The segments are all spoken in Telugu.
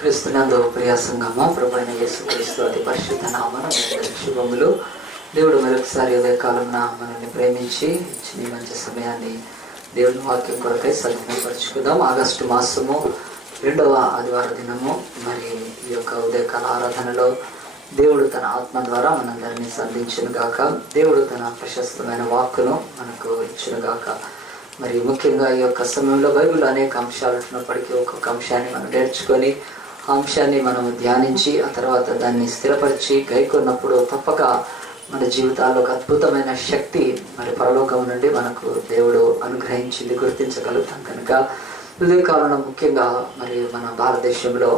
క్రీస్తునందు ప్రియ సంగమ ప్రభువైన యేసుక్రీస్తు అతి పరిశుద్ధ నామమున శుభములు. దేవుడు మరొకసారి ఉదయకాలం మనల్ని ప్రేమించి ఇచ్చిన మంచి సమయాన్ని దేవుని వాక్యం కొరకై సద్వినియోగపరుచుకుందాం. ఆగస్టు మాసము 2వ ఆదివార దినము. మరి ఈ యొక్క ఉదయకాల ఆరాధనలో దేవుడు తన ఆత్మ ద్వారా మనందరినీ సంధించును గాక. దేవుడు తన ప్రశస్తమైన వాక్కును మనకు ఇచ్చును గాక. మరి ముఖ్యంగా ఈ యొక్క సమయంలో బైబిల్ అనేక అంశాలు ఉన్నప్పటికీ ఒక్కొక్క అంశాన్ని మనం నేర్చుకొని ఆ అంశాన్ని మనం ధ్యానించి ఆ తర్వాత దాన్ని స్థిరపరిచి గైకొన్నప్పుడు తప్పక మన జీవితాల్లో ఒక అద్భుతమైన శక్తి మరి పరలోకం నుండి మనకు దేవుడు అనుగ్రహించింది గుర్తించగలుగుతాం. కనుక ఉదయకాలంలో ముఖ్యంగా మరి మన భారతదేశంలో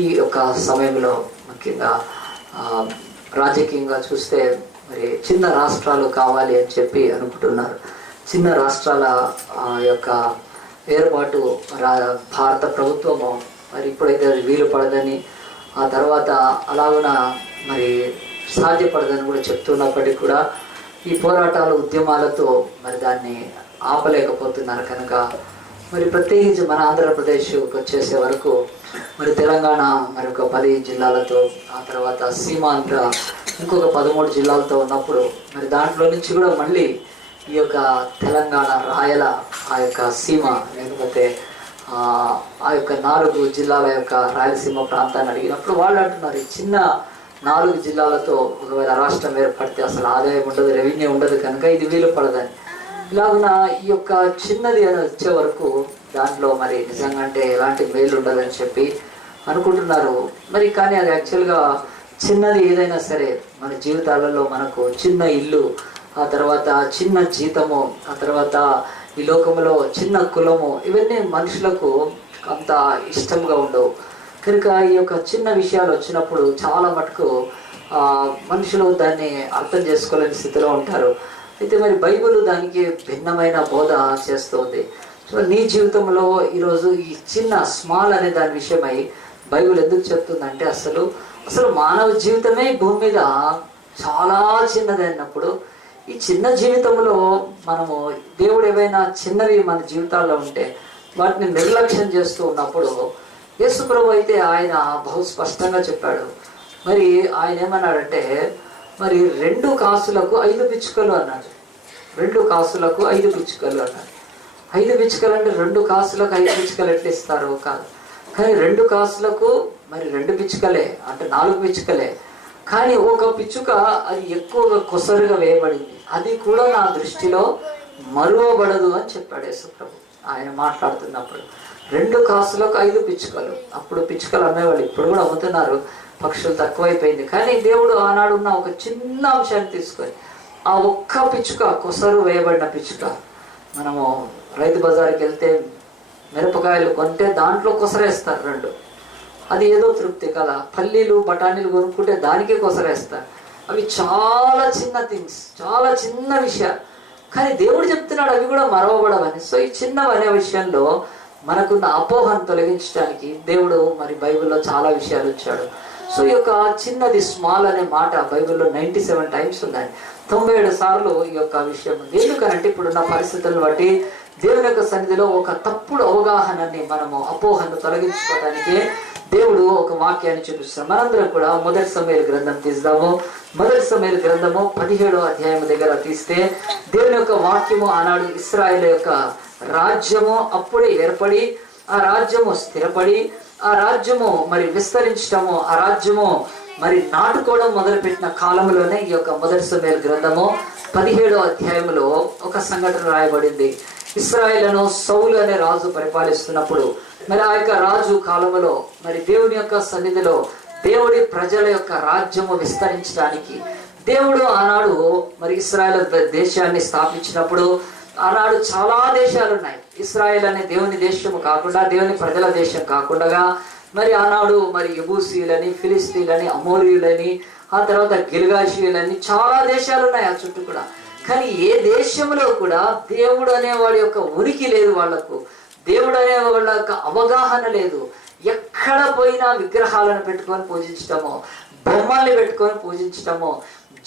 ఈ యొక్క సమయంలో ముఖ్యంగా రాజకీయంగా చూస్తే మరి చిన్న రాష్ట్రాలు కావాలి అని చెప్పి అనుకుంటున్నారు. చిన్న రాష్ట్రాల యొక్క ఏర్పాటు భారత ప్రభుత్వము మరి ఇప్పుడైతే అది వీలు పడదని, ఆ తర్వాత అలాగున మరి సాధ్యపడదని కూడా చెప్తున్నప్పటికీ కూడా ఈ పోరాటాలు ఉద్యమాలతో మరి దాన్ని ఆపలేకపోతున్నారు. కనుక మరి ప్రత్యేకించి మన ఆంధ్రప్రదేశ్కి వచ్చేసే వరకు మరి తెలంగాణ మరి ఒక 10 జిల్లాలతో, ఆ తర్వాత సీమాంధ్ర ఇంకొక 13 జిల్లాలతో ఉన్నప్పుడు మరి దాంట్లో నుంచి కూడా మళ్ళీ ఈ యొక్క తెలంగాణ రాయల ఆ యొక్క సీమ లేకపోతే ఆ యొక్క 4 జిల్లాల యొక్క రాయలసీమ ప్రాంతాన్ని అడిగినప్పుడు వాళ్ళు అంటున్నారు ఈ చిన్న 4 జిల్లాలతో ఒకవేళ రాష్ట్రం ఏర్పడితే అసలు ఆదాయం ఉండదు, రెవెన్యూ ఉండదు, కనుక ఇది వీలు పడదని. ఇలాగున ఈ యొక్క చిన్నది అని వచ్చే వరకు దాంట్లో మరి నిజంగా అంటే ఎలాంటి మేలు ఉండదని చెప్పి అనుకుంటున్నారు. మరి కానీ అది యాక్చువల్గా చిన్నది ఏదైనా సరే మన జీవితాలలో మనకు చిన్న ఇల్లు, ఆ తర్వాత చిన్న జీతము, ఆ తర్వాత ఈ లోకంలో చిన్న కులము, ఇవన్నీ మనుషులకు అంత ఇష్టంగా ఉండవు. కనుక ఈ యొక్క చిన్న విషయాలు వచ్చినప్పుడు చాలా మటుకు మనుషులు దాన్ని అర్థం చేసుకోలేని స్థితిలో ఉంటారు. అయితే మరి బైబిల్ దానికి భిన్నమైన బోధ చేస్తుంది. సో నీ జీవితంలో ఈరోజు ఈ చిన్న స్మాల్ అనే దాని విషయమై బైబిల్ ఎందుకు చెప్తుందంటే అసలు మానవ జీవితమే భూమి మీద చాలా చిన్నది అన్నప్పుడు ఈ చిన్న జీవితంలో మనము దేవుడు ఏవైనా చిన్నవి మన జీవితాల్లో ఉంటే వాటిని నిర్లక్ష్యం చేస్తూ ఉన్నప్పుడు యేసు ప్రభు అయితే ఆయన బహు స్పష్టంగా చెప్పాడు. మరి ఆయన ఏమన్నాడంటే మరి 2 కాసులకు 5 పిచ్చుకలు అన్నాడు. 2 కాసులకు 5 పిచ్చుకలు అన్నాడు. 5 పిచ్చుకలు అంటే 2 కాసులకు 5 పిచ్చుకలు ఎట్లా ఇస్తారు కాదు, కానీ 2 కాసులకు మరి 2 పిచ్చుకలే అంటే 4 పిచ్చుకలే. కానీ ఒక పిచ్చుక అది ఎక్కువగా కొసరుగా వేయబడింది, అది కూడా నా దృష్టిలో మరువబడదు అని చెప్పాడు యేసు ప్రభు ఆయన మాట్లాడుతున్నప్పుడు. 2 కాసులకు 5 పిచ్చుకలు. అప్పుడు పిచ్చుకలు అమ్మేవాళ్ళు, ఇప్పుడు కూడా అమ్ముతున్నారు, పక్షులు తక్కువైపోయింది. కానీ దేవుడు ఆనాడు ఉన్న ఒక చిన్న అంశాన్ని తీసుకొని ఆ ఒక్క పిచ్చుక, కొసరు వేయబడిన పిచ్చుక, మనము రైతు బజార్కి వెళ్తే మిరపకాయలు కొంటే దాంట్లో కొసరేస్తారు 2, అది ఏదో తృప్తి కదా. పల్లీలు బఠానీలు కొనుక్కుంటే దానికే కొసరేస్తారు. అవి చాలా చిన్న థింగ్స్, చాలా చిన్న విషయాలు, కానీ దేవుడు చెప్తున్నాడు అవి కూడా మరవబడవని. సో ఈ చిన్నవి అనే విషయంలో మనకున్న అపోహను తొలగించడానికి దేవుడు మరి బైబిల్లో చాలా విషయాలు ఇచ్చాడు. సో ఈ యొక్క చిన్నది స్మాల్ అనే మాట బైబిల్లో 97 టైమ్స్ ఉన్నాయి. 97 సార్లు ఈ యొక్క విషయం ఉంది. ఎందుకనంటే ఇప్పుడున్న పరిస్థితులను బట్టి దేవుని యొక్క సన్నిధిలో ఒక తప్పుడు అవగాహనని మనము అపోహను తొలగించుకోవడానికి దేవుడు ఒక వాక్యాన్ని చూపిస్తాం. మనందరం కూడా 1 సమూయేలు గ్రంథం తీద్దాము. 1 సమూయేలు గ్రంథము 17వ అధ్యాయం దగ్గర తీస్తే దేవుని యొక్క వాక్యము ఆనాడు ఇశ్రాయేలు యొక్క రాజ్యము అప్పుడే ఏర్పడి, ఆ రాజ్యము స్థిరపడి, ఆ రాజ్యము మరి విస్తరించటము, ఆ రాజ్యము మరి నాటుకోవడం మొదలుపెట్టిన కాలంలోనే ఈ యొక్క 1 సమూయేలు గ్రంథము 17వ అధ్యాయంలో ఒక సంఘటన రాయబడింది. ఇశ్రాయేలును సౌలు అనే రాజు పరిపాలిస్తున్నప్పుడు మరి ఆ యొక్క రాజు కాలంలో మరి దేవుని యొక్క సన్నిధిలో దేవుడి ప్రజల యొక్క రాజ్యము విస్తరించడానికి దేవుడు ఆనాడు మరి ఇశ్రాయేలు దేశాన్ని స్థాపించినప్పుడు ఆనాడు చాలా దేశాలు ఉన్నాయి. ఇశ్రాయేల్ అనే దేవుని దేశము కాకుండా, దేవుని ప్రజల దేశం కాకుండా మరి ఆనాడు మరి యెబూసీయులని, ఫిలిస్తీన్లని, అమోరీయులని, ఆ తర్వాత గిల్గాషీయులని చాలా దేశాలు ఉన్నాయి ఆ చుట్టూ కూడా. కానీ ఏ దేశంలో కూడా దేవుడు అనేవాడి యొక్క ఉనికి లేదు, వాళ్లకు దేవుడు అనే వాళ్ళ యొక్క అవగాహన లేదు. ఎక్కడ పోయినా విగ్రహాలను పెట్టుకొని పూజించటము, బొమ్మల్ని పెట్టుకొని పూజించటము,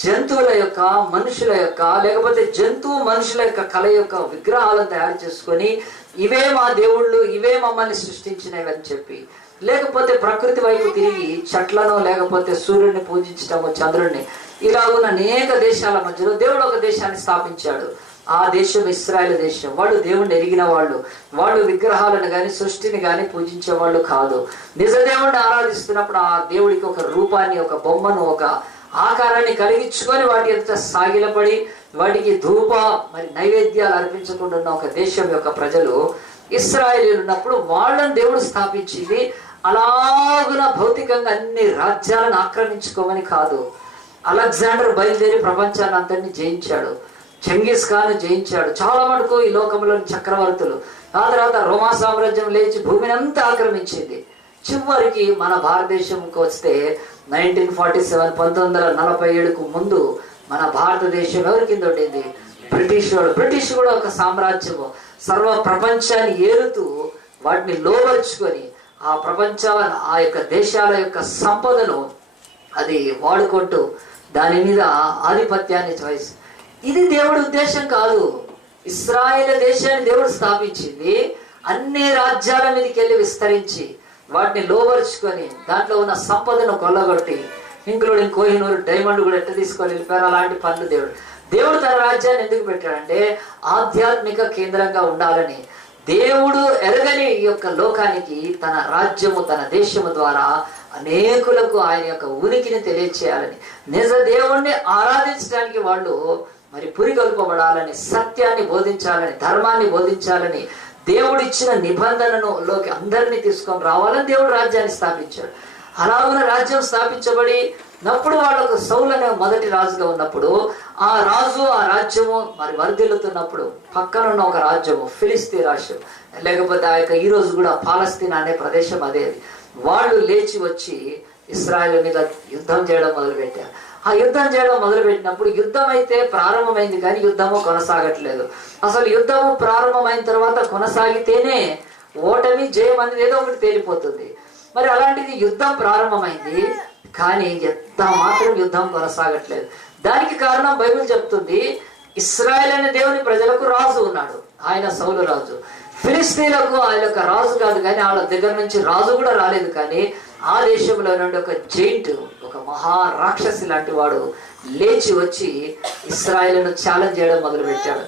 జంతువుల యొక్క, మనుషుల యొక్క, లేకపోతే జంతువు మనుషుల యొక్క కళ యొక్క విగ్రహాలను తయారు చేసుకొని ఇవే మా దేవుళ్ళు, ఇవే మమ్మల్ని సృష్టించినవి అని చెప్పి లేకపోతే ప్రకృతి వైపు తిరిగి చెట్లను, లేకపోతే సూర్యుడిని పూజించటము, చంద్రుడిని, ఇలా ఉన్న అనేక దేశాల మధ్యలో దేవుడు ఒక దేశాన్ని స్థాపించాడు. ఆ దేశం ఇశ్రాయేలు దేశం. వాళ్ళు దేవుణ్ణి ఎరిగిన వాళ్ళు. వాళ్ళు విగ్రహాలను కానీ సృష్టిని కానీ పూజించే వాళ్ళు కాదు. నిజ దేవుణ్ణి ఆరాధిస్తున్నప్పుడు ఆ దేవుడికి ఒక రూపాన్ని, ఒక బొమ్మను, ఒక ఆకారాన్ని కలిగించుకొని వాటి ఎంత సాగిలపడి వాటికి ధూప మరి నైవేద్యాలు అర్పించకుండా ఉన్న ఒక దేశం యొక్క ప్రజలు ఇశ్రాయేలీయులు ఉన్నప్పుడు వాళ్ళని దేవుడు స్థాపించింది అలాగున భౌతికంగా అన్ని రాజ్యాలను ఆక్రమించుకోమని కాదు. అలెగ్జాండర్ బయలుదేరి ప్రపంచాన్ని అంతటిని జయించాడు. చెంగిస్ ఖాన్ జయించాడు. చాలా మటుకు ఈ లోకంలోని చక్రవర్తులు. ఆ తర్వాత రోమా సామ్రాజ్యం లేచి భూమిని అంతా ఆక్రమించింది. చివరికి మన భారతదేశంకి వస్తే 1947 1947కు ముందు మన భారతదేశం ఎవరి కింద ఉండేది? బ్రిటిష్ వాడు. బ్రిటిష్ కూడా ఒక సామ్రాజ్యము. సర్వ ప్రపంచాన్ని ఏలుతూ వాటిని లోబరుచుకొని ఆ ప్రపంచ ఆ యొక్క దేశాల యొక్క సంపదను అది వాడుకుంటూ దాని మీద ఆధిపత్యాన్ని వహించి, ఇది దేవుడి ఉద్దేశం కాదు. ఇశ్రాయేలు దేశాన్ని దేవుడు స్థాపించింది అన్ని రాజ్యాల మీదకి వెళ్ళి విస్తరించి వాటిని లోబరుచుకొని దాంట్లో ఉన్న సంపదను కొల్లగొట్టి, ఇంక్లూడింగ్ కోహినూరు డైమండ్ కూడా ఎట్లా తీసుకొని వెళ్ళిపోయారు. అలాంటి పనులు దేవుడు తన రాజ్యాన్ని ఎందుకు పెట్టాడంటే ఆధ్యాత్మిక కేంద్రంగా ఉండాలని. దేవుడు ఎరగని ఈ యొక్క లోకానికి తన రాజ్యము, తన దేశము ద్వారా అనేకులకు ఆయన యొక్క ఉనికిని తెలియచేయాలని, నిజ దేవుణ్ణి ఆరాధించడానికి వాళ్ళు మరి పురిగొల్పబడాలని, సత్యాన్ని బోధించాలని, ధర్మాన్ని బోధించాలని, దేవుడు ఇచ్చిన నిబంధనను లోకి అందరినీ తీసుకొని రావాలని దేవుడు రాజ్యాన్ని స్థాపించాడు. అలాగున రాజ్యం స్థాపించబడినప్పుడు వాళ్ళకు సౌలు అనే మొదటి రాజుగా ఉన్నప్పుడు ఆ రాజు ఆ రాజ్యము మరి వర్ధిల్లుతున్నప్పుడు పక్కనున్న ఒక రాజ్యము ఫిలిస్తీ రాష్ట్రం, లేకపోతే ఆ యొక్క ఈ రోజు కూడా పాలస్తీనా అనే ప్రదేశం అదేది, వాళ్ళు లేచి వచ్చి ఇశ్రాయేలు మీద యుద్ధం చేయడం మొదలుపెట్టారు. ఆ యుద్ధం చేయడం మొదలుపెట్టినప్పుడు యుద్ధం అయితే ప్రారంభమైంది కానీ యుద్ధము కొనసాగట్లేదు. అసలు యుద్ధము ప్రారంభమైన తర్వాత కొనసాగితేనే ఓటమి జయం అనేది ఏదో ఒకటి తేలిపోతుంది. మరి అలాంటిది యుద్ధం ప్రారంభమైంది కానీ ఎంత మాత్రం యుద్ధం కొనసాగట్లేదు. దానికి కారణం బైబిల్ చెప్తుంది, ఇశ్రాయేల్ అనే దేవుని ప్రజలకు రాజు ఉన్నాడు, ఆయన సౌలు రాజు. ఫిలిస్తీన్లకు ఆయన యొక్క రాజు కాదు కానీ వాళ్ళ దగ్గర నుంచి రాజు కూడా రాలేదు. కానీ ఆ దేశంలో నుండి ఒక జైంట్, ఒక మహా రాక్షసి లాంటి వాడు లేచి వచ్చి ఇశ్రాయేలును ఛాలెంజ్ చేయడం మొదలుపెట్టాడు.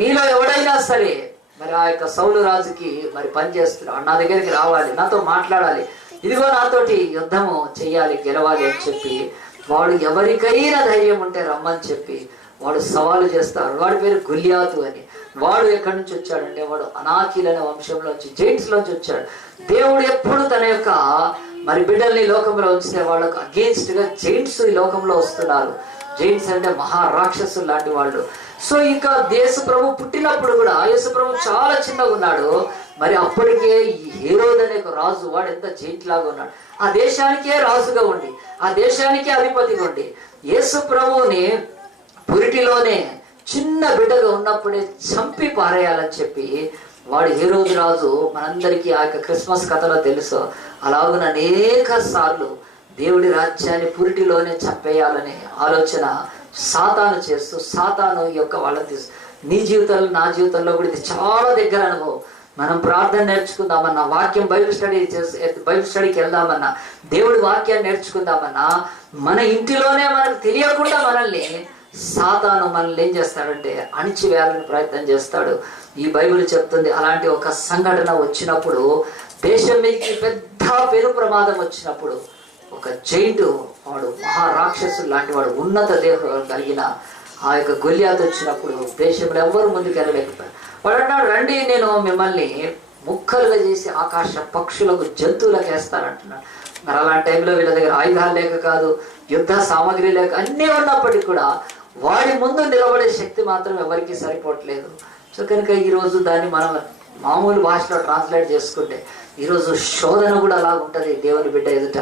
మీలో ఎవడైనా సరే మరి ఆ యొక్క సౌలు రాజుకి మరి పని చేస్తున్నాడు, నా దగ్గరికి రావాలి, నాతో మాట్లాడాలి, ఇదిగో నాతోటి యుద్ధము చెయ్యాలి, గెలవాలి అని చెప్పి వాడు ఎవరికైనా ధైర్యం ఉంటే రమ్మని చెప్పి వాడు సవాలు చేస్తాడు. వాడి పేరు గుల్యాతు అని. వాడు ఎక్కడి నుంచి వచ్చాడంటే వాడు అనాకీలనే వంశంలోంచి, జైంట్స్ లోంచి వచ్చాడు. దేవుడు ఎప్పుడు తన యొక్క మరి బిడ్డల్ని లోకంలో ఉంచితే వాళ్ళకు అగేన్స్ట్ గా జైంట్స్ ఈ లోకంలో వస్తున్నారు. జైంట్స్ అంటే మహారాక్షసులు లాంటి వాళ్ళు. సో ఇంకా యేసు ప్రభు పుట్టినప్పుడు కూడా యేసు ప్రభు చాలా చిన్నగా ఉన్నాడు. మరి అప్పటికే ఈ హేరోద్ అనే ఒక రాజు, వాడు ఎంత జైంట్ లాగా ఉన్నాడు. ఆ దేశానికే రాజుగా ఉండి, ఆ దేశానికే అధిపతిగా ఉండి యేసు ప్రభువుని పురిటిలోనే చిన్న బిడ్డగా ఉన్నప్పుడే చంపి పారేయాలని చెప్పి వాడు హేరోదు రాజు. మనందరికీ ఆ యొక్క క్రిస్మస్ కథలో తెలుసు. అలాగున అనేక సార్లు దేవుడి రాజ్యాన్ని పురిటిలోనే చంపేయాలనే ఆలోచన సాతాను చేస్తూ, సాతాను యొక్క వాళ్ళని నీ జీవితంలో నా జీవితంలో కూడా ఇది చాలా దగ్గర అనుభవం. మనం ప్రార్థన నేర్చుకుందామన్నా, వాక్యం బైబిల్ స్టడీకి వెళ్దామన్నా, దేవుడి వాక్యాన్ని నేర్చుకుందామన్నా, మన ఇంటిలోనే మనకు తెలియకుండా మనల్ని సాతాను మనల్ని ఏం చేస్తాడంటే అణిచివేయాలని ప్రయత్నం చేస్తాడు. ఈ బైబిల్ చెప్తుంది అలాంటి ఒక సంఘటన వచ్చినప్పుడు, దేశం మీదకి పెద్ద పెను ప్రమాదం వచ్చినప్పుడు, ఒక జైంట్ వాడు మహారాక్షసుడు లాంటి వాడు ఉన్నత దేహం కలిగిన ఆ యొక్క గొల్యాతు వచ్చినప్పుడు దేశంలో ఎవ్వరు ముందుకు వెళ్ళలేకపోయారు. వాడు అన్నాడు, రండి నేను మిమ్మల్ని ముక్కలుగా చేసి ఆకాశ పక్షులకు జంతువులకు వేస్తానంటున్నాడు. మరి అలాంటి టైంలో వీళ్ళ దగ్గర ఆయుధాలు లేక కాదు, యుద్ధ సామాగ్రి లేక అన్నీ ఉన్నప్పటికీ కూడా వాడి ముందు నిలబడే శక్తి మాత్రం ఎవరికి సరిపోవట్లేదు. సో కనుక ఈరోజు దాన్ని మనం మామూలు భాషలో ట్రాన్స్లేట్ చేసుకుంటే ఈరోజు శోధన కూడా అలా ఉంటుంది. దేవుని బిడ్డ ఎదుట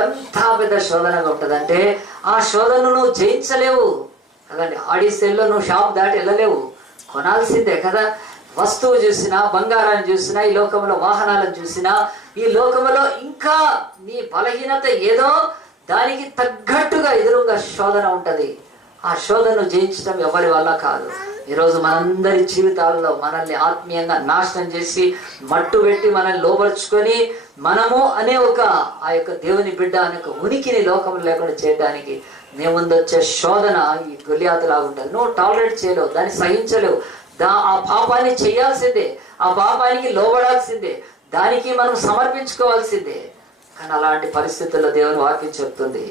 ఎంత పెద్ద శోధనగా ఉంటుంది అంటే ఆ శోధనను జయించలేవు కదండి. ఆడిసేల్లో నువ్వు షాప్ దాటి వెళ్ళలేవు, కొనాల్సిందే కదా. వస్తువు చూసినా, బంగారాన్ని చూసినా, ఈ లోకంలో వాహనాలను చూసినా, ఈ లోకంలో ఇంకా నీ బలహీనత ఏదో దానికి తగ్గట్టుగా ఎదురుగా శోధన ఉంటది. ఆ శోధనను జయించడం ఎవరి వల్ల కాదు. ఈరోజు మనందరి జీవితాల్లో మనల్ని ఆత్మీయంగా నాశనం చేసి మట్టు పెట్టి మనల్ని లోపరుచుకొని మనము అనే ఆ యొక్క దేవుని బిడ్డ అనే ఒక ఉనికిని లోకంలో లేకుండా చేయడానికి మేము ముందొచ్చే శోధన ఈ గొలియాతులాగా ఉంటుంది. నువ్వు టాలరేట్ చేయలేవు, దాన్ని సహించలేవు. ఆ పాపాన్ని చేయాల్సిందే, ఆ పాపానికి లోబడాల్సిందే, దానికి మనం సమర్పించుకోవాల్సిందే. కానీ అలాంటి పరిస్థితుల్లో దేవుని వాక్యం చెప్తుంది,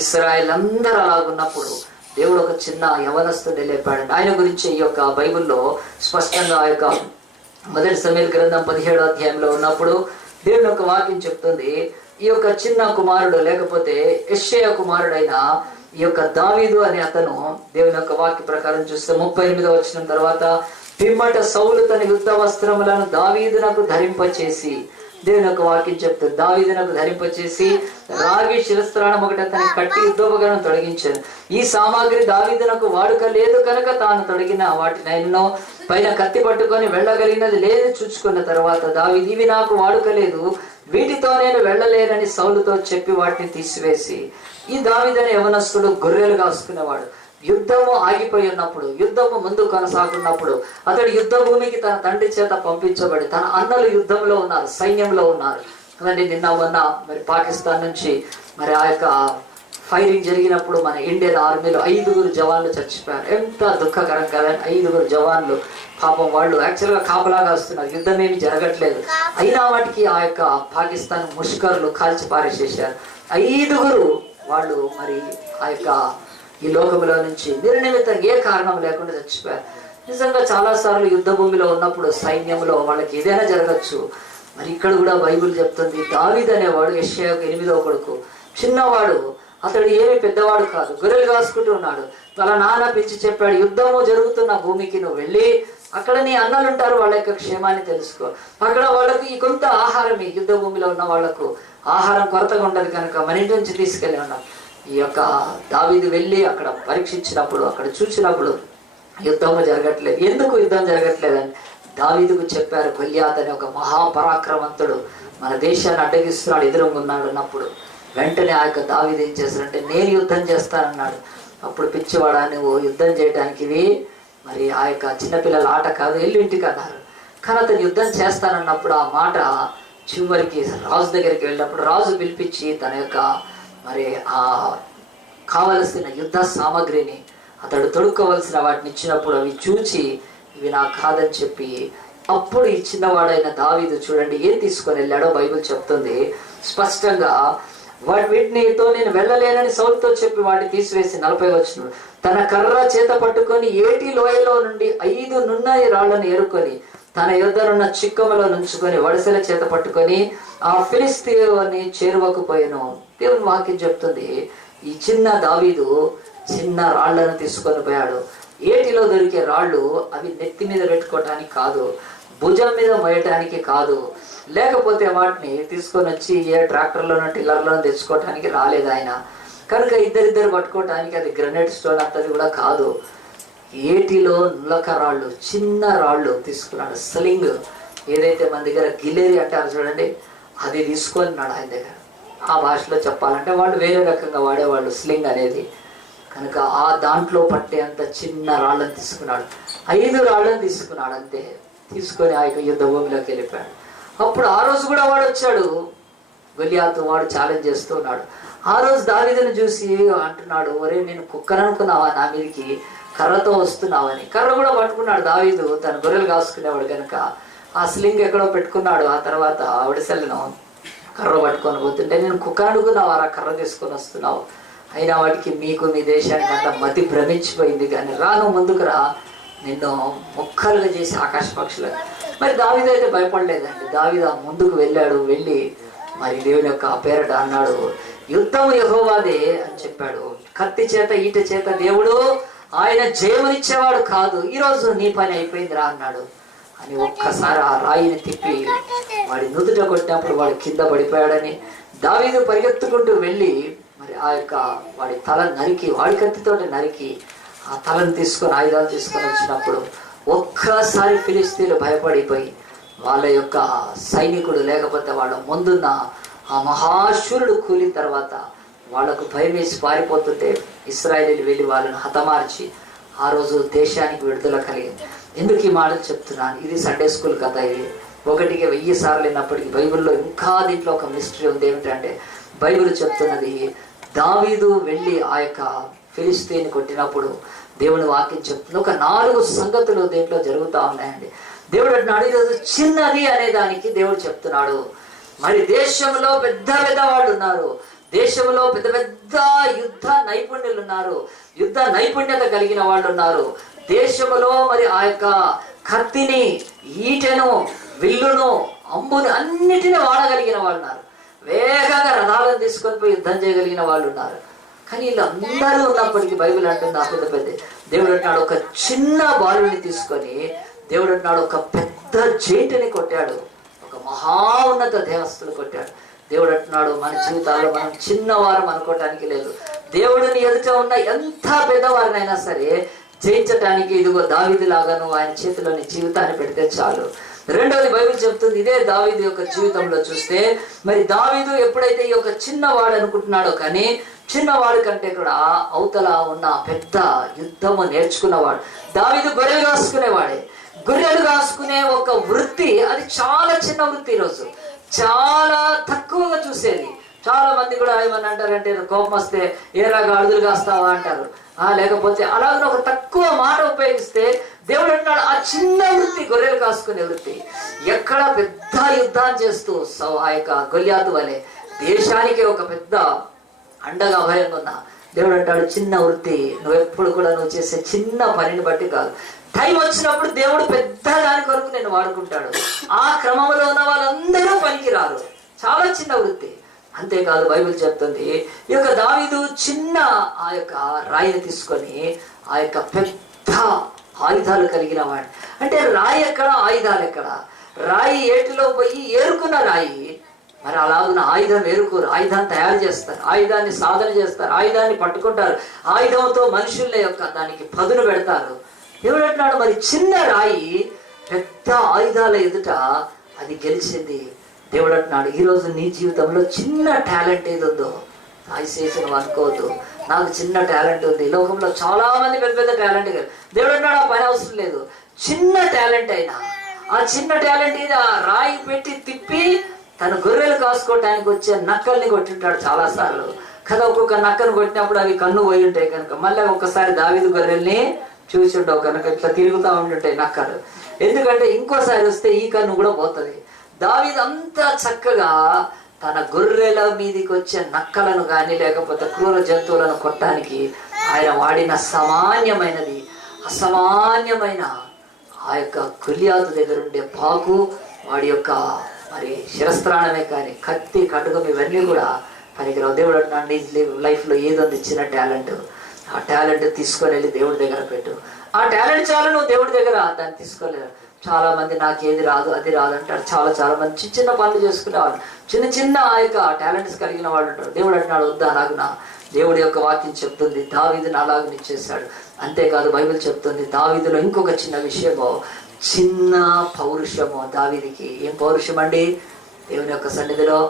ఇశ్రాయేల్ అందరూ అలాగున్నప్పుడు దేవుడు ఒక చిన్న యవనస్తుని లేపాడు. ఆయన గురించి ఈ యొక్క బైబిల్లో స్పష్టంగా ఆ యొక్క 1 సమూయేలు గ్రంథం 17వ అధ్యాయంలో ఉన్నప్పుడు దేవుని యొక్క వాక్యం చెప్తుంది, ఈ యొక్క చిన్న కుమారుడు లేకపోతే యెషయా కుమారుడైన ఈ యొక్క దావీదు అనే అతను దేవుని యొక్క వాక్య ప్రకారం చూస్తే 38వ వచనం తర్వాత, పిమ్మట సౌలు తన యుద్ధ వస్త్రములను దావీదునకు ధరింపచేసి, దేవుని యొక్క వాక్యం చెప్తుంది, దావీదునకు ధరింపచేసి రాగి శిరస్త్రాణం ఒకటి అతనికి కట్టి యుద్ధోపకరణం తొలగించాను. ఈ సామాగ్రి దావీదునకు వాడుక లేదు కనుక తాను తొడిగిన వాటిని ఎన్నో పైన కత్తి పట్టుకొని వెళ్ళగలిగినది లేదు చూచుకున్న తర్వాత దావీదు, ఇవి నాకు వాడుక లేదు, వీటితో నేను వెళ్ళలేనని సౌలుతో చెప్పి వాటిని తీసివేసి, ఈ దావీదు అనే యవనస్తుడు గొర్రెలు కాసుకునేవాడు. యుద్ధము ఆగిపోయి ఉన్నప్పుడు, యుద్ధము ముందు కొనసాగున్నప్పుడు అతడు యుద్ధ భూమికి తన తండ్రి చేత పంపించబడి తన అన్నలు యుద్ధంలో ఉన్నారు, సైన్యంలో ఉన్నారు. అలాంటి నిన్న మొన్న మరి పాకిస్తాన్ నుంచి మరి ఆ యొక్క ఫైరింగ్ జరిగినప్పుడు మన ఇండియన్ ఆర్మీలో 5 జవాన్లు చచ్చిపోయారు. ఎంత దుఃఖకరం కదా, 5 జవాన్లు పాపం. వాళ్ళు యాక్చువల్గా కాపలాగా వస్తున్నారు, యుద్ధం ఏమి జరగట్లేదు, అయినా వాటికి ఆ యొక్క పాకిస్తాన్ ముష్కర్లు కాల్చి పారేసేసారు. 5 వాళ్ళు మరి ఆ యొక్క ఈ లోకంలో నుంచి నిర్నిమిత్తం ఏ కారణం లేకుండా చచ్చిపోయారు. నిజంగా చాలాసార్లు యుద్ధ భూమిలో ఉన్నప్పుడు సైన్యంలో వాళ్ళకి ఏదైనా జరగచ్చు. మరి ఇక్కడ కూడా బైబిల్ చెప్తుంది, దావీదు అనేవాడు యెషయాకు 8వ కొడుకు, చిన్నవాడు, అతడు ఏమి పెద్దవాడు కాదు, గొర్రెలు కాసుకుంటూ ఉన్నాడు. వాళ్ళ నాన్న పిలిచి చెప్పాడు, యుద్ధము జరుగుతున్న భూమికి నువ్వు వెళ్ళి అక్కడ నీ అన్నలు ఉంటారు, వాళ్ళ యొక్క క్షేమాన్ని తెలుసుకో, అక్కడ వాళ్ళకు ఈ కొంత ఆహారం, ఈ యుద్ధ భూమిలో ఉన్న వాళ్లకు ఆహారం కొరతగా ఉండదు కనుక మన ఇంటి నుంచి తీసుకెళ్ళి ఉన్నాం. ఈ యొక్క దావీదు వెళ్ళి అక్కడ పరీక్షించినప్పుడు, అక్కడ చూసినప్పుడు యుద్ధము జరగట్లేదు. ఎందుకు యుద్ధం జరగట్లేదని దావీదుకు చెప్పారు. గొలియాతు అనే ఒక మహాపరాక్రమంతుడు మన దేశాన్ని అడ్డగిస్తున్నాడు, ఎదురుగున్నాడు అన్నప్పుడు వెంటనే ఆ యొక్క దావీదు ఏం చేశాడంటే, నేను యుద్ధం చేస్తానన్నాడు. అప్పుడు పిచ్చివాడా, నువ్వు యుద్ధం చేయడానికి ఇవి మరి ఆ యొక్క చిన్నపిల్లల ఆట కాదు, ఎల్లుంటికి అన్నారు. కానీ అతను యుద్ధం చేస్తానన్నప్పుడు ఆ మాట చివరికి రాజు దగ్గరికి వెళ్ళినప్పుడు రాజు పిలిపించి తన యొక్క మరి ఆ కావలసిన యుద్ధ సామాగ్రిని అతడు తొడుక్కోవలసిన వాటిని ఇచ్చినప్పుడు అవి చూచి ఇవి నాకు కాదని చెప్పి, అప్పుడు ఈ చిన్నవాడైన దావీదు చూడండి ఏం తీసుకొని వెళ్ళాడో బైబిల్ చెప్తుంది స్పష్టంగా. వీటినితో నేను వెళ్ళలేనని సౌలుతో చెప్పి వాటిని తీసివేసి 40వ వచనం, తన కర్ర చేత పట్టుకొని ఏటి లోయలో నుండి 5 నున్నని రాళ్లను ఏరుకొని తన యుద్ధనున్న చిక్కములో నుంచుకొని వడిసెల చేత పట్టుకొని ఆ ఫిలిస్తీయుని చేరువకు పోయాను. దేవుని వాక్యం చెప్తుంది, ఈ చిన్న దావీదు చిన్న రాళ్లను తీసుకొని పోయాడు. ఏటిలో దొరికే రాళ్ళు అవి నెత్తి మీద పెట్టుకోవటానికి కాదు, భుజం మీద మోయటానికి కాదు, లేకపోతే వాటిని తీసుకొని వచ్చి ఏ ట్రాక్టర్లోనో టిల్లర్లోనో తెచ్చుకోవటానికి రాలేదు ఆయన. కనుక ఇద్దరిద్దరు పట్టుకోవటానికి అది గ్రనైట్ స్టోన్ అంతది కూడా కాదు. ఏటిలో నులక రాళ్ళు, చిన్న రాళ్ళు తీసుకున్నాడు. స్లింగ్ ఏదైతే మన దగ్గర గిలేరి అంటారు చూడండి, అది తీసుకున్నాడు ఆయన దగ్గర. ఆ భాషలో చెప్పాలంటే వాళ్ళు వేరే రకంగా వాడేవాళ్ళు స్లింగ్ అనేది. కనుక ఆ దాంట్లో పట్టే అంత చిన్న రాళ్ళని తీసుకున్నాడు. 5 రాళ్ళని తీసుకున్నాడు అంతే. తీసుకొని ఆ యొక్క యుద్ధ భూమిలోకి వెళ్ళిపోయాడు. అప్పుడు ఆ రోజు కూడా వాడు వచ్చాడు, గొలియాతు వాడు ఛాలెంజ్ చేస్తున్నాడు. ఆ రోజు దావీదుని చూసి అంటున్నాడు, ఒరే నేను కుక్కను అనుకున్నావా, నా మీదకి కర్రతో వస్తున్నావని. కర్ర కూడా పట్టుకున్నాడు దావీదు, తన గొర్రెలు కాసుకునేవాడు కనుక ఆ స్లింగ్ ఎక్కడో పెట్టుకున్నాడు. ఆ తర్వాత ఒడిసెలను కర్ర పట్టుకొని పోతుంటే, నేను కుక్కను అనుకున్నావా, ఆ కర్ర తీసుకొని వస్తున్నావు, అయినా వాటికి మీకు మీ దేశానికి అంత మతి భ్రమించిపోయింది, కానీ రాను ముందుకు రా, నిన్ను మొక్కలుగా చేసి ఆకాశ పక్షులు. మరి దావీదు అయితే భయపడలేదండి. దావీదు ముందుకు వెళ్ళాడు. వెళ్ళి మరి దేవుని యొక్క పేరట అన్నాడు, యుద్ధము యెహోవాదే అని చెప్పాడు. కత్తి చేత ఈట చేత దేవుడు ఆయన జయమునిచ్చేవాడు కాదు, ఈరోజు నీ పని అయిపోయిందిరా అన్నాడు అని ఒక్కసారి ఆ రాయిని తిప్పి వాడి నుదుట కొట్టినప్పుడు వాడు కింద పడిపోయాడని దావీదు పరిగెత్తుకుంటూ వెళ్ళి మరి ఆ యొక్క వాడి తల నరికి, వాడి కత్తితోటి నరికి ఆ తలను తీసుకొని ఆయుధాలు తీసుకొని వచ్చినప్పుడు ఒక్కసారి ఫిలిస్తీన్లు భయపడిపోయి వాళ్ళ యొక్క సైనికుడు లేకపోతే వాళ్ళ ముందున్న ఆ మహాశూరుడు కూలిన తర్వాత వాళ్లకు భయం వేసి పారిపోతుంటే ఇశ్రాయేలీయులు వెళ్ళి వాళ్ళను హతమార్చి ఆ రోజు దేశానికి విడుదల కలిగింది. ఎందుకు ఈ మాటలు చెప్తున్నాను? ఇది సండే స్కూల్ కథ. ఇది 1,000 సార్లు అయినప్పటికీ బైబిల్లో ఇంకా దీంట్లో ఒక మిస్టరీ ఉంది. ఏమిటంటే బైబిల్ చెప్తున్నది, దావీదు వెళ్ళి ఆ యొక్క ఫిలిష్తీని కొట్టినప్పుడు దేవుని వాక్యం చెప్తుంది ఒక 4 సంగతులు దీంట్లో జరుగుతూ ఉన్నాయండి. దేవుడు అంటున్నాడు, ఈరోజు చిన్నది అనే దానికి దేవుడు చెప్తున్నాడు. మరి దేశంలో పెద్ద పెద్ద వాళ్ళు ఉన్నారు, దేశంలో పెద్ద పెద్ద యుద్ధ నైపుణ్యులు ఉన్నారు, యుద్ధ నైపుణ్యత కలిగిన వాళ్ళు ఉన్నారు. దేశంలో మరి ఆ యొక్క కత్తిని, ఈటెను, విల్లును, అంబుని అన్నిటిని వాడగలిగిన వాళ్ళు ఉన్నారు. వేగంగా రథాలను తీసుకొని పోయి యుద్ధం చేయగలిగిన వాళ్ళు ఉన్నారు. కానీ వీళ్ళందరూ ఉన్నప్పటికీ బైబిల్ అంటుంది, ఆ పెద్ద పెద్ద దేవుడు అంటున్నాడు ఒక చిన్న బాలుని తీసుకొని దేవుడు అంటున్నాడు ఒక పెద్ద జైంట్ని కొట్టాడు, ఒక మహోన్నత దేవస్థలు కొట్టాడు. దేవుడు అంటున్నాడు మన జీవితాల్లో మనం చిన్నవారం అనుకోవటానికి లేదు. దేవుడిని ఎదుట ఉన్న ఎంత పెద్దవారినైనా సరే జయించటానికి ఇదిగో దావీదు లాగాను ఆయన చేతిలోని జీవితాన్ని పెడితే చాలు. రెండోది బైబిల్ చెప్తుంది, ఇదే దావీదు యొక్క జీవితంలో చూస్తే, మరి దావీదు ఎప్పుడైతే ఈ యొక్క చిన్నవాడు అనుకుంటున్నాడో, కానీ చిన్నవాడు కంటే కూడా అవతల ఉన్న పెద్ద యుద్ధము నేర్చుకున్నవాడు. దావీదు గొర్రెలు కాసుకునేవాడే. గొర్రెలు కాసుకునే ఒక వృత్తి, అది చాలా చిన్న వృత్తి. ఈరోజు చాలా తక్కువగా చూసేది. చాలా మంది కూడా ఏమన్నా అంటారంటే, కోపం వస్తే ఏరా గాడిదలు కాస్తావా అంటారు. లేకపోతే అలాగే ఒక తక్కువ మాట ఉపయోగిస్తే దేవుడు అంటున్నాడు ఆ చిన్న వృత్తి, గొర్రెలు కాసుకునే వృత్తి, ఎక్కడ పెద్ద యుద్ధాన్ని చేస్తూ ఆ యొక్క గొల్యాతు వలె దేశానికి ఒక పెద్ద అండగా అభయంగా ఉన్నా దేవుడు అంటాడు చిన్న వృత్తి, నువ్వెప్పుడు కూడా నువ్వు చేసే చిన్న పనిని బట్టి కాదు, టైం వచ్చినప్పుడు దేవుడు పెద్ద దాని కొరకు నేను వాడుకుంటాడు. ఆ క్రమంలో ఉన్న వాళ్ళందరూ పనికిరారు, చాలా చిన్న వృత్తి. అంతేకాదు బైబిల్ చెప్తుంది, ఈ యొక్క దావీదు చిన్న ఆ యొక్క రాయిని తీసుకొని ఆ యొక్క పెద్ద ఆయుధాలు కలిగిన వాడు. అంటే రాయి ఎక్కడ, ఆయుధాలు ఎక్కడ? రాయి ఏటిలో పోయి ఏరుకున్న రాయి, మరి అలాగున్న ఆయుధం ఏరుకోరు, ఆయుధాన్ని తయారు చేస్తారు, ఆయుధాన్ని సాధన చేస్తారు, ఆయుధాన్ని పట్టుకుంటారు, ఆయుధంతో మనుషుల యొక్క దానికి పదును పెడతారు. దేవుడు అంటున్నాడు మరి చిన్న రాయి పెద్ద ఆయుధాల ఎదుట అది గెలిచింది. దేవుడు అంటున్నాడు ఈరోజు నీ జీవితంలో చిన్న టాలెంట్ ఏది ఉందో ఆయుసేసిన అనుకోవద్దు, నాకు చిన్న టాలెంట్ ఉంది. లోకంలో చాలా మంది పెద్ద పెద్ద టాలెంట్. దేవుడు అంటున్నాడు ఆ పని అవసరం లేదు, చిన్న టాలెంట్ అయినా ఆ చిన్న టాలెంట్ ఇది ఆ రాయి పెట్టి తిప్పి తన గొర్రెలు కాసుకోవటానికి వచ్చే నక్కల్ని కొట్టింటాడు చాలా సార్లు కదా. ఒక్కొక్క నక్కను కొట్టినప్పుడు అవి కన్ను పోయి ఉంటాయి కనుక మళ్ళీ ఒకసారి దావీదు గొర్రెల్ని చూసి ఉంటావు కనుక ఇట్లా తిరుగుతూ ఉంటుంటాయి నక్కలు. ఎందుకంటే ఇంకోసారి వస్తే ఈ కన్ను కూడా పోతుంది. దావీదు అంత చక్కగా తన గొర్రెల మీదకి వచ్చే నక్కలను కానీ లేకపోతే క్రూర జంతువులను కొట్టడానికి ఆయన వాడిన సామాన్యమైనది అసామాన్యమైన ఆ యొక్క గొల్యాతు దగ్గర ఉండే పాకు, వాడి యొక్క మరి శిరస్త్రాణమే కానీ కత్తి, కటుకం ఇవన్నీ కూడా పనికిరావు. దేవుడు అంటున్నాడు నీ లైఫ్లో ఏదో చిన్న టాలెంట్, ఆ టాలెంట్ తీసుకొని వెళ్ళి దేవుడి దగ్గర పెట్టు. ఆ టాలెంట్ చాలు, నువ్వు దేవుడి దగ్గర దాన్ని తీసుకోలేరు. చాలా మంది నాకు ఏది రాదు అది రాదు అంటారు. చాలా మంది చిన్న చిన్న పనులు చేసుకునేవాళ్ళు, చిన్న చిన్న ఆ యొక్క టాలెంట్స్ కలిగిన వాళ్ళు ఉంటారు. దేవుడు అంటున్నాడు వద్దా, అలాగునా దేవుడి యొక్క వాక్యం చెప్తుంది దావీదుని అలాగని చేశాడు. అంతేకాదు బైబిల్ చెప్తుంది దావీదులో ఇంకొక చిన్న విషయము, చిన్న పౌరుషము దావీదికి. ఏం పౌరుషం అండి? దేవుని యొక్క సన్నిధిలో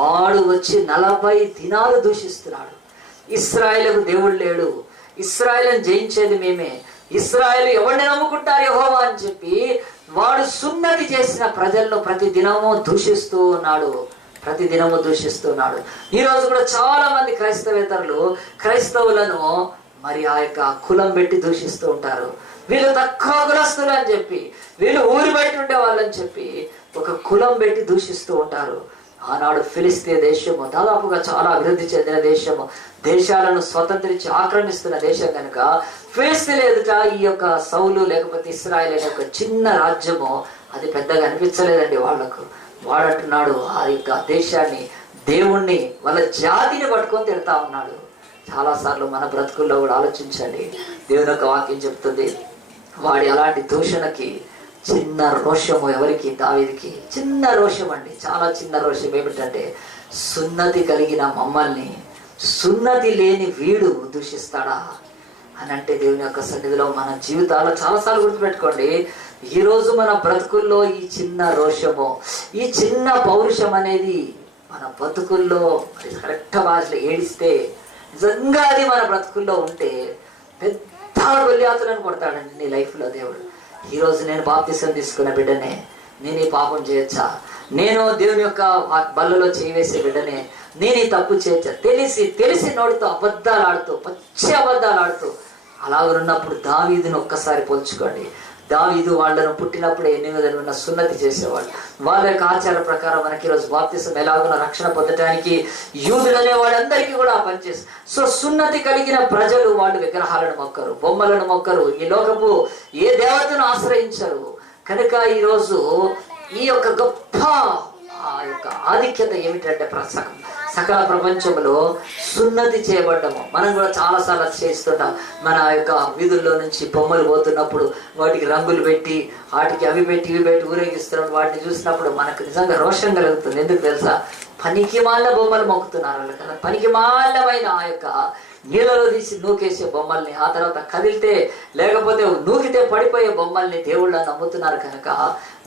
వాడు వచ్చి 40 దినాలు దూషిస్తున్నాడు. ఇశ్రాయేలుకు దేవుడు లేడు, ఇశ్రాయేలును జయించేది మేమే, ఇశ్రాయేలు ఎవరిని నమ్ముకుంటారు యెహోవా అని చెప్పి వాడు సున్నతి చేసిన ప్రజలను ప్రతిదినము దూషిస్తూ ఉన్నాడు. ఈ రోజు కూడా చాలా మంది క్రైస్తవేతరులు క్రైస్తవులను మరి ఆ యొక్క కులం పెట్టి దూషిస్తూ ఉంటారు. వీళ్ళు తక్కువ కులస్తులు అని చెప్పి, వీళ్ళు ఊరి బయట ఉండే వాళ్ళని చెప్పి ఒక కులం పెట్టి దూషిస్తూ ఉంటారు. ఆనాడు ఫిలిస్తీన్ దేశము దాదాపుగా చాలా అభివృద్ధి చెందిన దేశము, దేశాలను స్వతంత్రించి ఆక్రమిస్తున్న దేశం కనుక ఫిలిస్తీన్ ఎదుట ఈ యొక్క సౌలు లేకపోతే ఇశ్రాయేల్ అనే ఒక చిన్న రాజ్యము అది పెద్దగా అనిపించలేదండి వాళ్లకు. వాడంటున్నాడు ఆ యొక్క దేశాన్ని, దేవుణ్ణి, వాళ్ళ జాతిని పట్టుకొని తిడతా ఉన్నాడు. చాలాసార్లు మన బ్రతుకుల్లో కూడా ఆలోచించండి. దేవుని యొక్క వాక్యం చెప్తుంది వాడి అలాంటి దూషణకి చిన్న రోషము ఎవరికి? దావీదుకి చిన్న రోషం అండి, చాలా చిన్న రోషం. ఏమిటంటే సున్నతి కలిగిన మమ్మల్ని సున్నతి లేని వీడు దూషిస్తాడా అని అంటే దేవుని యొక్క సన్నిధిలో మన జీవితాల్లో చాలాసార్లు గుర్తుపెట్టుకోండి. ఈరోజు మన బ్రతుకుల్లో ఈ చిన్న రోషము, ఈ చిన్న పౌరుషం అనేది మన బతుకుల్లో మరి కరెక్ట్ భాషలో ఏడిస్తే నిజంగా అది మన బ్రతుకుల్లో ఉంటే పెద్ద గొల్లియాతులను కొడతాడండి నీ లైఫ్లో దేవుడు. ఈరోజు నేను బాప్తిసం తీసుకున్న బిడ్డనే, నేను ఈ పాపం చేయొచ్చా, నేను దేవుని యొక్క బల్లలో చేయివేసే బిడ్డనే, నేను ఈ తప్పు చేయొచ్చా, తెలిసి నోటితో అబద్ధాలు ఆడుతూ, పచ్చి అబద్ధాలు ఆడుతూ అలాగనున్నప్పుడు దావీదుని ఒక్కసారి పోల్చుకోండి. దావీదు వాళ్ళను పుట్టినప్పుడే 8 సున్నతి చేసేవాళ్ళు. వాళ్ళ యొక్క ఆచార ప్రకారం మనకి ఈరోజు బాప్తిసం ఎలాగున్న రక్షణ పొందడానికి యూదులు అనే వాళ్ళందరికీ కూడా పనిచేస్తారు. సో సున్నతి కలిగిన ప్రజలు వాళ్ళు విగ్రహాలను మొక్కరు, బొమ్మలను మొక్కరు, ఈ లోకపు ఏ దేవతను ఆశ్రయించరు. కనుక ఈరోజు ఈ యొక్క గొప్ప ఆ యొక్క ఆధిక్యత ఏమిటంటే సకల ప్రపంచంలో సున్నతి చేయబడ్డము. మనం కూడా చాలాసార్లు చేస్తుంటాం. మన యొక్క వీధుల్లో నుంచి బొమ్మలు పోతున్నప్పుడు వాటికి రంగులు పెట్టి, వాటికి అవి పెట్టి ఇవి పెట్టి ఊరేగిస్తున్నాం. వాటిని చూసినప్పుడు మనకు నిజంగా రోషం కలుగుతుంది. ఎందుకు తెలుసా? పనికి మాలిన బొమ్మలు మొక్కుతున్నారు కదా. పనికి మాలినమైన ఆ యొక్క నీళ్ళలో తీసి నూకేసే బొమ్మల్ని, ఆ తర్వాత కదిలితే లేకపోతే నూకితే పడిపోయే బొమ్మల్ని దేవుళ్ళ నమ్ముతున్నారు. కనుక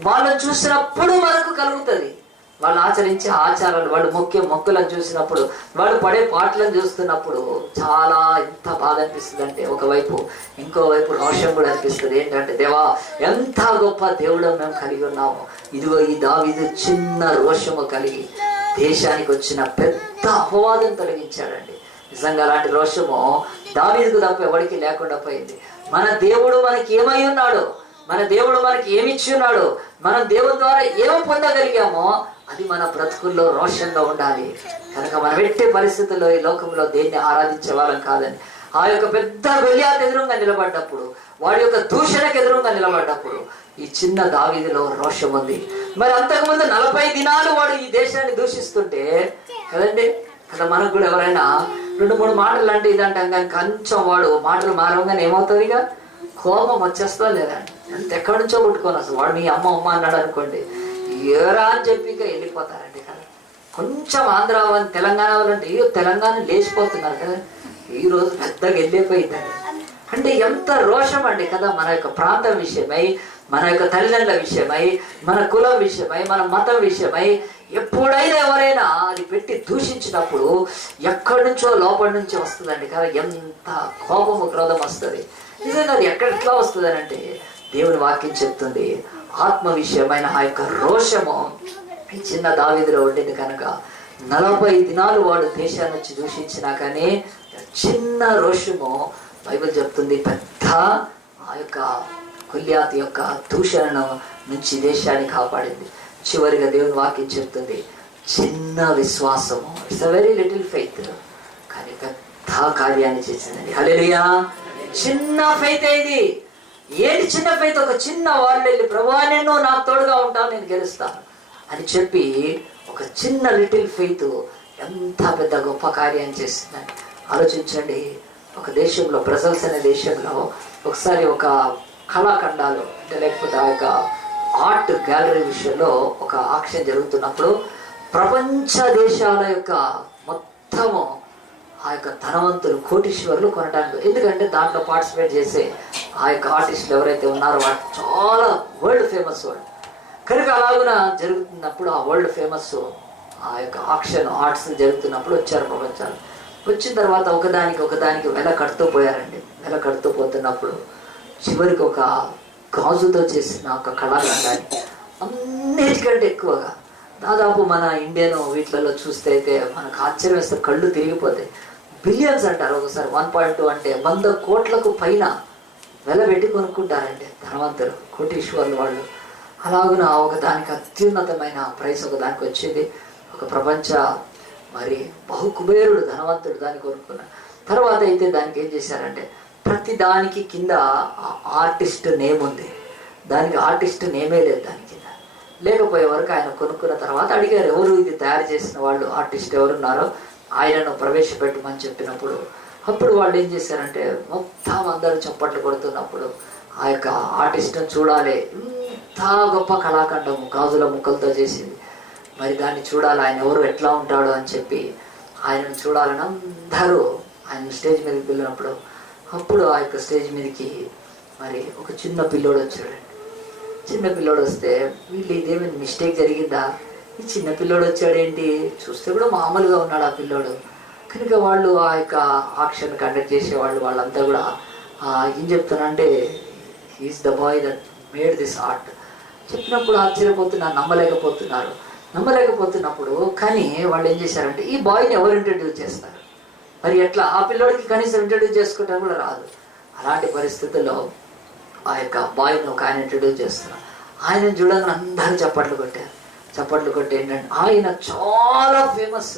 వాళ్ళని చూసినప్పుడు మనకు కలుగుతుంది. వాళ్ళు ఆచరించే ఆచారాలు, వాళ్ళు మొక్కులను చూసినప్పుడు, వాళ్ళు పడే పాటలను చూస్తున్నప్పుడు చాలా ఎంత బాధ అనిపిస్తుంది అంటే ఒకవైపు, ఇంకోవైపు రోషం కూడా అనిపిస్తుంది. ఏంటంటే దేవా ఎంత గొప్ప దేవుడు మేము కలిగి ఉన్నాము. ఇదిగో ఈ దావీదు చిన్న రోషము కలిగి దేశానికి వచ్చిన పెద్ద అపవాదం తొలగించాడండి. నిజంగా అలాంటి రోషము దావీదుకు తప్ప ఎవరికి లేకుండా పోయింది. మన దేవుడు మనకి ఏమై ఉన్నాడు, మన దేవుడు మనకి ఏమిచ్చి ఉన్నాడు, మనం దేవుని ద్వారా ఏమి పొందగలిగామో అది మన బ్రతుకుల్లో రోషంగా ఉండాలి. కనుక మనం ఎట్టి పరిస్థితుల్లో ఈ లోకంలో దేన్ని ఆరాధించే వాళ్ళం కాదని ఆ యొక్క పెద్ద గొల్లియాతు ఎదురుగా నిలబడ్డప్పుడు, వాడి యొక్క దూషణకు ఎదురుగా నిలబడ్డప్పుడు ఈ చిన్న దావీదులో రోషం ఉంది. మరి అంతకుముందు 40 దినాలు వాడు ఈ దేశాన్ని దూషిస్తుంటే కదండి, కదా మనకు కూడా ఎవరైనా 2-3 మాటలు అంటే ఇదంటాం, కానీ కొంచెం వాడు మాటలు మారవగానే ఏమవుతుంది? ఇక కోపం వచ్చేస్తా లేదండి. ఎంత ఎక్కడి నుంచో పుట్టుకొని అసలు వాడు మీ అమ్మ అన్నాడు అనుకోండి, ఏరా అని చెప్పి ఇక వెళ్ళిపోతారండి కదా. కొంచెం ఆంధ్ర వాళ్ళు, తెలంగాణ వాళ్ళు అంటే తెలంగాణ లేచిపోతున్నారు కదా. ఈరోజు పెద్దగా వెళ్ళిపోయిందండి. అంటే ఎంత రోషం అండి కదా. మన యొక్క ప్రాంతం విషయమై, మన యొక్క తల్లిదండ్రుల విషయమై, మన కులం విషయమై, మన మతం విషయమై ఎప్పుడైనా ఎవరైనా అది పెట్టి దూషించినప్పుడు ఎక్కడి నుంచో లోపలి నుంచి వస్తుందండి కదా. ఎంత కోపము క్రోధం వస్తుంది. నిజంగా అది ఎట్లా వస్తుంది అని అంటే దేవుని వాక్యం చెప్తుంది, ఆత్మ విషయమైన ఆ యొక్క రోషము ఈ చిన్న దావీదులో ఉండింది. కనుక 40 దినాలు వాడు దేశాన్ని వచ్చి దూషించినా కానీ చిన్న రోషము బైబిల్ చెప్తుంది పెద్ద ఆ యొక్క గొల్లియాతు యొక్క దూషణను నుంచి దేశాన్ని కాపాడింది. చివరిగా దేవుని వాక్యం చెప్తుంది, చిన్న విశ్వాసము, it's a very little faith, కానీ పెద్ద కార్యాన్ని చేసిందండి. హల్లెలూయా. చిన్న ఫెయిత్ ఇది. ఏంటి చిన్న ఫెయిత్? ఒక చిన్న వాళ్ళు వెళ్ళి ప్రభువా నేను నాకు తోడుగా ఉంటాను, నేను గెలుస్తాను అని చెప్పి ఒక చిన్న లిటిల్ ఫెయిత్ ఎంత పెద్ద గొప్ప కార్యాన్ని చేసిందని ఆలోచించండి. ఒక దేశంలో, బ్రజల్స్ అనే దేశంలో ఒకసారి ఒక కళాఖండాలు అంటే లేకపోతే ఆ యొక్క ఆర్ట్ గ్యాలరీ విషయంలో ఒక ఆక్షన్ జరుగుతున్నప్పుడు ప్రపంచ దేశాల యొక్క మొత్తము ఆ యొక్క ధనవంతులు, కోటీశ్వరులు కొనడానికి, ఎందుకంటే దాంట్లో పార్టిసిపేట్ చేసే ఆ యొక్క ఆర్టిస్టులు ఎవరైతే ఉన్నారో వాళ్ళు చాలా వరల్డ్ ఫేమస్ వాళ్ళు. కనుక అలాగున జరుగుతున్నప్పుడు ఆ వరల్డ్ ఫేమస్ ఆ యొక్క ఆర్ట్స్ జరుగుతున్నప్పుడు వచ్చారు ప్రపంచాలు. వచ్చిన తర్వాత ఒకదానికి వెల కడుతూ పోయారండి. వెల కడుతూ పోతున్నప్పుడు చివరికి ఒక గాజుతో చేసిన ఒక కళాఖండాన్ని అన్నిటికంటే ఎక్కువగా, దాదాపు మన ఇండియన్ వీటిలలో చూస్తే అయితే మనకు ఆశ్చర్యం వేస్తే కళ్ళు తిరిగిపోతాయి. బిలియన్స్ అంటారు ఒకసారి. 1.2 అంటే 100 కోట్లకు పైన వెల పెట్టి కొనుక్కుంటారండి ధనవంతులు, కోటీశ్వర్లు వాళ్ళు. అలాగున ఒకదానికి అత్యున్నతమైన ప్రైస్ ఒకదానికి వచ్చింది. ఒక ప్రపంచ మరి బహుకుబేరుడు ధనవంతుడు దాన్ని కొనుక్కున్నాడు. తర్వాత అయితే దానికి ఏం చేశారంటే ప్రతి దానికి కింద ఆర్టిస్ట్ నేమ్ ఉంది, దానికి ఆర్టిస్ట్ నేమే లేదు దాని కింద. లేకపోయే వరకు ఆయన కొనుక్కున్న తర్వాత అడిగారు ఎవరు ఇది తయారు చేసిన వాళ్ళు, ఆర్టిస్ట్ ఎవరున్నారో ఆయనను ప్రవేశపెట్టమని చెప్పినప్పుడు అప్పుడు వాళ్ళు ఏం చేశారంటే మొత్తం అందరూ చప్పట్లు కొడుతున్నప్పుడు ఆ యొక్క ఆర్టిస్ట్ను చూడాలి, ఇంత గొప్ప కళాఖండము గాజుల ముక్కలతో చేసింది, మరి దాన్ని చూడాలి, ఆయన ఎవరు ఎట్లా ఉంటాడో అని చెప్పి ఆయనను చూడాలని అందరూ ఆయన స్టేజ్ మీదకి వెళ్ళినప్పుడు అప్పుడు ఆ యొక్క స్టేజ్ మీదకి మరి ఒక చిన్న పిల్లోడు వచ్చాడండి. చిన్న పిల్లోడు వస్తే వీళ్ళు ఇదేమైనా మిస్టేక్ జరిగిందా, ఈ చిన్న పిల్లోడు వచ్చాడేంటి, చూస్తే కూడా మామూలుగా ఉన్నాడు ఆ పిల్లోడు. కనుక వాళ్ళు ఆ యొక్క ఆక్షన్ కండక్ట్ చేసేవాళ్ళు వాళ్ళంతా కూడా ఏం చెప్తానంటే is the boy that made this art చెప్పినప్పుడు ఆశ్చర్యపోతున్నారు, నమ్మలేకపోతున్నప్పుడు కానీ వాళ్ళు ఏం చేశారంటే ఈ బాయ్ని ఎవరు ఇంట్రడ్యూస్ చేస్తారు, మరి ఎట్లా ఆ పిల్లోడికి కనీసం ఇంట్రడ్యూస్ చేసుకోవటం కూడా రాదు. అలాంటి పరిస్థితుల్లో ఆ యొక్క బాయ్ని ఒక ఆయన ఇంట్రడ్యూస్ చేస్తున్నారు. ఆయన చూడగానే అందరూ చప్పట్లు కొట్టి ఏంటంటే ఆయన చాలా ఫేమస్,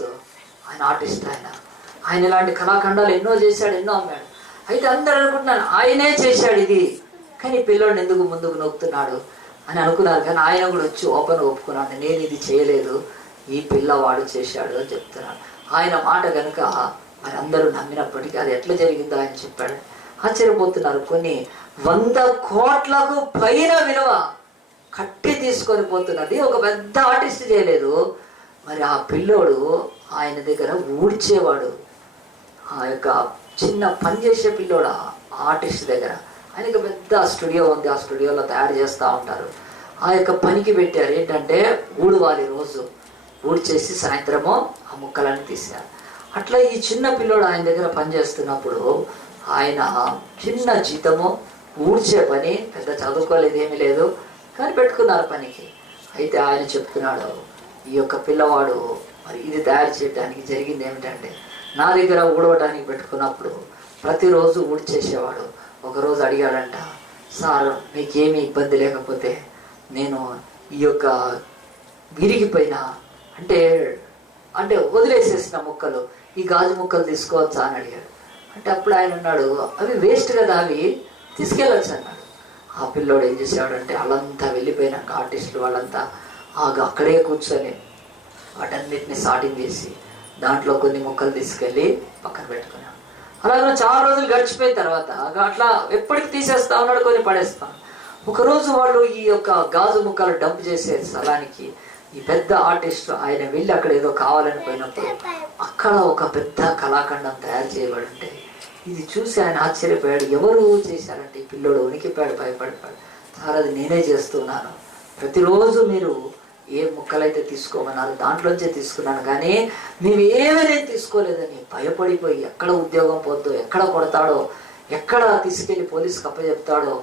ఆయన ఆర్టిస్ట్, ఆయన ఇలాంటి కళాఖండాలు ఎన్నో చేశాడు, ఎన్నో అమ్మాడు. అయితే అందరూ అనుకుంటున్నాను ఆయనే చేశాడు ఇది, కానీ పిల్లోడిని ఎందుకు ముందుకు నొక్కుతున్నాడు అని అనుకున్నారు. కానీ ఆయన కూడా వచ్చి ఒప్పుకున్నాడు, నేను ఇది చేయలేదు, ఈ పిల్లవాడు చేశాడు అని చెప్తున్నాడు. ఆయన మాట కనుక మరి అందరూ నమ్మినప్పటికీ అది ఎట్లా జరిగిందో ఆయన చెప్పాడు. ఆశ్చర్యపోతున్నారు. కొన్ని 100 కోట్లకు పైన విలువ కట్టి తీసుకొని పోతున్నది ఒక పెద్ద ఆర్టిస్ట్ చేయలేదు. మరి ఆ పిల్లోడు ఆయన దగ్గర ఊడ్చేవాడు, ఆ యొక్క చిన్న పని చేసే పిల్లోడు ఆర్టిస్ట్ దగ్గర. ఆయనకి పెద్ద స్టూడియో ఉంది, ఆ స్టూడియోలో తయారు చేస్తూ ఉంటారు. ఆ యొక్క పనికి పెట్టారు ఏంటంటే ఊడవాలి, రోజు ఊడ్చేసి సాయంత్రము ఆ ముక్కలన్నీ తీశారు. అట్లా ఈ చిన్న పిల్లోడు ఆయన దగ్గర పనిచేస్తున్నప్పుడు ఆయన చిన్న జీతము, ఊడ్చే పని, పెద్ద చదువుకోలేదు, ఏమీ లేదు, కానీ పెట్టుకున్నారు పనికి. అయితే ఆయన చెప్తున్నాడు, ఈ యొక్క పిల్లవాడు మరి ఇది తయారు చేయడానికి జరిగింది ఏమిటంటే నా దగ్గర ఊడవడానికి పెట్టుకున్నప్పుడు ప్రతిరోజు ఊడ్చేసేవాడు. ఒకరోజు అడిగాడంట, సార్ మీకేమీ ఇబ్బంది లేకపోతే నేను ఈ యొక్క విరిగిపోయిన అంటే వదిలేసేసిన ముక్కలు, ఈ గాజు ముక్కలు తీసుకోవచ్చా అని అడిగాడు. అంటే అప్పుడు ఆయన అన్నాడు, అవి వేస్ట్ కదా, అవి తీసుకెళ్ళచ్చు అన్నాడు. ఆ పిల్లోడు ఏం చేసేవాడంటే వాళ్ళంతా వెళ్ళిపోయినాక ఆర్టిస్టులు వాళ్ళంతా అక్కడే కూర్చొని వాటన్నిటిని సాటింగ్ చేసి దాంట్లో కొన్ని ముక్కలు తీసుకెళ్ళి పక్కన పెట్టుకున్నాడు. అలాగే చాలా రోజులు గడిచిపోయిన తర్వాత అట్లా ఎప్పటికి తీసేస్తా ఉన్నాడు, కొన్ని పడేస్తాను. ఒకరోజు వాళ్ళు ఈ యొక్క గాజు ముక్కలు డంప్ చేసే స్థలానికి ఈ పెద్ద ఆర్టిస్ట్ ఆయన వెళ్ళి అక్కడ ఏదో కావాలని పోయినప్పుడు అక్కడ ఒక పెద్ద కళాఖండం తయారు చేయబడింటే ఇది చూసి ఆయన ఆశ్చర్యపోయాడు. ఎవరు చేశారంటే ఈ పిల్లోడు ఉనికిపోయాడు, భయపడిపోయాడు. సార్ అది నేనే చేస్తున్నాను, ప్రతిరోజు మీరు ఏ ముక్కలైతే తీసుకోమన్నారు దాంట్లోంచే తీసుకున్నాను, కానీ నీవేమీ నేను తీసుకోలేదని భయపడిపోయి ఎక్కడ ఉద్యోగం పోద్దో, ఎక్కడ కొడతాడో, ఎక్కడ తీసుకెళ్ళి పోలీసుకి అప్పచెప్తాడో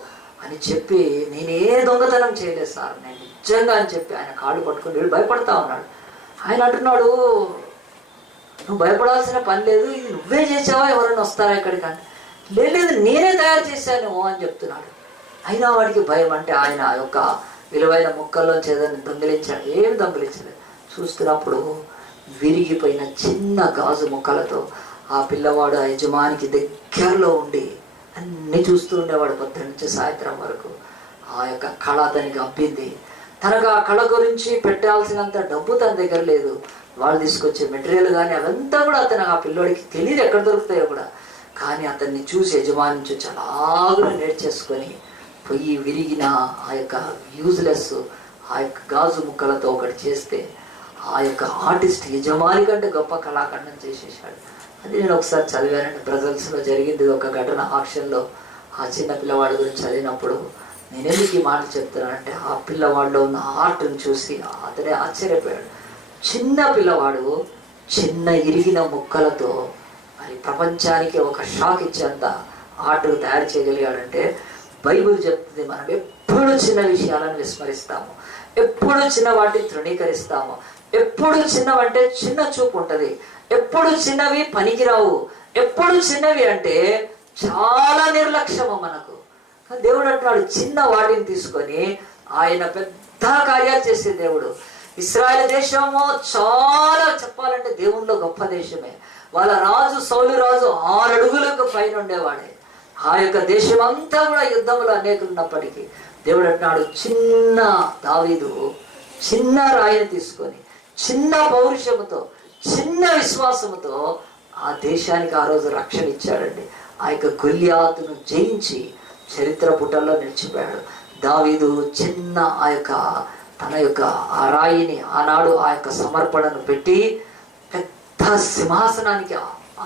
అని చెప్పి నేనే దొంగతనం చేయలేదు సార్, నేను నిజంగా అని చెప్పి ఆయన కాళ్ళు పట్టుకుని వీడు భయపడతా ఉన్నాడు. ఆయన అంటున్నాడు, నువ్వు భయపడాల్సిన పని లేదు, ఇది నువ్వే చేసావా, ఎవరైనా వస్తారా ఇక్కడికంటే, లేదు నేనే తయారు చేశాను అని చెప్తున్నాడు. అయినా వాడికి భయం. అంటే ఆయన యొక్క విలువైన ముక్కల్లోంచి ఏదైనా దొంగిలించాడు, ఏమి దొంగిలించలేదు. చూస్తున్నప్పుడు విరిగిపోయిన చిన్న గాజు ముక్కలతో ఆ పిల్లవాడు ఆ యజమానికి దగ్గరలో ఉండి అన్ని చూస్తూ ఉండేవాడు పొద్దున్న నుంచి సాయంత్రం వరకు. ఆ యొక్క కళ అతనికి అబ్బింది. తనకు ఆ కళ గురించి పెట్టాల్సినంత డబ్బు తన దగ్గర లేదు, వాళ్ళు తీసుకొచ్చే మెటీరియల్ కానీ అవంతా కూడా అతను ఆ పిల్లోడికి తెలియదు ఎక్కడ దొరుకుతాయో కూడా. కానీ అతన్ని చూసి యజమాని చూసి అలాగా నేర్చేసుకొని పొయ్యి విరిగిన ఆ యొక్క యూజ్లెస్ ఆ యొక్క గాజు ముక్కలతో ఒకటి చేస్తే ఆ యొక్క ఆర్టిస్ట్ యజమాని కంటే గొప్ప కళాఖండం చేసేసాడు. అది నేను ఒకసారి చదివానండి, బ్రజల్స్లో జరిగింది ఒక ఘటన. ఆక్షన్లో ఆ చిన్న పిల్లవాడి గురించి చదివినప్పుడు నేను ఎందుకు ఈ మాట చెప్తున్నానంటే ఆ పిల్లవాడిలో ఉన్న ఆర్ట్ని చూసి అతనే ఆశ్చర్యపోయాడు. చిన్న పిల్లవాడు చిన్న ఇరిగిన ముక్కలతో మరి ప్రపంచానికి ఒక షాక్ ఇచ్చేంత ఆర్ట్ తయారు చేయగలిగాడంటే బైబిల్ చెప్తుంది, మనం ఎప్పుడు చిన్న విషయాలను విస్మరిస్తాము, ఎప్పుడు చిన్న వాటిని తృణీకరిస్తాము, ఎప్పుడు చిన్నవంటే చిన్న చూపు ఉంటుంది, ఎప్పుడు చిన్నవి పనికిరావు, ఎప్పుడు చిన్నవి అంటే చాలా నిర్లక్ష్యము మనకు. దేవుడు అంటున్నాడు చిన్న వాటిని తీసుకొని ఆయన పెద్ద కార్యాలు చేసే దేవుడు. ఇశ్రాయేలు దేశము చాలా చెప్పాలంటే దేవునిలో గొప్ప దేశమే. వాళ్ళ రాజు సౌలు రాజు 6 అడుగులకు పైన ఉండేవాడే. ఆ యొక్క దేశం అంతా కూడా యుద్ధంలో అనేకులు ఉన్నప్పటికీ దేవుడు అంటున్నాడు చిన్న దావీదు చిన్న రాయిని తీసుకొని చిన్న పౌరుషముతో చిన్న విశ్వాసముతో ఆ దేశానికి ఆ రోజు రక్షణ ఇచ్చాడండి. ఆ యొక్క గొల్లియాతును జయించి చరిత్ర పుటల్లో నిలిచిపోయాడు. దావీదు చిన్న ఆ యొక్క తన యొక్క ఆ రాయిని ఆనాడు ఆ యొక్క సమర్పణను పెట్టి పెద్ద సింహాసనానికి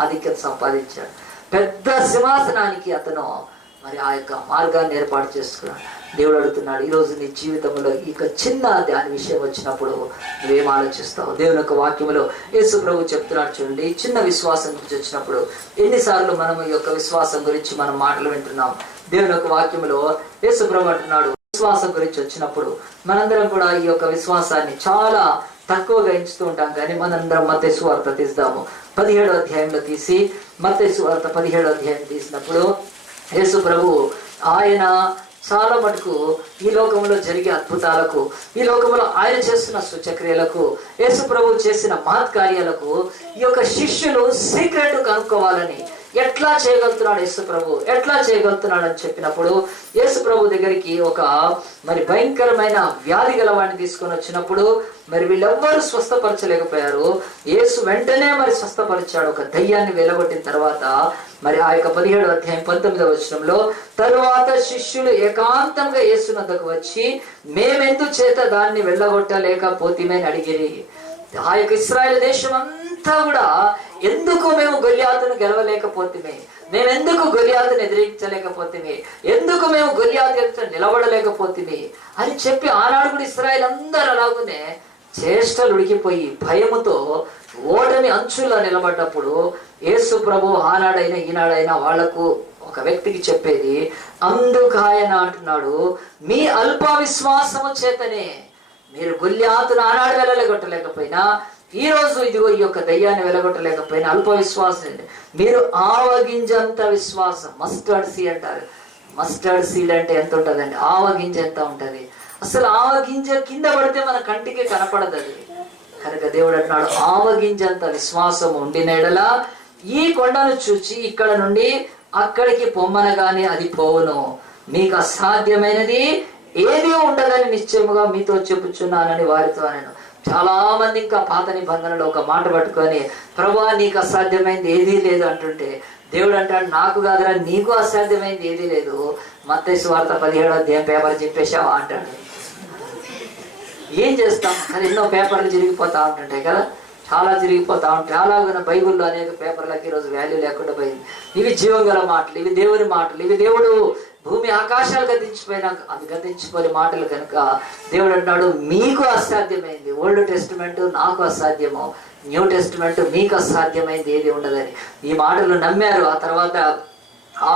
ఆధిక్యత సంపాదించాడు. పెద్ద సింహాసనానికి అతను మరి ఆ యొక్క మార్గాన్ని ఏర్పాటు చేసుకున్నాడు. దేవుడు అడుగుతున్నాడు, ఈరోజు నీ జీవితంలో ఇక చిన్న దాని విషయం వచ్చినప్పుడు నువ్వేం ఆలోచిస్తావు? దేవుని యొక్క వాక్యంలో యేసు ప్రభు చెప్తున్నాడు చూడండి, చిన్న విశ్వాసం గురించి వచ్చినప్పుడు ఎన్నిసార్లు మనం ఈ యొక్క విశ్వాసం గురించి మనం మాటలు వింటున్నాం. దేవుని యొక్క వాక్యంలో యేసు ప్రభు అంటున్నాడు, విశ్వాసం గురించి వచ్చినప్పుడు మనందరం కూడా ఈ యొక్క విశ్వాసాన్ని చాలా తక్కువగా ఎంచుతూ ఉంటాం. కానీ మనందరం మత్తయి సువార్త తీద్దాము, 17వ అధ్యాయంలో తీసి మత్తయి సువార్త 17వ అధ్యాయం తీసినప్పుడు యేసు ప్రభు ఆయన చాలా మటుకు ఈ లోకంలో జరిగే అద్భుతాలకు, ఈ లోకంలో ఆయన చేస్తున్న సూచక్రియలకు, యేసు ప్రభు చేసిన మహత్కార్యాలకు ఈ యొక్క శిష్యులు సీక్రెట్ కనుక్కోవాలని, ఎట్లా చేయగలుగుతున్నాడు యేసు ప్రభు, ఎట్లా చేయగలుగుతున్నాడు అని చెప్పినప్పుడు యేసు ప్రభు దగ్గరికి ఒక మరి భయంకరమైన వ్యాధి గలవాడిని తీసుకొని వచ్చినప్పుడు మరి వీళ్ళెవ్వరూ స్వస్థపరచలేకపోయారు. యేసు వెంటనే మరి స్వస్థపరిచాడు. ఒక దయ్యాన్ని వెలగొట్టిన తర్వాత మరి ఆ యొక్క 17వ అధ్యాయం 19వ వచనంలో, తరువాత శిష్యులు ఏకాంతంగా యేసు వద్దకు వచ్చి మేమెందు చేత దాన్ని వెళ్ళగొట్టలేకపోతేమని అడిగిరి. ఆ యొక్క ఇశ్రాయేలు దేశం అంతా కూడా ఎందుకు మేము గొల్యాతును గెలవలేకపోతేమే, మేమెందుకు గొల్యాతును ఎదిరించలేకపోతేమే, ఎందుకు మేము గొల్యాతు ఎదుట నిలబడలేకపోతేమే అని చెప్పి ఆనాడు కూడా ఇశ్రాయేల్ అందరూ అలాగునే చేష్టలు ఉడికిపోయి భయముతో ఓటమి అంచుల్లో నిలబడ్డప్పుడు యేసు ప్రభు ఆనాడైనా ఈనాడైనా వాళ్లకు ఒక వ్యక్తికి చెప్పేది, అందుకు ఆయన అంటున్నాడు, మీ అల్ప విశ్వాసము చేతనే మీరు గొల్యాతును ఆనాడు వెళ్ళగొట్టలేకపోయినా, ఈ రోజు ఇదిగో ఈ యొక్క దయ్యాన్ని వెలగొట్టలేకపోయినా అల్ప విశ్వాసం, మీరు ఆవగింజంత విశ్వాసం, మస్టర్డ్ సీడ్ అంటారు. మస్టర్డ్ సీడ్ అంటే ఎంత ఉంటుందండి? ఆవగింజ ఎంత ఉంటది? అసలు ఆవగింజ కింద పడితే మన కంటికి కనపడదు అది. కనుక దేవుడు అంటున్నాడు, ఆవగింజంత విశ్వాసం ఉండిన యెడల ఈ కొండను చూచి ఇక్కడ నుండి అక్కడికి పొమ్మనగానే అది పోవును, మీకు అసాధ్యమైనది ఏదీ ఉండదని నిశ్చయముగా మీతో చెప్పుచున్నానని వారితో నేను. చాలా మంది ఇంకా పాత నిబంధనలో ఒక మాట పట్టుకొని, ప్రభువా నీకు అసాధ్యమైంది ఏదీ లేదు అంటుంటే దేవుడు అంటాడు, నాకు కాదురా నీకు అసాధ్యమైంది ఏదీ లేదు. మత్తయి సువార్త 17వ అధ్యాయం పేపర్ చెప్పేశావా అంటాడు. ఏం చేస్తాం? కానీ ఎన్నో పేపర్లు జరిగిపోతా ఉంటుంటాయి కదా, చాలా జరిగిపోతా ఉంటాయి. అలాగే బైబుల్లో అనేక పేపర్లకి ఈరోజు వాల్యూ లేకుండా పోయింది. ఇవి జీవం గల మాటలు, ఇవి దేవుని మాటలు, ఇవి దేవుడు భూమి ఆకాశాలు గతించిపోయినా అవి గతించిపోయే మాటలు. కనుక దేవుడు అంటాడు, మీకు అసాధ్యమైంది ఓల్డ్ టెస్టిమెంట్ నాకు అసాధ్యము, న్యూ టెస్టిమెంట్ మీకు అసాధ్యమైంది ఏది ఉండదని ఈ మాటలు నమ్మారు. ఆ తర్వాత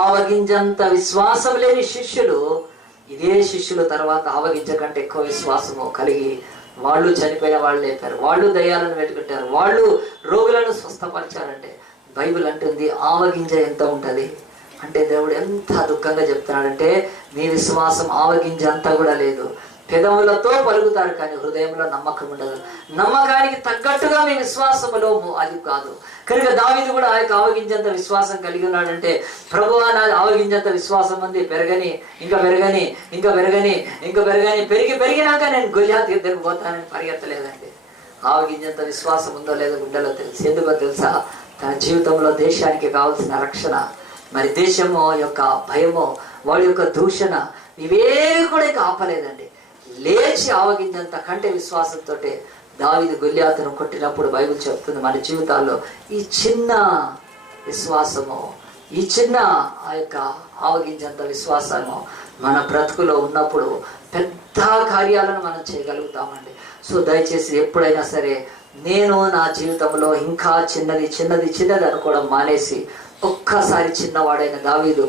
ఆవగింజంత విశ్వాసం లేని శిష్యులు, ఇదే శిష్యుల తర్వాత ఆవగింజ కంటే ఎక్కువ విశ్వాసము కలిగి వాళ్ళు చనిపోయిన వాళ్ళు లేపారు, వాళ్ళు దయ్యాలను వెతుకుంటారు, వాళ్ళు రోగులను స్వస్థపరిచారంటే బైబిల్ అంటుంది ఆవగింజ ఎంత ఉంటది అంటే, దేవుడు ఎంత దుఃఖంగా చెప్తున్నాడంటే, మీ విశ్వాసం ఆవగింజ అంతా కూడా లేదు. పెదవులతో పలుకుతారు కానీ హృదయంలో నమ్మకం ఉండదు. నమ్మకానికి తగ్గట్టుగా మీ విశ్వాసములో అది కాదు. కనుక దావీదు కూడా ఆ యొక్క ఆవగింజంత విశ్వాసం కలిగి ఉన్నాడంటే, ప్రభువా నాది ఆవగింజంత విశ్వాసం ఉంది, పెరగని ఇంకా పెరగని ఇంకా పెరగని ఇంకా పెరగని, పెరిగినాక నేను గొల్యాతు దగ్గరికి పోతానని పరిగెత్తలేదండి. ఆవగింజంత విశ్వాసం ఉందో లేదో గుండెలో తెలుసు. ఎందుకో తెలుసా? తన జీవితంలో దేశానికి కావాల్సిన రక్షణ, మరి దేశము యొక్క భయము, వాడి యొక్క దూషణ, ఇవేవి కూడా ఇక ఆపలేదండి. లేచి ఆవగింజంత కంటే విశ్వాసంతో దావీదు గొల్యాతును కొట్టినప్పుడు బైబిల్ చెప్తుంది, మన జీవితాల్లో ఈ చిన్న విశ్వాసము, ఈ చిన్న ఆ యొక్క ఆవగింజంత విశ్వాసము మన బ్రతుకులో ఉన్నప్పుడు పెద్ద కార్యాలను మనం చేయగలుగుతామండి. సో దయచేసి ఎప్పుడైనా సరే నేను నా జీవితంలో ఇంకా చిన్నది చిన్నది చిన్నది అనుకోవడం మానేసి, ఒక్కసారి చిన్నవాడైన దావీదు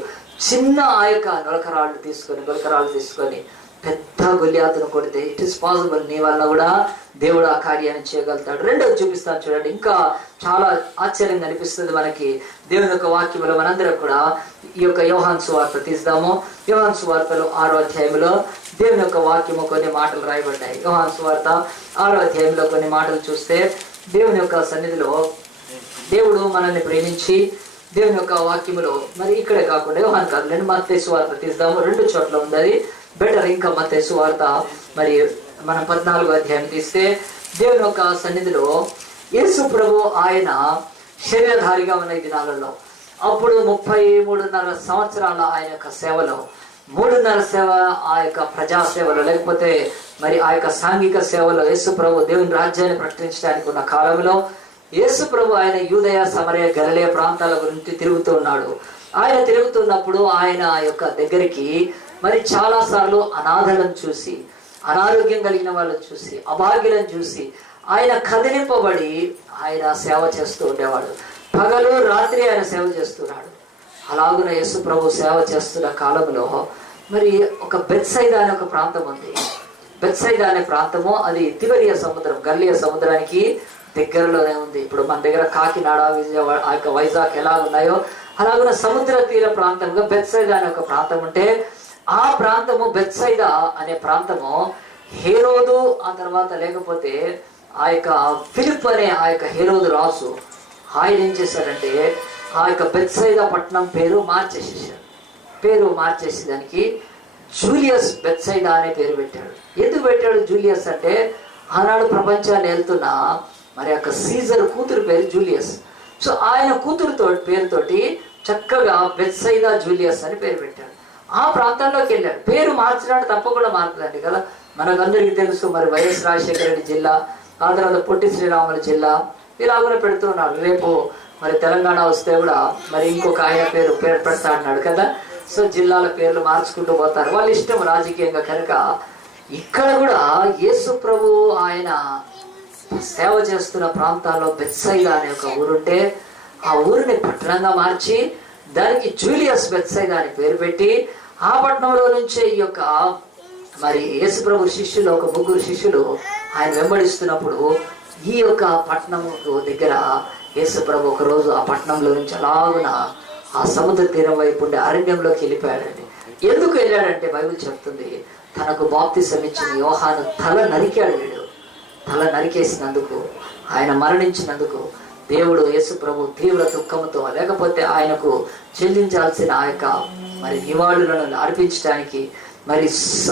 చిన్న ఆ యొక్క గులకరాళ్ళు తీసుకొని పెద్ద గొల్యాతును కొడితే ఇట్ ఇస్ పాసిబుల్, నీ వల్ల కూడా దేవుడు ఆ కార్యాన్ని చేయగలుగుతాడు. రెండోది చూపిస్తాను చూడండి, ఇంకా చాలా ఆశ్చర్యంగా అనిపిస్తుంది మనకి దేవుని యొక్క వాక్యంలో. మనందరం కూడా ఈ యొక్క యోహాను సువార్త తీద్దాము. యోహాను సువార్తలో 6వ అధ్యాయంలో దేవుని యొక్క వాక్యము కొన్ని మాటలు రాయబడ్డాయి. యోహాను సువార్త 6వ అధ్యాయంలో కొన్ని మాటలు చూస్తే, దేవుని యొక్క సన్నిధిలో దేవుడు మనల్ని ప్రేమించి దేవుని యొక్క వాక్యములో, మరి ఇక్కడే కాకుండా యోహాను కాదు, నేను మత్తయి సువార్త తీద్దాము. 2 చోట్ల ఉంది అది బెటర్. ఇంకా మత్తయి సువార్త మరి మనం 14వ అధ్యాయం తీస్తే, దేవుని యొక్క సన్నిధిలో యేసు ప్రభు ఆయన శరీరధారిగా ఉన్న ఈ దినాలలో, అప్పుడు 33.5 సంవత్సరాల ఆయన యొక్క సేవలో, 3.5 సేవ ఆ యొక్క ప్రజా సేవలో, లేకపోతే మరి ఆ యొక్క సాంఘిక సేవలో యేసు ప్రభు దేవుని రాజ్యాన్ని ప్రకటించడానికి ఉన్న కాలంలో యేసు ప్రభు ఆయన యూదయ సమరయ గలిలయ ప్రాంతాల గురించి తిరుగుతూ ఉన్నాడు. ఆయన తిరుగుతున్నప్పుడు ఆయన యొక్క దగ్గరికి మరి చాలా సార్లు అనాథలను చూసి, అనారోగ్యం కలిగిన వాళ్ళని చూసి, అభాగ్యులను చూసి ఆయన కదిలింపబడి ఆయన సేవ చేస్తూ ఉండేవాడు. పగలు రాత్రి ఆయన సేవ చేస్తున్నాడు. అలాగున యేసు ప్రభు సేవ చేస్తున్న కాలంలో మరి ఒక బెత్సైదా అనే ఒక ప్రాంతం ఉంది. బెత్సైదా అనే ప్రాంతము అది తిబెరియా సముద్రం, గల్లియా సముద్రానికి దగ్గరలోనే ఉంది. ఇప్పుడు మన దగ్గర కాకినాడ, విజయవాడ, ఆ యొక్క వైజాగ్ ఎలా ఉన్నాయో అలాగున సముద్ర తీర ప్రాంతంగా బెత్సైదా అనే ఒక ప్రాంతం ఉంటే, ఆ ప్రాంతము బెత్సైదా అనే ప్రాంతము హేరోదు, ఆ తర్వాత లేకపోతే ఆ యొక్క ఫిలిప్ అనే ఆ యొక్క హేరోదు రాజు ఆయన ఏం చేశాడంటే ఆ యొక్క బెత్సైదా పట్టణం పేరు మార్చేసేసాడు. పేరు మార్చేసి దానికి జూలియస్ బెత్సైదా అనే పేరు పెట్టాడు. ఎందుకు పెట్టాడు జూలియస్ అంటే, ఆనాడు ప్రపంచాన్ని వెళ్తున్న మరి యొక్క సీజర్ కూతురు పేరు జూలియస్. సో ఆయన కూతురుతో పేరుతోటి చక్కగా బెత్సైదా జూలియస్ అని పేరు పెట్టాడు. ఆ ప్రాంతంలోకి వెళ్ళాడు. పేరు మార్చినాడు, తప్పకుండా మారుతుందండి కదా. మనకందరికీ తెలుసు మరి వైఎస్ రాజశేఖర రెడ్డి జిల్లా, ఆ తర్వాత పొట్టి శ్రీరాములు జిల్లా, ఇలాగనే పెడుతూ ఉన్నాడు. రేపు మరి తెలంగాణ వస్తే కూడా మరి ఇంకొక ఆయన పేరు పెడతా అన్నాడు కదా. సో జిల్లాల పేర్లు మార్చుకుంటూ పోతారు, వాళ్ళ ఇష్టం రాజకీయంగా. కనుక ఇక్కడ కూడా యేసు ప్రభు ఆయన సేవ చేస్తున్న ప్రాంతాల్లో బెత్సైదా అనే ఒక ఊరుంటే, ఆ ఊరిని పట్టణంగా మార్చి దానికి జూలియస్ బెత్సైదా అని పేరు పెట్టి, ఆ పట్టణంలో నుంచే ఈ యొక్క మరి యేసు ప్రభు శిష్యులు, ఒక 3 శిష్యులు ఆయన వెంబడిస్తున్నప్పుడు ఈ యొక్క పట్టణము దగ్గర యేసు ప్రభు ఒక రోజు ఆ పట్టణంలో నుంచి అలాగున ఆ సముద్ర తీరం వైపు ఉండే అరణ్యంలోకి వెళ్ళిపోయాడండి. ఎందుకు వెళ్ళాడంటే బైబిల్ చెప్తుంది, తనకు బాప్తిసం ఇచ్చిన యోహాను తల నరికాడు. వీడు తల నరికేసినందుకు, ఆయన మరణించినందుకు దేవుడు యేసు ప్రభు తీవ్ర దుఃఖంతో, లేకపోతే ఆయనకు చెల్లించాల్సిన ఆ యొక్క మరి నివాళులను అర్పించడానికి, మరి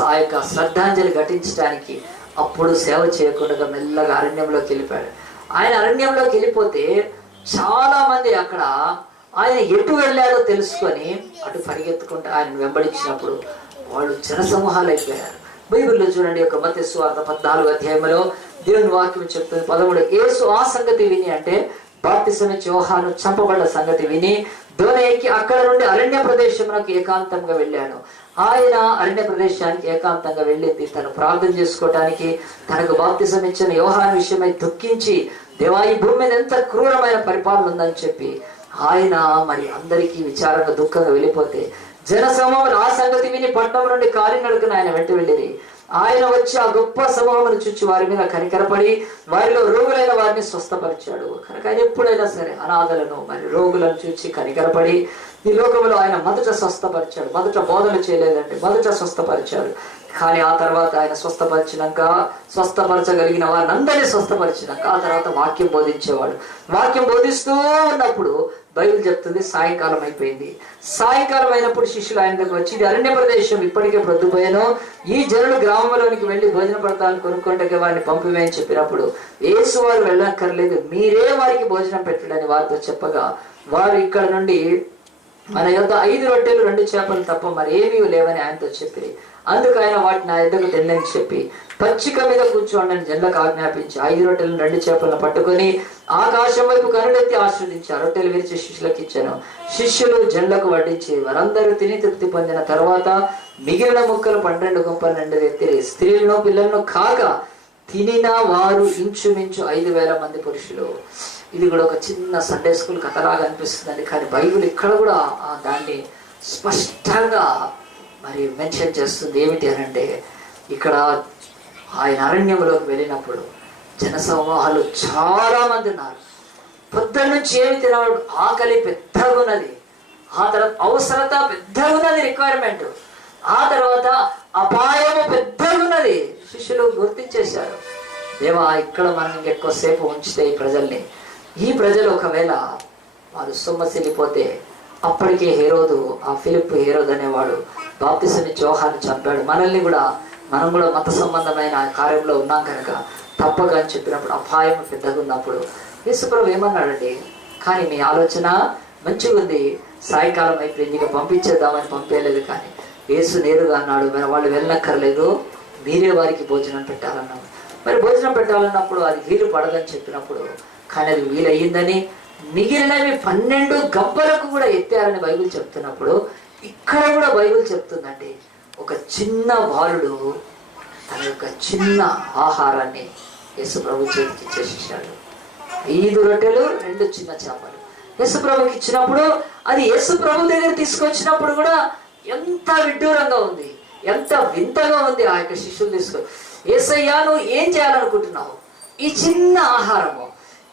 ఆ యొక్క శ్రద్ధాంజలి ఘటించడానికి అప్పుడు సేవ చేయకుండా మెల్లగా అరణ్యంలోకి వెళ్ళిపోయాడు. ఆయన అరణ్యంలోకి వెళ్ళిపోతే చాలా మంది అక్కడ ఆయన ఎటు వెళ్ళాడో తెలుసుకొని అటు పరిగెత్తుకుంటూ ఆయన వెంబడించినప్పుడు వాళ్ళు జనసమూహాలు అయిపోయారు. బైబిల్లో చూడండి, ఒక మత్తయి సువార్త 14వ అధ్యాయంలో దేవుని వాక్యం చెప్తుంది 13. యేసు ఆ సంగతి విని, అంటే బాప్తిసం ఇచ్చి యోహాను చంపబడ్డ సంగతి విని దోణ ఎక్కి అక్కడ నుండి అరణ్య ప్రదేశమునకు ఏకాంతంగా వెళ్ళాడు. ఆయన అరణ్య ప్రదేశానికి ఏకాంతంగా వెళ్ళింది తను ప్రార్థన చేసుకోవటానికి. తనకు బాప్తిసం ఇచ్చిన యోహాను విషయమై దుఃఖించి, దేవా ఈ భూమి మీద ఎంత క్రూరమైన పరిపాలన ఉందని చెప్పి ఆయన మరి అందరికీ విచారంగా దుఃఖంగా వెళ్ళిపోతే, జనసమూహం ఆ సంగతి విని పట్టణం నుండి కాలినడకన ఆయన వెంట వెళ్ళింది. ఆయన వచ్చి ఆ గొప్ప సమూహమును చూచి వారి మీద కనికరపడి వారిలో రోగులైన వారిని స్వస్థపరిచాడు. కనుక ఆయన ఎప్పుడైనా సరే అనాథలను మరి రోగులను చూచి కనికరపడి ఈ లోకంలో ఆయన మొదట స్వస్థపరిచాడు. మొదట బోధన చేయలేదంటే మొదట స్వస్థపరిచాడు. కానీ ఆ తర్వాత ఆయన స్వస్థపరచగలిగిన వారిని అందరినీ స్వస్థపరిచినాక ఆ తర్వాత వాక్యం బోధించేవాడు. వాక్యం బోధిస్తూ ఉన్నప్పుడు బైబిల్ చెప్తుంది సాయంకాలం అయిపోయింది. సాయంకాలం అయినప్పుడు శిష్యులు ఆయన దగ్గర వచ్చి, ఇది అరణ్య ప్రదేశం, ఇప్పటికే ప్రొద్దుపోయాను, ఈ జనులు గ్రామంలోనికి వెళ్ళి భోజన పడతాను కొనుక్కుంటే వారిని పంపివేయని చెప్పినప్పుడు యేసు వారు వెళ్ళక్కర్లేదు, మీరే వారికి భోజనం పెట్టడని వారితో చెప్పగా, వారు ఇక్కడ నుండి మన యొద్ద 5 రొట్టెలు 2 చేపలు తప్ప మరేమీ లేవని ఆయనతో చెప్పి, అందుకు ఆయన వాటిని ఆ యొద్దకు తెల్లని చెప్పి పచ్చిక మీద కూర్చోండి జనులకు ఆజ్ఞాపించి 5 రొట్టెలను 2 చేపలను పట్టుకొని ఆకాశం వైపు కనుడెత్తి ఆశీర్వదించారు. రొట్టెలు విరిచి శిష్యులకు ఇచ్చాను. శిష్యులు జనులకు వడ్డించి వారందరూ తిని తృప్తి పొందిన తర్వాత మిగిలిన ముక్కలు 12 గుంపలు నిండు ఎత్తిరి. స్త్రీలను పిల్లలను కాక తినిన వారు ఇంచుమించు 5,000 మంది పురుషులు. ఇది కూడా ఒక చిన్న సండే స్కూల్ కథలాగా అనిపిస్తుందండి, కానీ బైబిల్ ఇక్కడ కూడా దాన్ని స్పష్టంగా మరి మెన్షన్ చేస్తుంది. ఏమిటి అని అంటే, ఇక్కడ ఆయన అరణ్యంలోకి వెళ్ళినప్పుడు జనసమూహాలు చాలా మంది ఉన్నారు. పొద్దున్న నుంచి ఏమి తినవాడు, ఆకలి పెద్దగా ఉన్నది, ఆ తర్వాత అవసరత పెద్దగా ఉన్నది, రిక్వైర్మెంట్, ఆ తర్వాత అపాయము పెద్దగా ఉన్నది. శిష్యులు గుర్తించేశారు, దేవా ఇక్కడ మనం ఇంకెక్కువసేపు ఉంచితే ఈ ప్రజలు ఒకవేళ వారు సొమ్మసిల్లిపోతే, అప్పటికే హేరోదు, ఆ ఫిలిప్ హేరోదు అనేవాడు బాప్తిసం ఇచ్చి యోహాను చంపాడు, మనం కూడా మత సంబంధమైన కార్యంలో ఉన్నాం కనుక తప్పక అని చెప్పినప్పుడు అపాయం పెద్దగా ఉన్నప్పుడు యేసుప్రభు ఏమన్నాడండి, కానీ మీ ఆలోచన మంచిగా ఉంది, సాయంకాలం అయిపోయింది ఇక పంపించేద్దామని పంపేయలేదు. కానీ యేసు నేరుగా అన్నాడు, వాళ్ళు వెళ్ళనక్కర్లేదు, మీరే వారికి భోజనం పెట్టాలన్నాడు. మరి భోజనం పెట్టాలన్నప్పుడు అది వీలు పడదని చెప్పినప్పుడు, కానీ అది వీలయ్యిందని మిగిలినవి 12 గంపలకు కూడా ఎత్తారని బైబిల్ చెప్తున్నప్పుడు ఇక్కడ కూడా బైబిల్ చెప్తుందండి, ఒక చిన్న బాలుడు తన యొక్క చిన్న ఆహారాన్ని యేసు ప్రభు చేతికి ఇచ్చేసేసాడు. 5 రొట్టెలు 2 చిన్న చేపలు యేసు ప్రభుకి ఇచ్చినప్పుడు, అది యేసు ప్రభు దగ్గర తీసుకొచ్చినప్పుడు కూడా ఎంత విడ్డూరంగా ఉంది, ఎంత వింతగా ఉంది. ఆ యొక్క శిష్యులు తీసుకొని, యేసయ్యా నువ్వు ఏం చేయాలనుకుంటున్నావు? ఈ చిన్న ఆహారము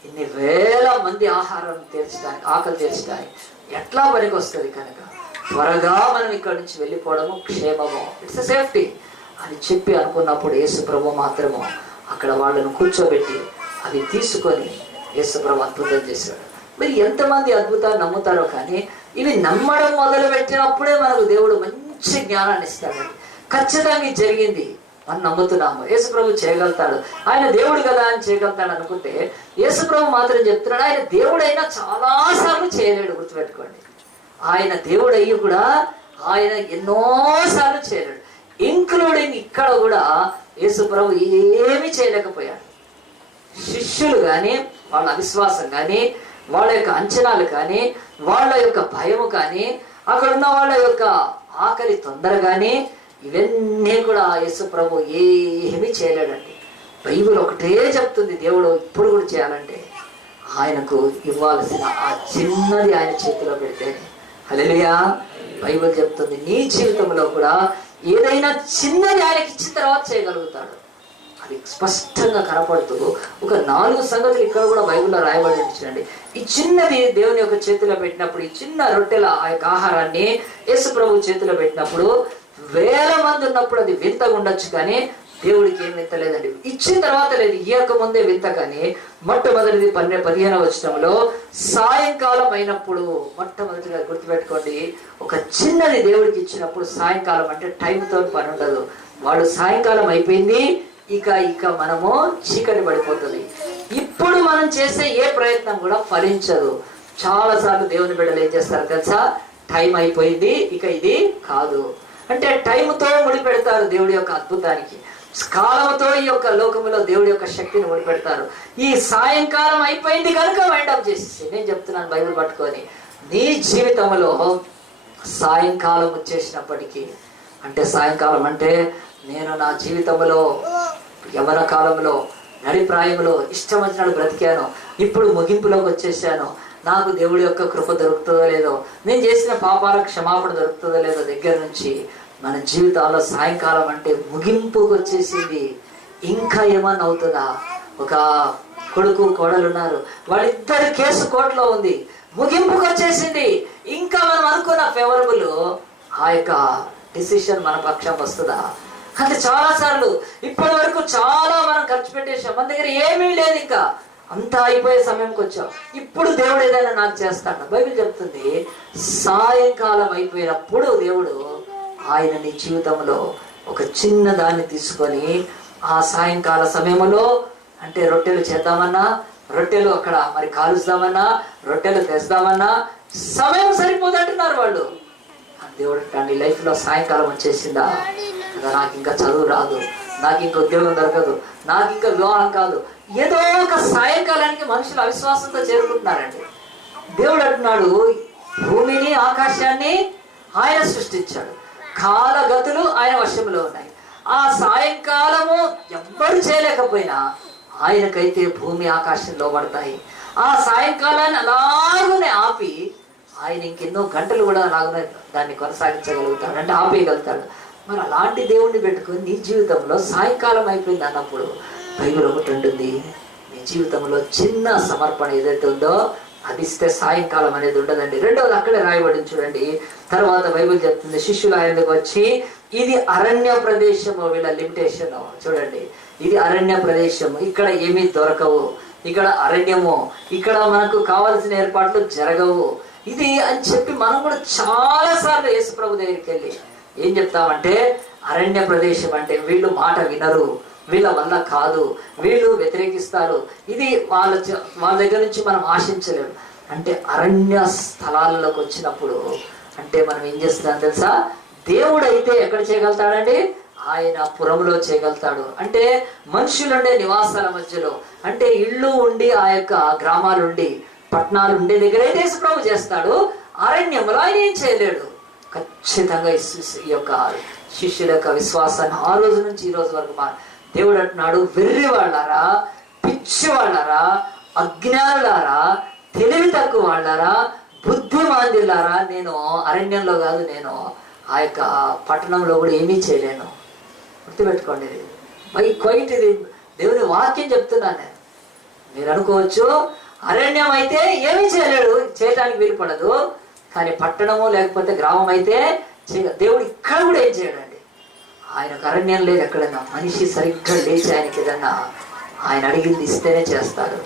ఇన్ని వేల మంది ఆహారం తీర్చడానికి, ఆకలి తీర్చడానికి ఎట్లా పనికి వస్తుంది? కనుక త్వరగా మనం ఇక్కడ నుంచి వెళ్ళిపోవడము క్షేమము, ఇట్స్ సేఫ్టీ అని చెప్పి అనుకున్నప్పుడు యేసు ప్రభు మాత్రము అక్కడ వాళ్ళను కూర్చోబెట్టి అవి తీసుకొని యేసు ప్రభు అద్భుతం చేశాడు. మరి ఎంతమంది అద్భుతాలు నమ్ముతారో, కానీ ఇవి నమ్మడం మొదలు పెట్టినప్పుడే మనకు దేవుడు మంచి జ్ఞానాన్ని ఇస్తాడండి. ఖచ్చితంగా జరిగింది మనం నమ్ముతున్నాము, యేసు ప్రభు చేయగలుగుతాడు, ఆయన దేవుడు కదా అని చేయగలుగుతాడు అనుకుంటే, యేసు ప్రభు మాత్రం చెప్తున్నాడు ఆయన దేవుడైనా చాలాసార్లు చేయలేడు. గుర్తుపెట్టుకోండి, ఆయన దేవుడయ్యి కూడా ఆయన ఎన్నోసార్లు చేయలేడు. ఇంక్లూడింగ్ ఇక్కడ కూడా యేసు ప్రభు ఏమీ చేయలేకపోయాడు. శిష్యులు కానీ, వాళ్ళ అవిశ్వాసం కానీ, వాళ్ళ యొక్క అంచనాలు కానీ, వాళ్ళ యొక్క భయము కానీ, అక్కడ ఉన్న వాళ్ళ యొక్క ఆకలి తొందర కానీ, ఇవన్నీ కూడా యేసు ప్రభు ఏమీ చేయలేడండి. బైబిల్ ఒకటే చెప్తుంది, దేవుడు ఇప్పుడు కూడా చేయాలంటే ఆయనకు ఇవ్వాల్సిన ఆ చిన్నది ఆయన చేతిలో పెడితే. హల్లెలూయా. బైబిల్ చెప్తుంది నీ జీవితంలో కూడా ఏదైనా చిన్నది ఆయనకి ఇచ్చిన తర్వాత చేయగలుగుతాడు. అది స్పష్టంగా కనపడుతూ ఒక 4 సంగతులు ఇక్కడ కూడా బైబిల్లో రాయబడి చూడండి. ఈ చిన్నది దేవుని యొక్క చేతిలో పెట్టినప్పుడు, ఈ చిన్న రొట్టెల ఆ యొక్క ఆహారాన్ని యేసు ప్రభు చేతిలో పెట్టినప్పుడు, వేల మంది ఉన్నప్పుడు అది వింతగా ఉండొచ్చు, కానీ దేవుడికి ఏం వింత లేదండి. ఇచ్చిన తర్వాత లేదు, ఇయ్యక ముందే వింత. కానీ మొట్టమొదటిది 15వ వచనంలో సాయంకాలం అయినప్పుడు, మొట్టమొదటిగా గుర్తుపెట్టుకోండి, ఒక చిన్నది దేవుడికి ఇచ్చినప్పుడు, సాయంకాలం అంటే టైంతో పని ఉండదు. వాడు సాయంకాలం అయిపోయింది, ఇక మనము చీకటి పడిపోతుంది. ఇప్పుడు మనం చేసే ఏ ప్రయత్నం కూడా ఫలించదు. చాలా సార్లు దేవుని బిడ్డలు ఏం చేస్తారు తెలుసా? టైం అయిపోయింది, ఇక ఇది కాదు అంటే టైంతో ముడిపెడతారు దేవుడి యొక్క అద్భుతానికి. కాలంతో ఈ యొక్క లోకములో దేవుడి యొక్క శక్తిని ముడిపెడతారు. ఈ సాయంకాలం అయిపోయింది కనుక వైండప్ చేసేసి, నేను చెప్తున్నాను బైబిల్ పట్టుకొని, నీ జీవితంలో సాయంకాలం వచ్చేసినప్పటికీ, అంటే సాయంకాలం అంటే నేను నా జీవితంలో యవ్వన కాలంలో నడిప్రాయంలో ఇష్టం వచ్చినట్టు బ్రతికాను, ఇప్పుడు ముగింపులోకి వచ్చేసాను, నాకు దేవుడి యొక్క కృప దొరుకుతుందో లేదో, నేను చేసిన పాపాల క్షమాపణ దొరుకుతుందో లేదో దగ్గర నుంచి మన జీవితాల్లో సాయంకాలం అంటే ముగింపుకు వచ్చేసింది. ఇంకా ఏమన్నా అవుతుందా? ఒక కొడుకు కోడలు ఉన్నారు, వాళ్ళిద్దరి కేసు కోర్టులో ఉంది, ముగింపుకు వచ్చేసింది. ఇంకా మనం అనుకున్న ఫేవరబుల్ ఆ యొక్క డిసిషన్ మన పక్షం వస్తుందా? అంటే చాలా సార్లు ఇప్పటి వరకు చాలా మనం ఖర్చు పెట్టేసాం, మన దగ్గర ఏమీ లేదు, ఇంకా అంతా అయిపోయే సమయంకి వచ్చాం, ఇప్పుడు దేవుడు ఏదైనా నాకు చేస్తాడు. బైబిల్ చెప్తుంది సాయంకాలం అయిపోయినప్పుడు దేవుడు ఆయన నీ జీవితంలో ఒక చిన్న దాన్ని తీసుకొని, ఆ సాయంకాల సమయంలో అంటే రొట్టెలు చేద్దామన్నా, రొట్టెలు అక్కడ మరి కాలుస్తామన్నా, రొట్టెలు తెస్తామన్నా సమయం సరిపోదంటున్నారు వాళ్ళు. దేవుడు నీ లైఫ్లో సాయంకాలం వచ్చేసిందా? నాకు ఇంకా చదువు రాదు, నాకు ఇంకా ఉద్యోగం దొరకదు, నాకు ఇంకా వివాహం కాదు, ఏదో ఒక సాయంకాలానికి మనుషులు అవిశ్వాసంతో చేరుకుంటున్నారండి. దేవుడు అంటున్నాడు భూమిని ఆకాశాన్ని ఆయన సృష్టించాడు, కాలగతులు ఆయన వశంలో ఉన్నాయి. ఆ సాయంకాలము ఎవ్వరు చేయలేకపోయినా ఆయనకైతే భూమి ఆకాశం లోబడతాయి. ఆ సాయంకాలాన్ని అలాగనే ఆపి ఆయన ఇంకెన్నో గంటలు కూడా అలాగనే దాన్ని కొనసాగించగలుగుతాడు, అంటే ఆపేయగలుగుతాడు. మరి అలాంటి దేవుణ్ణి పెట్టుకుని నీ జీవితంలో సాయంకాలం అయిపోయింది అన్నప్పుడు బైబిల్ ఒకటి ఉంటుంది, నీ జీవితంలో చిన్న సమర్పణ ఏదైతే ఉందో అది ఇస్తే సాయంకాలం అనేది ఉండదండి. రెండవది అక్కడే రాయబడింది చూడండి. తర్వాత బైబిల్ చెప్తుంది శిష్యులు ఆయనకు వచ్చి, ఇది అరణ్య ప్రదేశము, వీళ్ళ లిమిటేషన్ చూడండి, ఇది అరణ్య ప్రదేశము, ఇక్కడ ఏమీ దొరకవు, ఇక్కడ అరణ్యము, ఇక్కడ మనకు కావలసిన ఏర్పాట్లు జరగవు, ఇది అని చెప్పి మనం కూడా చాలా సార్లు యేసు ప్రభు దగ్గరికి వెళ్ళి ఏం చెప్తామంటే, అరణ్య ప్రదేశం అంటే వీళ్ళు మాట వినరు, వీళ్ళ వల్ల కాదు, వీళ్ళు వ్యతిరేకిస్తారు, ఇది వాళ్ళ దగ్గర నుంచి మనం ఆశించలేము. అంటే అరణ్య స్థలాలలోకి వచ్చినప్పుడు అంటే మనం ఏం చేస్తున్నాం తెలుసా? దేవుడు అయితే ఎక్కడ చేయగలుగుతాడండి? ఆయన పురములో చేయగలుగుతాడు. అంటే మనుషులుండే నివాసాల మధ్యలో, అంటే ఇళ్ళు ఉండి ఆ యొక్క గ్రామాలుండి పట్టణాలు ఉండే దగ్గర అయితే యేసుప్రభు చేస్తాడు, అరణ్యంలో ఆయన ఏం చేయలేడు. ఖచ్చితంగా ఈ యొక్క శిష్యుల యొక్క విశ్వాసాన్ని ఆ రోజు నుంచి ఈ రోజు వరకు దేవుడు అంటున్నాడు, వెర్రి వాళ్ళారా, పిచ్చి వాళ్ళారా, అజ్ఞానులారా, తెలివి తక్కువ వాళ్ళారా, బుద్ధిమాంద్యులారా, నేను అరణ్యంలో కాదు, నేను ఆ యొక్క పట్టణంలో కూడా ఏమీ చేయలేను. గుర్తుపెట్టుకోండి, క్వైట్ ఇది దేవుని వాక్యం చెప్తున్నాను నేను. మీరు అనుకోవచ్చు అరణ్యం అయితే ఏమీ చేయలేడు, చేయటానికి వీలుపడదు, కానీ పట్టణము లేకపోతే గ్రామం అయితే దేవుడు ఇక్కడ కూడా ఏం చేయడండి. ఆయనకు అరణ్యం లేదు ఎక్కడన్నా. మనిషి సరిగ్గా లేచి ఆయనకి ఏదన్నా ఆయన అడిగింది ఇస్తేనే చేస్తాడు.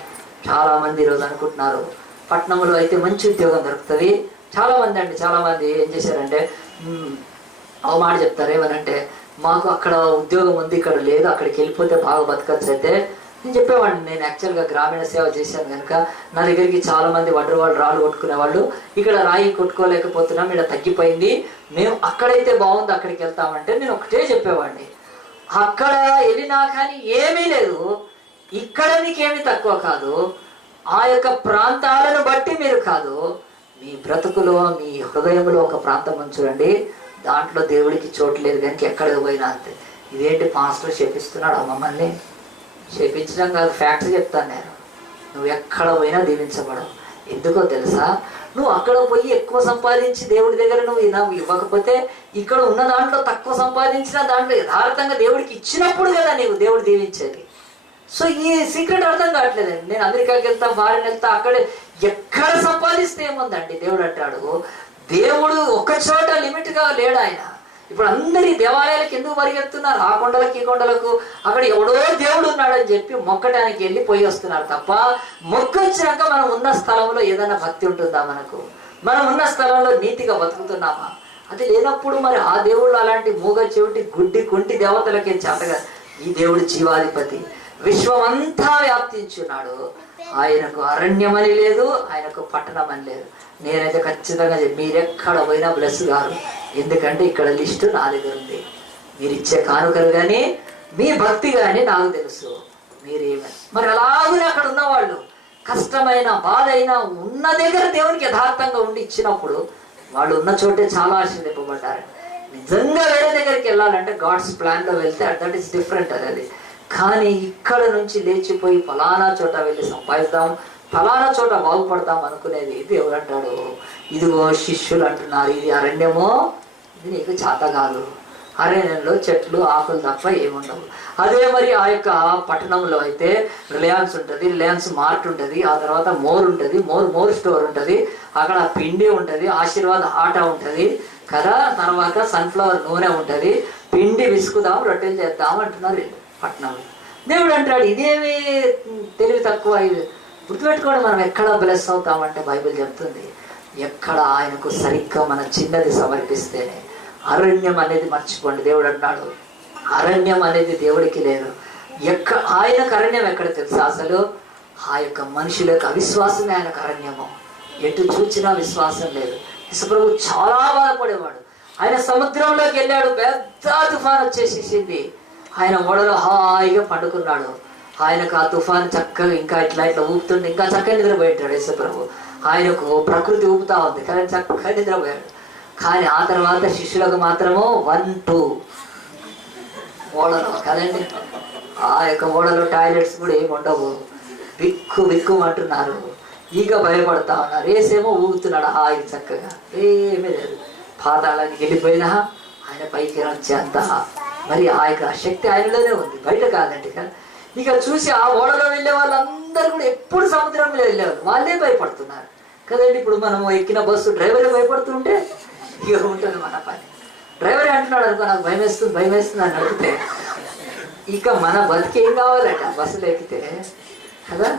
చాలా మంది ఈరోజు అనుకుంటున్నారు పట్టణంలో అయితే మంచి ఉద్యోగం దొరుకుతుంది. చాలా మంది ఏం చేశారంటే ఓ మాట చెప్తారు, ఏమనంటే మాకు అక్కడ ఉద్యోగం ఉంది, ఇక్కడ లేదు, అక్కడికి వెళ్ళిపోతే బాగా బతకచ్చు. అయితే నేను చెప్పేవాడిని, నేను యాక్చువల్గా గ్రామీణ సేవ చేశాను కనుక నా దగ్గరికి చాలా మంది వడ్రు వాళ్ళు రాళ్ళు కొట్టుకునే వాళ్ళు, ఇక్కడ రాయి కొట్టుకోలేకపోతున్నాం, ఇక్కడ తగ్గిపోయింది, మేము అక్కడైతే బాగుంది అక్కడికి వెళ్తామంటే నేను ఒకటే చెప్పేవాడిని, అక్కడ వెళ్ళినా కానీ ఏమీ లేదు, ఇక్కడ మీకేమీ తక్కువ కాదు. ఆ యొక్క ప్రాంతాలను బట్టి మీరు కాదు, మీ బ్రతుకులో మీ హృదయంలో ఒక ప్రాంతం ఉంచురండి, దాంట్లో దేవుడికి చోటు లేదు కనుక ఎక్కడికి పోయినా అంతే. ఇదేంటి పాస్టర్ చేపిస్తున్నాడు మమ్మల్ని? చేపించడం కాదు, ఫ్యాక్ట్స్ చెప్తాను నేను. నువ్వు ఎక్కడ పోయినా దీవించబడవు. ఎందుకో తెలుసా? నువ్వు అక్కడ పోయి ఎక్కువ సంపాదించి దేవుడి దగ్గర నువ్వు ఇవ్వకపోతే, ఇక్కడ ఉన్న దాంట్లో తక్కువ సంపాదించిన దాంట్లో యథార్థంగా దేవుడికి ఇచ్చినప్పుడు కదా నీవు దేవుడు దీవించేది. సో ఈ సీక్రెట్ అర్థం కావట్లేదండి. నేను అమెరికాకి వెళ్తా, ఫారెన్ వెళ్తా, అక్కడే ఎక్కడ సంపాదిస్తే ఏముందండి. దేవుడు అంటాడు, దేవుడు ఒక చోట లిమిట్గా లేడు ఆయన. ఇప్పుడు అందరి దేవాలయాలకు ఎందుకు పరిగెత్తున్నారు? ఆ కొండలకు ఈ కొండలకు, అక్కడ ఎవడో దేవుడు ఉన్నాడని చెప్పి మొక్కడానికి వెళ్ళి పోయి వస్తున్నారు తప్ప, మొక్కొచ్చినాక మనం ఉన్న స్థలంలో ఏదైనా భక్తి ఉంటుందా మనకు? మనం ఉన్న స్థలంలో నీతిగా బతుకుతున్నామా? అది లేనప్పుడు మరి ఆ దేవుళ్ళు అలాంటి మూగ చెవిటి గుడ్డి కుంటి దేవతలకేం చేతగా? ఈ దేవుడు జీవాధిపతి, విశ్వమంతా వ్యాప్తించున్నాడు. ఆయనకు అరణ్యమని లేదు, ఆయనకు పట్టణం అని లేదు. నేనైతే ఖచ్చితంగా మీరెక్కడ పోయినా బ్లెస్ గారు, ఎందుకంటే ఇక్కడ లిస్టు నా దగ్గర ఉంది. మీరు ఇచ్చే కానుకలు కానీ మీ భక్తి కానీ నాకు తెలుసు. మీరేమైనా మరి అలాగే అక్కడ ఉన్నవాళ్ళు కష్టమైన బాధ అయినా ఉన్న దగ్గర దేవునికి యథార్థంగా ఉండి ఇచ్చినప్పుడు వాళ్ళు ఉన్న చోటే చాలా ఆశీర్వదింపబడ్డారు. నిజంగా వేరే దగ్గరికి వెళ్ళాలంటే గాడ్స్ ప్లాన్లో వెళ్తే దట్ ఈస్ డిఫరెంట్ అది. కానీ ఇక్కడ నుంచి లేచిపోయి ఫలానా చోట వెళ్ళి సంపాదిద్దాం, ఫలానా చోట బాగుపడతాం అనుకునేది దేవుడు అంటాడు, ఇదిగో శిష్యులు అంటున్నారు ఇది అరణ్యమో, ఇది నీకు చేత కాదు. అరణ్యంలో చెట్లు ఆకులు తప్ప ఏముండవు. అదే మరి ఆ యొక్క పట్టణంలో అయితే రిలయన్స్ ఉంటుంది, రిలయన్స్ మార్ట్ ఉంటుంది, ఆ తర్వాత మోర్ ఉంటుంది, మోర్ స్టోర్ ఉంటుంది, అక్కడ పిండి ఉంటుంది, ఆశీర్వాద్ ఆట ఉంటుంది కదా, తర్వాత సన్ఫ్లవర్ నూనె ఉంటుంది, పిండి విసుకుదాం రొట్టెలు చేద్దాం అంటున్నారు పట్టణంలో. దేవుడు అంటాడు ఇదేమి తెలివి తక్కువ. ఇది గుర్తుపెట్టుకోండి, మనం ఎక్కడ బ్లెస్ అవుతామంటే బైబిల్ చెప్తుంది, ఎక్కడ ఆయనకు సరిగ్గా మన చిన్నది సమర్పిస్తేనే. అరణ్యం అనేది మర్చిపోండి. దేవుడు అన్నాడు అరణ్యం అనేది దేవుడికి లేదు. ఆయనకు అరణ్యం ఎక్కడ తెలుసా? అసలు ఆ యొక్క మనుషుల యొక్క అవిశ్వాసమే ఆయనకు అరణ్యము. ఎటు చూచినా విశ్వాసం లేదు. యేసుప్రభు చాలా బాధపడేవాడు. ఆయన సముద్రంలోకి వెళ్ళాడు, పెద్ద తుఫాన్ వచ్చేసేసింది, ఆయన ఓడలో హాయిగా పండుకున్నాడు. ఆయనకు ఆ తుఫాన్ చక్కగా ఇంకా ఇట్లా ఊపుతుంటే ఇంకా చక్కగా నిద్రపోయింటాడు యేసుప్రభు. ఆయనకు ప్రకృతి ఊపుతా ఉంది కానీ చక్కగా నిద్రపోయాడు. కానీ ఆ తర్వాత శిష్యులకు మాత్రము 1-2 ఓడలో కదండి, ఆ యొక్క ఓడలో టాయిలెట్స్ కూడా ఏమి ఉండవు, బిక్కు అంటున్నారు, ఈగ భయపడతా ఉన్నారు. ఏసేమో ఊగుతున్నాడు హాయి చక్కగా, ఏమీ లేదు. పాతాళానికి వెళ్ళిపోయినా ఆయన పైకి వచ్చేంత మరి ఆ యొక్క శక్తి ఆయనలోనే ఉంది, బయట కాదండి. ఇక చూసి ఆ ఓడలో వెళ్ళే వాళ్ళందరూ కూడా ఎప్పుడు సముద్రంలో వెళ్ళేవాళ్ళు, వాళ్ళే భయపడుతున్నారు కదండి. ఇప్పుడు మనం ఎక్కిన బస్సు డ్రైవరే భయపడుతుంటే ఇక ఉంటుంది మన పని. డ్రైవరే అంటున్నాడు అనుకో, నాకు భయం వేస్తుంది అని అడిగితే ఇక మన బతికి ఏం కావాలంట బస్సులో ఎక్కితే కదా.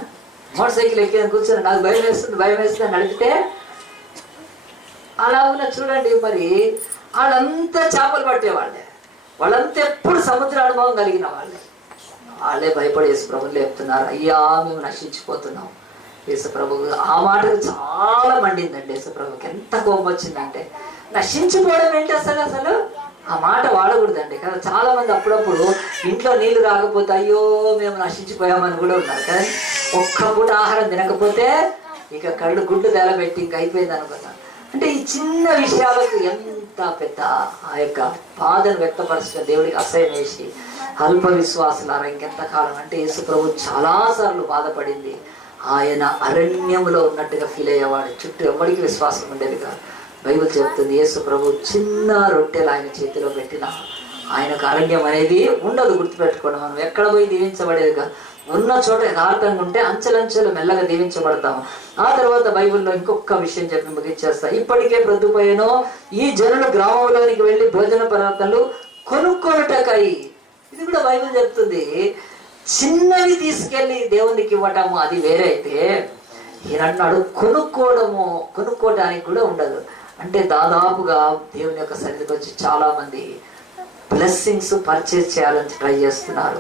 మోటార్ సైకిల్ ఎక్కిన కూర్చొని నాకు భయం వేస్తుంది అని అడిగితే అలా ఉన్న చూడండి. మరి వాళ్ళంతా చేపలు పట్టేవాళ్ళే, వాళ్ళంతా ఎప్పుడు సముద్ర అనుభవం కలిగిన వాళ్ళే భయపడి యేసుప్రభుని లేపుతున్నారు, అయ్యా మేము నశించిపోతున్నాం. యేసుప్రభు ఆ మాటకు చాలా మండిందండి. యేసుప్రభుకి ఎంత కోపం వచ్చిందంటే, నశించిపోవడం ఏంటి అసలు ఆ మాట వాడకూడదండి కదా. చాలా మంది అప్పుడప్పుడు ఇంట్లో నీళ్లు రాకపోతే అయ్యో మేము నశించిపోయామని కూడా ఉన్నారు కదా. ఒక్క పూట ఆహారం తినకపోతే ఇక కళ్ళు గుడ్లు తెలబెట్టి ఇంక అయిపోయింది అనుకున్నా. అంటే ఈ చిన్న విషయాలకు ఎంత పెద్ద ఆ యొక్క బాధను వ్యక్తపరిచిన దేవుడికి అసహ్యం వేసి అల్ప విశ్వాసులారా ఇంకెంతకాలం అంటే యేసు ప్రభు చాలాసార్లు బాధపడింది. ఆయన అరణ్యంలో ఉన్నట్టుగా ఫీల్ అయ్యేవాడు, చుట్టూ ఎవరికి విశ్వాసం ఉండేది కాదు. బైబిల్ చెప్తుంది యేసు ప్రభు చిన్న రొట్టెలు ఆయన చేతిలో పెట్టిన ఆయనకు అరణ్యం అనేది ఉండదు. గుర్తుపెట్టుకోండి, మనం ఎక్కడ పోయి దీవించబడేది కాదు. ఉన్న చోట యథార్థంగా ఉంటే అంచెలంచెలు మెల్లగా దీవించబడతాము. ఆ తర్వాత బైబిల్లో ఇంకొక విషయం చెప్పి ముగించేస్తా. ఇప్పటికే ప్రొద్దుపోయేనో ఈ జనులు గ్రామంలోనికి వెళ్ళి భోజన పదార్థాలు కొనుక్కొనుటకై. ఇది కూడా బైబిల్ చెప్తుంది. చిన్నవి తీసుకెళ్లి దేవునికి ఇవ్వటము అది వేరే అయితే, ఈయన అన్నాడు కొనుక్కోవడానికి కూడా ఉండదు. అంటే దాదాపుగా దేవుని యొక్క సన్నిధికి వచ్చి చాలా మంది బ్లెస్సింగ్స్ పర్చేజ్ చేయాలని ట్రై చేస్తున్నారు,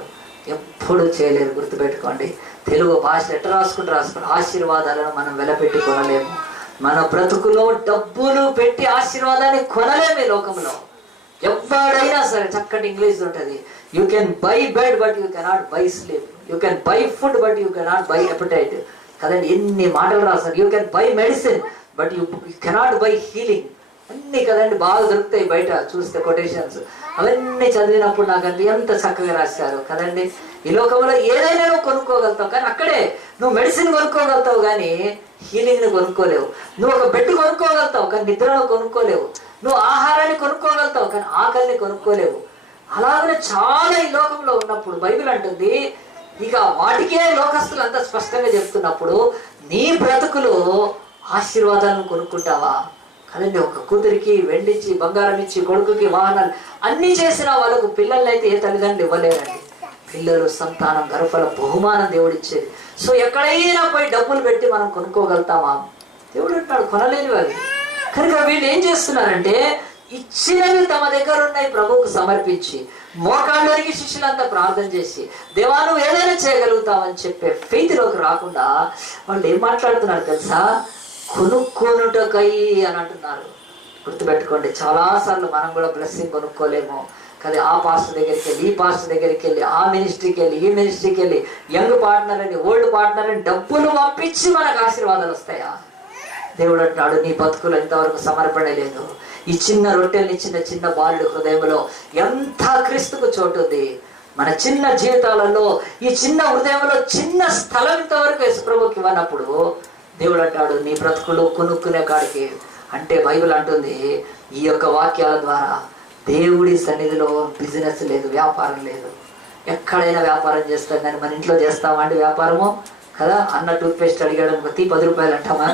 ఎప్పుడు చేయలేరు. గుర్తుపెట్టుకోండి, తెలుగు భాష ఎట్లా రాసుకుంటూ ఆశీర్వాదాలను మనం వెలపెట్టి కొనలేము. మన బ్రతుకులో డబ్బులు పెట్టి ఆశీర్వాదాన్ని కొనలేము ఈ లోకంలో. ఎవడైనా సరే చక్కటి ఇంగ్లీష్ ఉంటుంది. You can buy bed but you cannot by sleep. You can buy food but you cannot by appetite. కదండి, ఎన్ని మాటలు రాస్తారు. You can buy medicine but you cannot by healing. అన్ని కదండి బాగా దొరుకుతాయి బయట చూస్తే కొటేషన్స్. అవన్నీ చదివినప్పుడు నాకంటే ఎంత చక్కగా రాశారు కదండి. ఈ లోకంలో ఏదైనా నువ్వు కొనుక్కోగలుగుతావు, కానీ అక్కడే నువ్వు మెడిసిన్ కొనుక్కోగలుగుతావు కానీ హీలింగ్ ని కొనుక్కోలేవు. నువ్వు ఒక బెడ్ కొనుక్కోగలుగుతావు కానీ నిద్రను కొనుక్కోలేవు. నువ్వు ఆహారాన్ని కొనుక్కోగలుగుతావు కానీ ఆకలిని కొనుక్కోలేవు. అలాగనే చాలా ఈ లోకంలో ఉన్నప్పుడు బైబిల్ అంటుంది, ఇక వాటికే లోకస్తులు అంతా స్పష్టంగా చెప్తున్నప్పుడు నీ బ్రతుకులో ఆశీర్వాదాలను కొనుక్కుంటావా? కదండి, ఒక కూతురికి వెండిచ్చి బంగారం ఇచ్చి కొడుకుకి వాహనాలు అన్ని చేసిన వాళ్ళకు పిల్లల్ని అయితే ఏ తల్లిదండ్రులు ఇవ్వలేరండి. పిల్లలు సంతానం గర్భఫల బహుమానం దేవుడిచ్చేది. సో ఎక్కడైనా పోయి డబ్బులు పెట్టి మనం కొనుక్కోగలుగుతామా? దేవుడు అంటాడు కొనలేని వాళ్ళు. కనుక వీళ్ళు ఏం చేస్తున్నారంటే ఇచ్చినవి తమ దగ్గర ఉన్నాయి ప్రభువుకు సమర్పించి మోకాళ్ళకి శిష్యులంతా ప్రార్థన చేసి దేవా నువ్వు ఏదైనా చేయగలుగుతావని చెప్పే ఫెయిత్లోకి రాకుండా వాళ్ళు ఏం మాట్లాడుతున్నారు తెలుసా? కొనుక్కొనుటకై అని అంటున్నారు. గుర్తుపెట్టుకోండి, చాలాసార్లు మనం కూడా బ్లెస్సింగ్ కొనుక్కోలేము కదా. ఆ పాస్టర్ దగ్గరికి వెళ్ళి ఈ పాస్టర్ దగ్గరికి వెళ్ళి ఆ మినిస్ట్రీకి వెళ్ళి ఈ మినిస్ట్రీకి వెళ్ళి యంగ్ పార్ట్నర్ అని ఓల్డ్ పార్ట్నర్ అని డబ్బులు పంపించి మనకు ఆశీర్వాదాలు వస్తాయా? దేవుడు అంటాడు నీ బతుకులు ఎంతవరకు సమర్పణ లేదు. ఈ చిన్న రొట్టెల్ని ఇచ్చిన చిన్న బాలుడి హృదయంలో ఎంత క్రీస్తుకు చోటు ఉంది. మన చిన్న జీవితాలలో ఈ చిన్న హృదయంలో చిన్న స్థలం ఇంతవరకు యేసుప్రభుకి ఇవ్వనప్పుడు దేవుడు అంటాడు నీ బ్రతుకులు కొనుక్కునే కాడికి. అంటే బైబిల్ అంటుంది ఈ యొక్క వాక్యాల ద్వారా దేవుడి సన్నిధిలో బిజినెస్ లేదు, వ్యాపారం లేదు. ఎక్కడైనా వ్యాపారం చేస్తాం కానీ మన ఇంట్లో చేస్తామా అంటే వ్యాపారము కదా. అన్న టూత్పేస్ట్ అడిగాడు అనుకో 10 రూపాయలు అంటామా?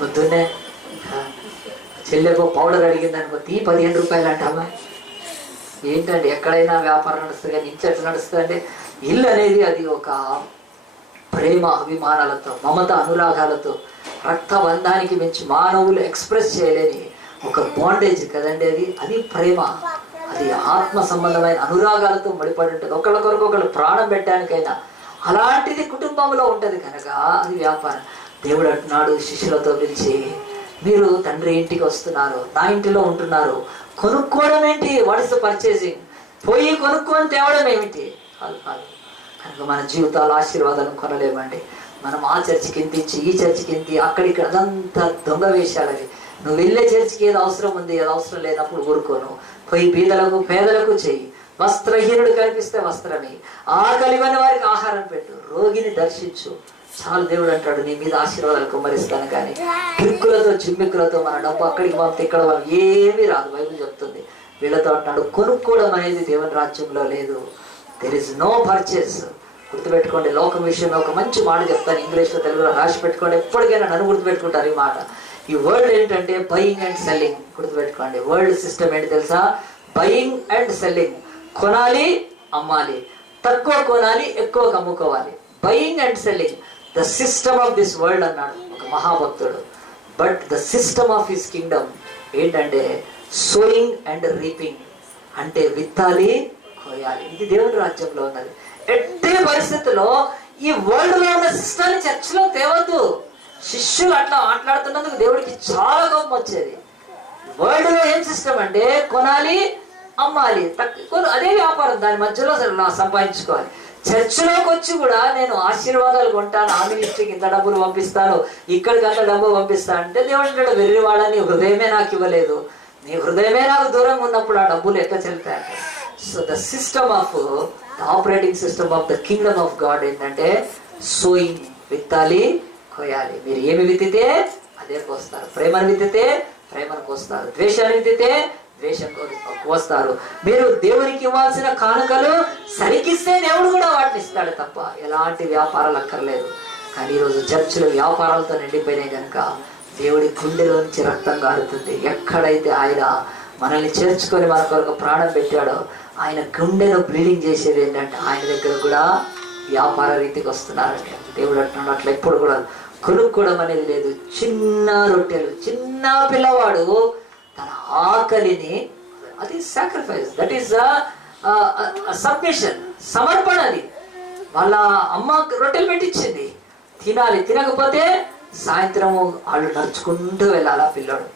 పొద్దున్నే చెల్లెకో పౌడర్ అడిగింది అనుకో 15 రూపాయలు అంటామా? ఏంటండి ఎక్కడైనా వ్యాపారం నడుస్తుంది కానీ ఇంట్లో ఎట్లా నడుస్తుంది అంటే ఇల్లు అనేది అది ఒక ప్రేమ అభిమానాలతో మమత అనురాగాలతో రక్తబంధానికి మించి మానవులు ఎక్స్ప్రెస్ చేయలేని ఒక బాండేజ్ కదండి అది ప్రేమ. అది ఆత్మ సంబంధమైన అనురాగాలతో ముడిపడి ఉంటుంది. ఒకళ్ళకొరకు ఒకళ్ళు ప్రాణం పెట్టడానికైనా అలాంటిది కుటుంబంలో ఉంటుంది కనుక అది వ్యాపారం. దేవుడు అంటున్నాడు శిష్యులతో పిలిచి మీరు తండ్రి ఇంటికి వస్తున్నారు, నా ఇంటిలో ఉంటున్నారు, కొనుక్కోవడం ఏంటి? What is the purchasing? పోయి కొనుక్కొని తేవడం ఏమిటి? కాదు. కనుక మన జీవితాలు ఆశీర్వాదాలను కొనలేమండి. మనం ఆ చర్చికి ఇంత ఇచ్చి ఈ చర్చికి ఇంత అక్కడిక్కడ అదంతా దొంగ వేషాలు అవి. నువ్వు వెళ్ళే చర్చికి ఏది అవసరం ఉంది ఏది అవసరం లేనప్పుడు ఊరుకోను. పోయి బీదలకు పేదలకు చెయ్యి. వస్త్రహీనుడు కనిపిస్తే వస్త్రమే, ఆకలివని వారికి ఆహారం పెట్టు, రోగిని దర్శించు. చాలు. దేవుడు అంటాడు నీ మీద ఆశీర్వాదాలు కుమ్మరిస్తాను. కానీ ట్రిక్కులతో జిమ్మిక్కులతో మన డబ్బు అక్కడికి పంపితే ఇక్కడ ఏమీ రాదు. బైబిల్ చెప్తుంది. వీళ్ళతో అంటున్నాడు కొనుక్కోవడం అనేది దేవుని రాజ్యంలో లేదు. There is no purchase. గుర్తుపెట్టుకోండి. లోకం విషయంలో ఒక మంచి మాట చెప్తాను, ఇంగ్లీష్లో తెలుగులో రాసి పెట్టుకోండి. ఎప్పటికైనా నన్ను గుర్తుపెట్టుకుంటారు ఈ మాట. ఈ వరల్డ్ ఏంటంటే బయింగ్ అండ్ సెల్లింగ్. గుర్తుపెట్టుకోండి. వరల్డ్ సిస్టమ్ ఏంటి తెలుసా? Buying and selling. కొనాలి అమ్మాలి, తక్కువ కొనాలి ఎక్కువ అమ్ముకోవాలి. Buying and selling the system of this world అన్నాడు ఒక మహాభక్తుడు. But the system of his kingdom ఏంటంటే సోయింగ్ అండ్ రీపింగ్. అంటే విత్తాలి కోయాలి. ఇది దేవుని రాజ్యంలో ఉన్నది. ఎట్టి పరిస్థితుల్లో ఈ వరల్డ్ లో ఉన్న సిస్టాన్ని చర్చిలో తేవద్దు. శిష్యులు అట్లా మాట్లాడుతున్నందుకు దేవుడికి చాలా కోపం వచ్చేది. వరల్డ్ లో ఏం సిస్టమ్ అంటే కొనాలి అమ్మాలి, అదే వ్యాపారం, దాని మధ్యలో సంపాదించుకోవాలి. చర్చిలోకి వచ్చి కూడా నేను ఆశీర్వాదాలు కొంటాను, ఆ మినిస్ట్రీకి ఇంత డబ్బులు పంపిస్తాను, ఇక్కడికి అంత డబ్బు పంపిస్తాను అంటే దేవుడు అంటాడు, వెర్రివాడ నీ హృదయమే నాకు ఇవ్వలేదు, నీ హృదయమే నాకు దూరంగా ఉన్నప్పుడు ఆ డబ్బులు ఎట్లా చెల్తాయంటే. So the system of operating system of the kingdom of God ఏంటంటే సోయింగ్, విత్తాలి కోయాలి. మీరు ఏమి విత్తితే అదే కోస్తారు. ప్రేమను విత్తితే ప్రేమను కోస్తారు, ద్వేషాన్ని విత్తితే ద్వేషం కోస్తారు. మీరు దేవునికి ఇవ్వాల్సిన కానుకలు సరికిస్తే దేవుడు కూడా వాటిని ఇస్తాడు తప్ప ఎలాంటి వ్యాపారాలు అక్కర్లేదు. కానీ ఈరోజు చర్చిలో వ్యాపారాలతో నిండిపోయినాయి కనుక దేవుడి గుండెలోంచి రక్తం కారుతుంది. ఎక్కడైతే ఆయన మనల్ని చేర్చుకొని మన కొరకు ప్రాణం పెట్టాడో ఆయన గుండెలో బ్లీడింగ్ చేసేది ఏంటంటే ఆయన దగ్గర కూడా వ్యాపార రీతికి వస్తున్నారంటే. దేవుడు అంటున్నాడు అట్లా ఎప్పుడు కూడా కొనుక్కోవడం అనేది లేదు. చిన్న రొట్టెలు, చిన్న పిల్లవాడు తన ఆకలిని, అది సాక్రిఫైస్, దట్ ఈస్ సబ్మిషన్, సమర్పణ. అది వాళ్ళ అమ్మ రొట్టెలు పెట్టించింది, తినాలి. తినకపోతే సాయంత్రము వాళ్ళు నడుచుకుంటూ వెళ్ళాలి. ఆ పిల్లోడు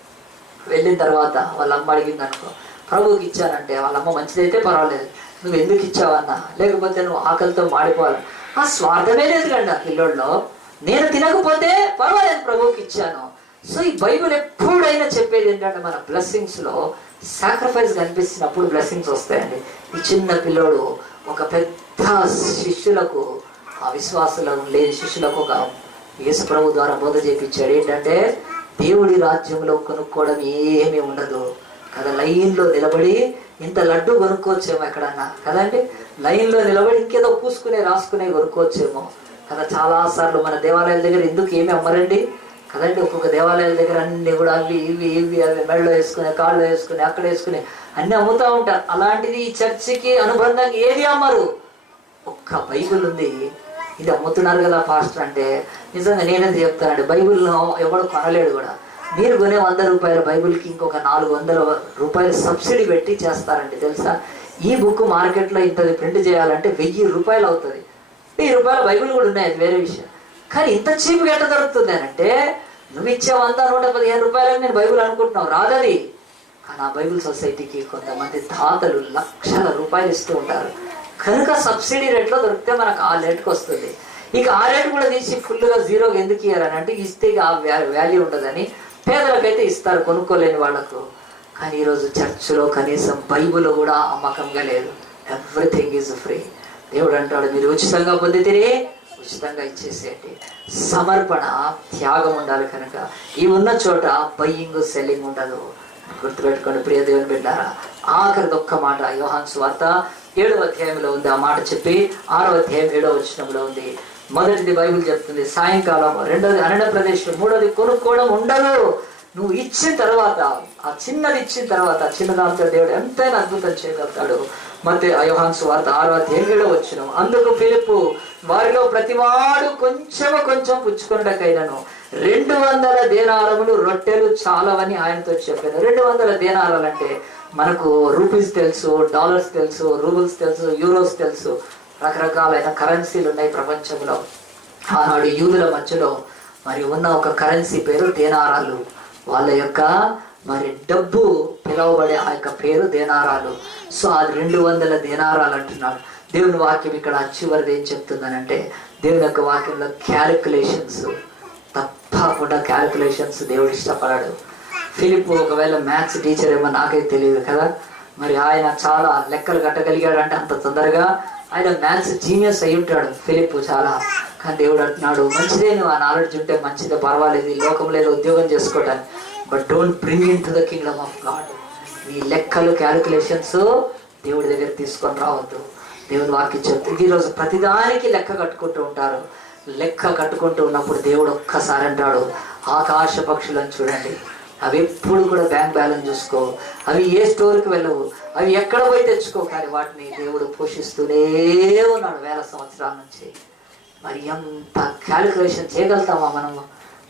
వెళ్ళిన తర్వాత వాళ్ళ అమ్మ అడిగింది అనుకో, ప్రభువుకి ఇచ్చానంటే వాళ్ళ అమ్మ మంచిదైతే పర్వాలేదు, నువ్వు ఎందుకు ఇచ్చావన్నా, లేకపోతే నువ్వు ఆకలితో మాడిపోవాలి. ఆ స్వార్థమే లేదు కండి ఆ పిల్లోడిలో. నేను తినకపోతే పర్వాలేదు, ప్రభువుకి ఇచ్చాను. సో ఈ బైబిల్ ఎప్పుడైనా చెప్పేది ఏంటంటే మన బ్లెస్సింగ్స్ లో సాక్రిఫైస్ కనిపిస్తున్నప్పుడు బ్లెస్సింగ్స్ వస్తాయండి. ఈ చిన్న పిల్లోడు ఒక పెద్ద శిష్యులకు, ఆ విశ్వాసులకు లేని శిష్యులకు ఒక యేసు ప్రభు ద్వారా బోధ చేయించాడు. ఏంటంటే దేవుడి రాజ్యంలో కొనుక్కోవడం ఏమీ ఉండదు కదా. లైన్లో నిలబడి ఇంత లడ్డు కొనుక్కోవచ్చేమో ఎక్కడన్నా కదండి, లైన్లో నిలబడి ఇంకేదో పూసుకునే రాసుకునే కొనుక్కోవచ్చేమో కదా. చాలాసార్లు మన దేవాలయాల దగ్గర ఎందుకు ఏమి అమ్మరండి కదండి. ఒక్కొక్క దేవాలయాల దగ్గర అన్ని కూడా అవి ఇవి ఇవి అవి మెడలో వేసుకుని, కాళ్ళు వేసుకుని, అక్కడ వేసుకుని అన్ని అమ్ముతూ ఉంటారు. అలాంటిది ఈ చర్చికి అనుబంధంగా ఏది అమ్మరు. ఒక్క బైబిల్ ఉంది, ఇది అమ్ముతున్నారు కదా పాస్టర్ అంటే. నిజంగా నేనేది చెప్తానండి, బైబిల్ను ఎవడు కొనలేడు కూడా. మీరు కొనే 100 రూపాయల బైబిల్కి ఇంకొక 400 రూపాయలు సబ్సిడీ పెట్టి చేస్తారండి తెలుసా. ఈ బుక్ మార్కెట్లో ఇంతది ప్రింట్ చేయాలంటే 1000 రూపాయలు అవుతుంది. 1000 రూపాయల బైబిల్ కూడా ఉన్నాయి, అది వేరే విషయం. కానీ ఇంత చీప్గా ఎట్లా దొరుకుతుంది అని అంటే, నువ్వు ఇచ్చే 100-115 రూపాయలకు నేను బైబిల్ అనుకుంటున్నావు, రాదది. కానీ ఆ బైబిల్ సొసైటీకి కొంతమంది దాతలు లక్షల రూపాయలు ఇస్తూ ఉంటారు కనుక సబ్సిడీ రేట్లో దొరికితే మనకు ఆ రేటుకి వస్తుంది. ఇక ఆ రేటు కూడా తీసి ఫుల్గా జీరోగా ఎందుకు ఇయ్యారని అంటే, ఇస్తే ఆ వాల్యూ ఉండదని. పేదలకైతే ఇస్తారు, కొనుక్కోలేని వాళ్లకు. కానీ ఈరోజు చర్చిలో కనీసం బైబిల్ కూడా అమ్మకంగా లేదు. Everything is free. దేవుడు అంటాడు, మీరు ఉచితంగా పొందితే ఉచితంగా ఇచ్చేసేయండి. సమర్పణ, త్యాగం ఉండాలి. కనుక ఈ ఉన్న చోట బయ్యింగ్ సెల్లింగ్ ఉండదు. గుర్తుపెట్టుకోండి ప్రియ దేవుని బిడ్డారా. ఆఖరిది ఒక్క మాట యోహాను సువార్త 7వ అధ్యాయంలో ఉంది. ఆ మాట చెప్పి 6వ అధ్యాయం 7వ వచనంలో ఉంది. మొదటిది బైబిల్ చెప్తుంది సాయంకాలం, రెండోది అరణ్య ప్రదేశం, మూడోది కొనుక్కోవడం ఉండదు. నువ్వు ఇచ్చిన తర్వాత, ఆ చిన్నది ఇచ్చిన తర్వాత, చిన్నదాంతో దేవుడు ఎంతైనా అద్భుతం చేయగలుగుతాడు. ಮತ್ತೆ యోహాను సువార్త 6వ అధ్యాయం 7వ వచనం, అందుకు ఫిలిప్పు వారిలో ప్రతివాడు కొంచెం పుచ్చుకొనుటకైనను 200 దేనారములు రొట్టెలు చాలవని ఆయనతో చెప్పాను. 200 దేనారాలు అంటే మనకు రూపీస్ తెలుసు, డాలర్స్ తెలుసు, రూబుల్స్ తెలుసు, యూరోస్ తెలుసు, రకరకాలైన కరెన్సీలు ఉన్నాయి ప్రపంచంలో. ఆనాడు యూదుల మధ్యలో మరి ఉన్న ఒక కరెన్సీ పేరు దేనారాలు. వాళ్ళ యొక్క మరి డబ్బు పిలువబడే ఆ యొక్క పేరు దేనారాలు. సో అది 200 దేనారాలు అంటున్నాడు. దేవుని వాక్యం ఇక్కడ చివరిది ఏం చెప్తుందనంటే, దేవుని యొక్క వాక్యంలో క్యాలిక్యులేషన్స్, తప్పకుండా క్యాలిక్యులేషన్స్ దేవుడు ఇష్టపడాడు. ఫిలిప్ ఒకవేళ మ్యాథ్స్ టీచర్ ఏమో నాకైతే తెలియదు కదా, మరి ఆయన చాలా లెక్కలు కట్టగలిగాడు అంటే అంత తొందరగా. ఆయన మ్యాథ్స్ జీనియస్ అయి ఉంటాడు ఫిలిప్ చాలా. కానీ దేవుడు అంటున్నాడు, మంచిదే, నువ్వు ఆ నాలెడ్జ్ ఉంటే మంచిదే, పర్వాలేదు, ఈ లోకంలో ఏదో ఉద్యోగం చేసుకోవటానికి, but don't bring in to the kingdom of God. ఈ లెక్కలు క్యాలిక్యులేషన్స్ దేవుడి దగ్గర తీసుకొని రావద్దు. దేవుని వాక్యం చెప్తుంది. ఈరోజు ప్రతిదానికి లెక్క కట్టుకుంటూ ఉంటారు. లెక్క కట్టుకుంటూ ఉన్నప్పుడు దేవుడు ఒక్కసారి అంటాడు, ఆకాశ పక్షులను చూడండి, అవి ఎప్పుడు కూడా బ్యాంక్ బ్యాలెన్స్ చూసుకో, అవి ఏ స్టోర్కి వెళ్ళవు, అవి ఎక్కడ పోయి తెచ్చుకో, కానీ వాటిని దేవుడు పోషిస్తూనే ఉన్నాడు 1000 సంవత్సరాల నుంచి. మరి ఎంత క్యాలిక్యులేషన్ చేయగలుగుతామా మనము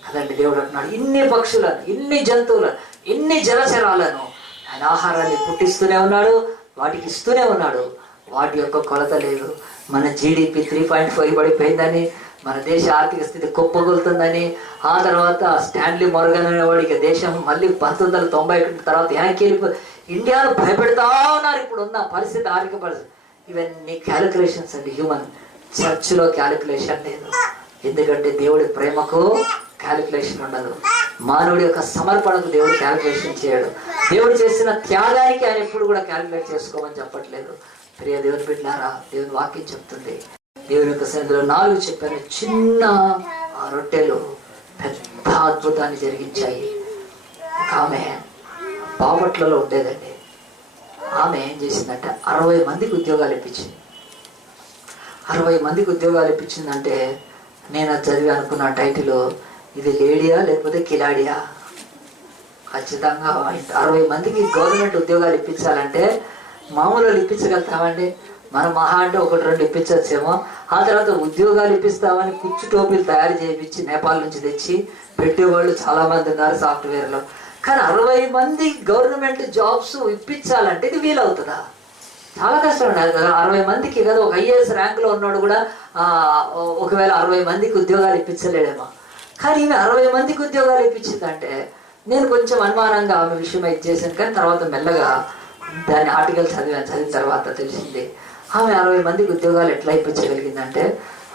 కదండి. దేవుడు అంటున్నాడు, ఇన్ని పక్షులను, ఇన్ని జంతువులను, ఇన్ని జలచరాలను ఆయన ఆహారాన్ని పుట్టిస్తూనే ఉన్నాడు, వాటికి ఇస్తూనే ఉన్నాడు. వాటి యొక్క కొలత లేదు. మన జీడిపి 3.5 పడిపోయిందని, మన దేశ ఆర్థిక స్థితి కుప్పగొలుతుందని, ఆ తర్వాత స్టాన్లీ మొరగన్ అనేవాడికి దేశం మళ్ళీ 1991 తర్వాత వెనక్కి ఇండియాను భయపెడతా ఉన్నారు. ఇప్పుడు ఉన్న పరిస్థితి, ఆర్థిక పరిస్థితి, ఇవన్నీ క్యాలిక్యులేషన్స్ అండి. హ్యూమన్ చర్చిలో క్యాలిక్యులేషన్ లేదు. ఎందుకంటే దేవుడి ప్రేమకు క్యాలిక్యులేషన్ ఉండదు. మానవుడి యొక్క సమర్పణకు దేవుడు క్యాలిక్యులేషన్ చేయడు. దేవుడు చేసిన త్యాగానికి ఆయన ఎప్పుడు కూడా క్యాలిక్యులేట్ చేసుకోమని చెప్పట్లేదు. ప్రియ దేవుని బిడ్డలారా, దేవుని వాక్యం చెప్తుంది. దేవుని యొక్క సన్నిధిలో 4 చెప్పాను. చిన్న రొట్టెలు పెద్ద అద్భుతాన్ని జరిగించాయి. ఒక ఆమె బాపట్లలో ఉండేదండి. ఆమె ఏం చేసిందంటే 60 మందికి ఉద్యోగాలు ఇప్పించింది. 60 మందికి ఉద్యోగాలు ఇప్పించిందంటే నేను చదివి అనుకున్న టైటిల్, ఇది లేడీయా లేకపోతే కిలాడియా? ఖచ్చితంగా 60 మందికి గవర్నమెంట్ ఉద్యోగాలు ఇప్పించాలంటే మామూలు ఇప్పించగలుగుతామండి? మనం మహా అంటే 1-2 ఇప్పించచ్చేమో. ఆ తర్వాత ఉద్యోగాలు ఇప్పిస్తామని కుచ్చు టోపీలు తయారు చేయించి నేపాల్ నుంచి తెచ్చి పెట్టేవాళ్ళు చాలా మంది ఉన్నారు సాఫ్ట్వేర్లో. కానీ 60 మంది గవర్నమెంట్ జాబ్స్ ఇప్పించాలంటే ఇది వీలవుతుందా? చాలా కష్టం అండి. 60 మందికి కదా, ఒక IAS ర్యాంకులో ఉన్నాడు కూడా ఒకవేళ 60 మందికి ఉద్యోగాలు ఇప్పించలేడేమో. కానీ ఈమె 60 మందికి ఉద్యోగాలు ఇప్పించిందంటే నేను కొంచెం అనుమానంగా ఆమె విషయం చేశాను. కానీ తర్వాత మెల్లగా దాని ఆర్టికల్ చదివిన తర్వాత తెలిసింది ఆమె 60 మందికి ఉద్యోగాలు ఎట్లా ఇప్పించగలిగిందంటే,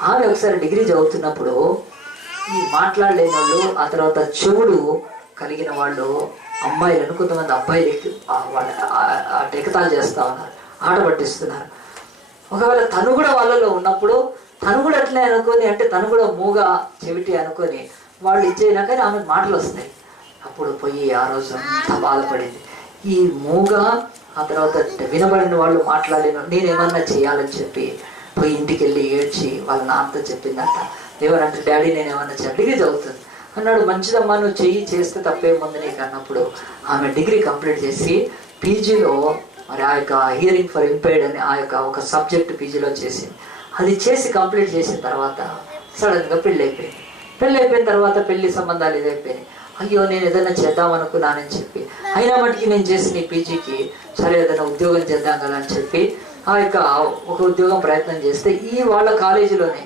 ఆమె ఒకసారి డిగ్రీ చదువుతున్నప్పుడు ఈ మాట్లాడలేని వాళ్ళు, ఆ తర్వాత చెవుడు కలిగిన వాళ్ళు అమ్మాయిలను, కొంతమంది అబ్బాయిలకి ఎగతాళి చేస్తూ ఉన్నారు, ఆట పట్టిస్తున్నారు. ఒకవేళ తను కూడా వాళ్ళలో ఉన్నప్పుడు తను కూడా అట్లే అనుకొని, అంటే తను కూడా మూగా చెవిటి అనుకొని వాళ్ళు ఇచ్చేయినా కానీ ఆమె మాటలు వస్తాయి. అప్పుడు పోయి ఆ రోజు అంతా బాధపడింది. ఈ మూగా ఆ తర్వాత వినబడిన వాళ్ళు మాట్లాడిన నేనేమన్నా చేయాలని చెప్పి పోయి ఇంటికి వెళ్ళి ఏడ్చి వాళ్ళ నాన్నతో చెప్పిందట. ఏమనంటే, డాడీ నేనేమన్నా డిగ్రీ చదువుతుంది అన్నాడు. మంచిదమ్మా, నువ్వు చేస్తే తప్పేముంది నీకు అన్నప్పుడు ఆమె డిగ్రీ కంప్లీట్ చేసి పీజీలో మరి ఆ యొక్క హియరింగ్ ఫర్ ఇంపైర్డ్ అని ఆ యొక్క ఒక సబ్జెక్ట్ పీజీలో చేసింది. అది చేసి కంప్లీట్ చేసిన తర్వాత సడన్గా పెళ్ళి అయిపోయిన తర్వాత పెళ్లి సంబంధాలు ఇదైపోయినాయి. అయ్యో నేను ఏదైనా చేద్దాం అనుకున్నానని చెప్పి, అయినా మటుకి నేను చేసిన ఈ పీజీకి సరే ఏదైనా ఉద్యోగం చేద్దాం కదా అని చెప్పి ఆ యొక్క ఒక ఉద్యోగం ప్రయత్నం చేస్తే ఈ వాళ్ళ కాలేజీలోనే,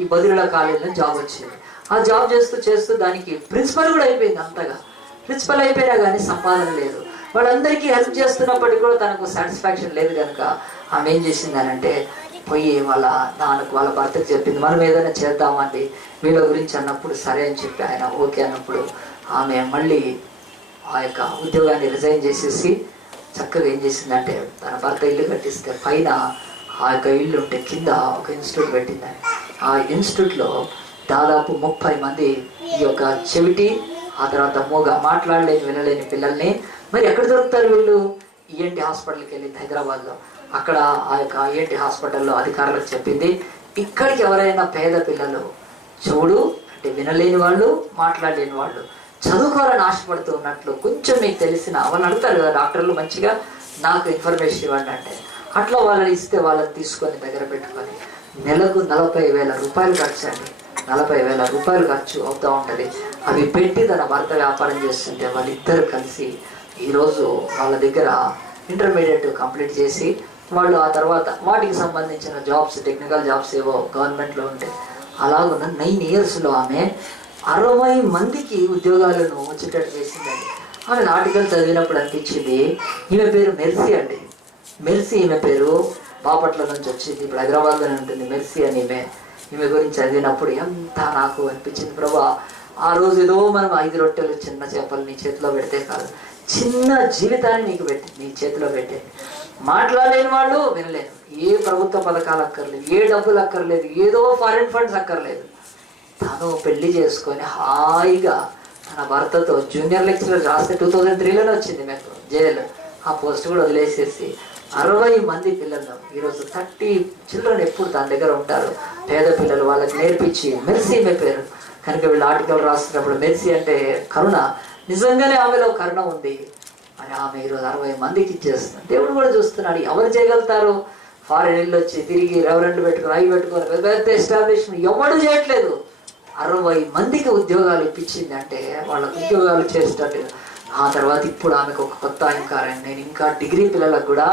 ఈ బదిలీల కాలేజీలో జాబ్ వచ్చింది. ఆ జాబ్ చేస్తూ దానికి ప్రిన్సిపల్ కూడా అయిపోయింది. అంతగా ప్రిన్సిపల్ అయిపోయినా కానీ సంపాదన లేదు. వాళ్ళందరికీ హెల్ప్ చేస్తున్నప్పటికీ కూడా తనకు సాటిస్ఫాక్షన్ లేదు కనుక ఆమె ఏం చేసిందనంటే పోయి వాళ్ళ నాన్నకు, వాళ్ళ భర్తకు చెప్పింది, మనం ఏదైనా చేద్దామండి వీళ్ళ గురించి అన్నప్పుడు సరే అని చెప్పి ఆయన ఓకే అన్నప్పుడు ఆమె మళ్ళీ ఆ యొక్క ఉద్యోగాన్ని రిజైన్ చేసేసి చక్కగా ఏం చేసిందంటే తన భర్త ఇల్లు కట్టిస్తే పైన ఆ యొక్క ఇల్లు ఉంటే కింద ఒక ఇన్స్టిట్యూట్ పెట్టిందని. ఆ ఇన్స్టిట్యూట్లో దాదాపు 30 మంది ఈ యొక్క చెవిటి, ఆ తర్వాత మూగ, మాట్లాడలేని వినలేని పిల్లల్ని మరి ఎక్కడ దొరుకుతారు వీళ్ళు? ENT హాస్పిటల్కి వెళ్ళింది హైదరాబాద్లో. అక్కడ ఆ యొక్క ENT హాస్పిటల్లో అధికారులకు చెప్పింది, ఇక్కడికి ఎవరైనా పేద పిల్లలు, చెవుడు అంటే వినలేని వాళ్ళు, మాట్లాడలేని వాళ్ళు చదువుకోవాలని ఆశపడుతూ ఉన్నట్లు కొంచెం మీకు తెలిసిన వాళ్ళని అడుగుతారు కదా డాక్టర్లు, మంచిగా నాకు ఇన్ఫర్మేషన్ ఇవ్వండి అంటే అట్లా వాళ్ళని ఇస్తే వాళ్ళని తీసుకొని దగ్గర పెట్టుకొని నెలకు 40,000 రూపాయలు ఖర్చు అండి. 40,000 రూపాయలు ఖర్చు అవుతూ ఉంటుంది. అవి పెట్టి తన భర్త వ్యాపారం చేస్తుంటే వాళ్ళిద్దరు కలిసి ఈరోజు వాళ్ళ దగ్గర ఇంటర్మీడియట్ కంప్లీట్ చేసి వాళ్ళు ఆ తర్వాత వాటికి సంబంధించిన జాబ్స్, టెక్నికల్ జాబ్స్ ఏవో గవర్నమెంట్లో ఉంటే అలాగున్న 9 ఇయర్స్లో ఆమె 60 మందికి ఉద్యోగాలను వచ్చేటట్టు చేసిందండి. ఆమె ఆర్టికల్ చదివినప్పుడు అనిపించింది, ఈమె పేరు మెర్సీ అండి. మెర్సీ ఈమె పేరు బాపట్ల నుంచి వచ్చింది, ఇప్పుడు హైదరాబాద్లోనే ఉంటుంది మెర్సీ అని. ఈమె గురించి చదివినప్పుడు ఎంత నాకు అనిపించింది, ప్రభా ఆ రోజు ఏదో మనం 5 రొట్టెలు చిన్న చేపలు నీ చేతిలో పెడితే కాదు, చిన్న జీవితాన్ని నీకు పెట్టి నీ చేతిలో పెట్టేది. మాట్లాడలేని వాళ్ళు, వినలేను, ఏ ప్రభుత్వ పథకాలు అక్కర్లేదు, ఏ డబ్బులు అక్కర్లేదు, ఏదో ఫారిన్ ఫండ్స్ అక్కర్లేదు, తను పెళ్లి చేసుకొని హాయిగా తన భర్తతో జూనియర్ లెక్చరర్ రాస్తే 2003లోనే వచ్చింది మీకు జైలు. ఆ పోస్ట్ కూడా వదిలేసేసి 60 మంది పిల్లలు ఈరోజు 30 చిల్డ్రన్ ఎప్పుడు తన దగ్గర ఉంటారు, పేద పిల్లలు, వాళ్ళకి నేర్పించి మెర్సీ ఈమె పేరు కనుక వీళ్ళు ఆర్టికల్ రాస్తున్నప్పుడు మెర్సీ అంటే కరుణ, నిజంగానే ఆమెలో కరుణ ఉంది. మరి ఆమె ఈరోజు 60 మందికి ఇచ్చేస్తుంది. దేవుడు కూడా చూస్తున్నాడు, ఎవరు చేయగలుగుతారు? ఫారెన్ ఇల్లు వచ్చి తిరిగి రెవరెండ్ పెట్టుకుని అవి పెట్టుకొని పెద్ద ఎస్టాబ్లిష్మెంట్ ఎవరు చేయట్లేదు. 60 మందికి ఉద్యోగాలు ఇప్పించింది అంటే వాళ్ళకు ఉద్యోగాలు చేసేటట్టు. ఆ తర్వాత ఇప్పుడు ఆమెకు ఒక కొత్త అధికారం, నేను ఇంకా డిగ్రీ పిల్లలకు కూడా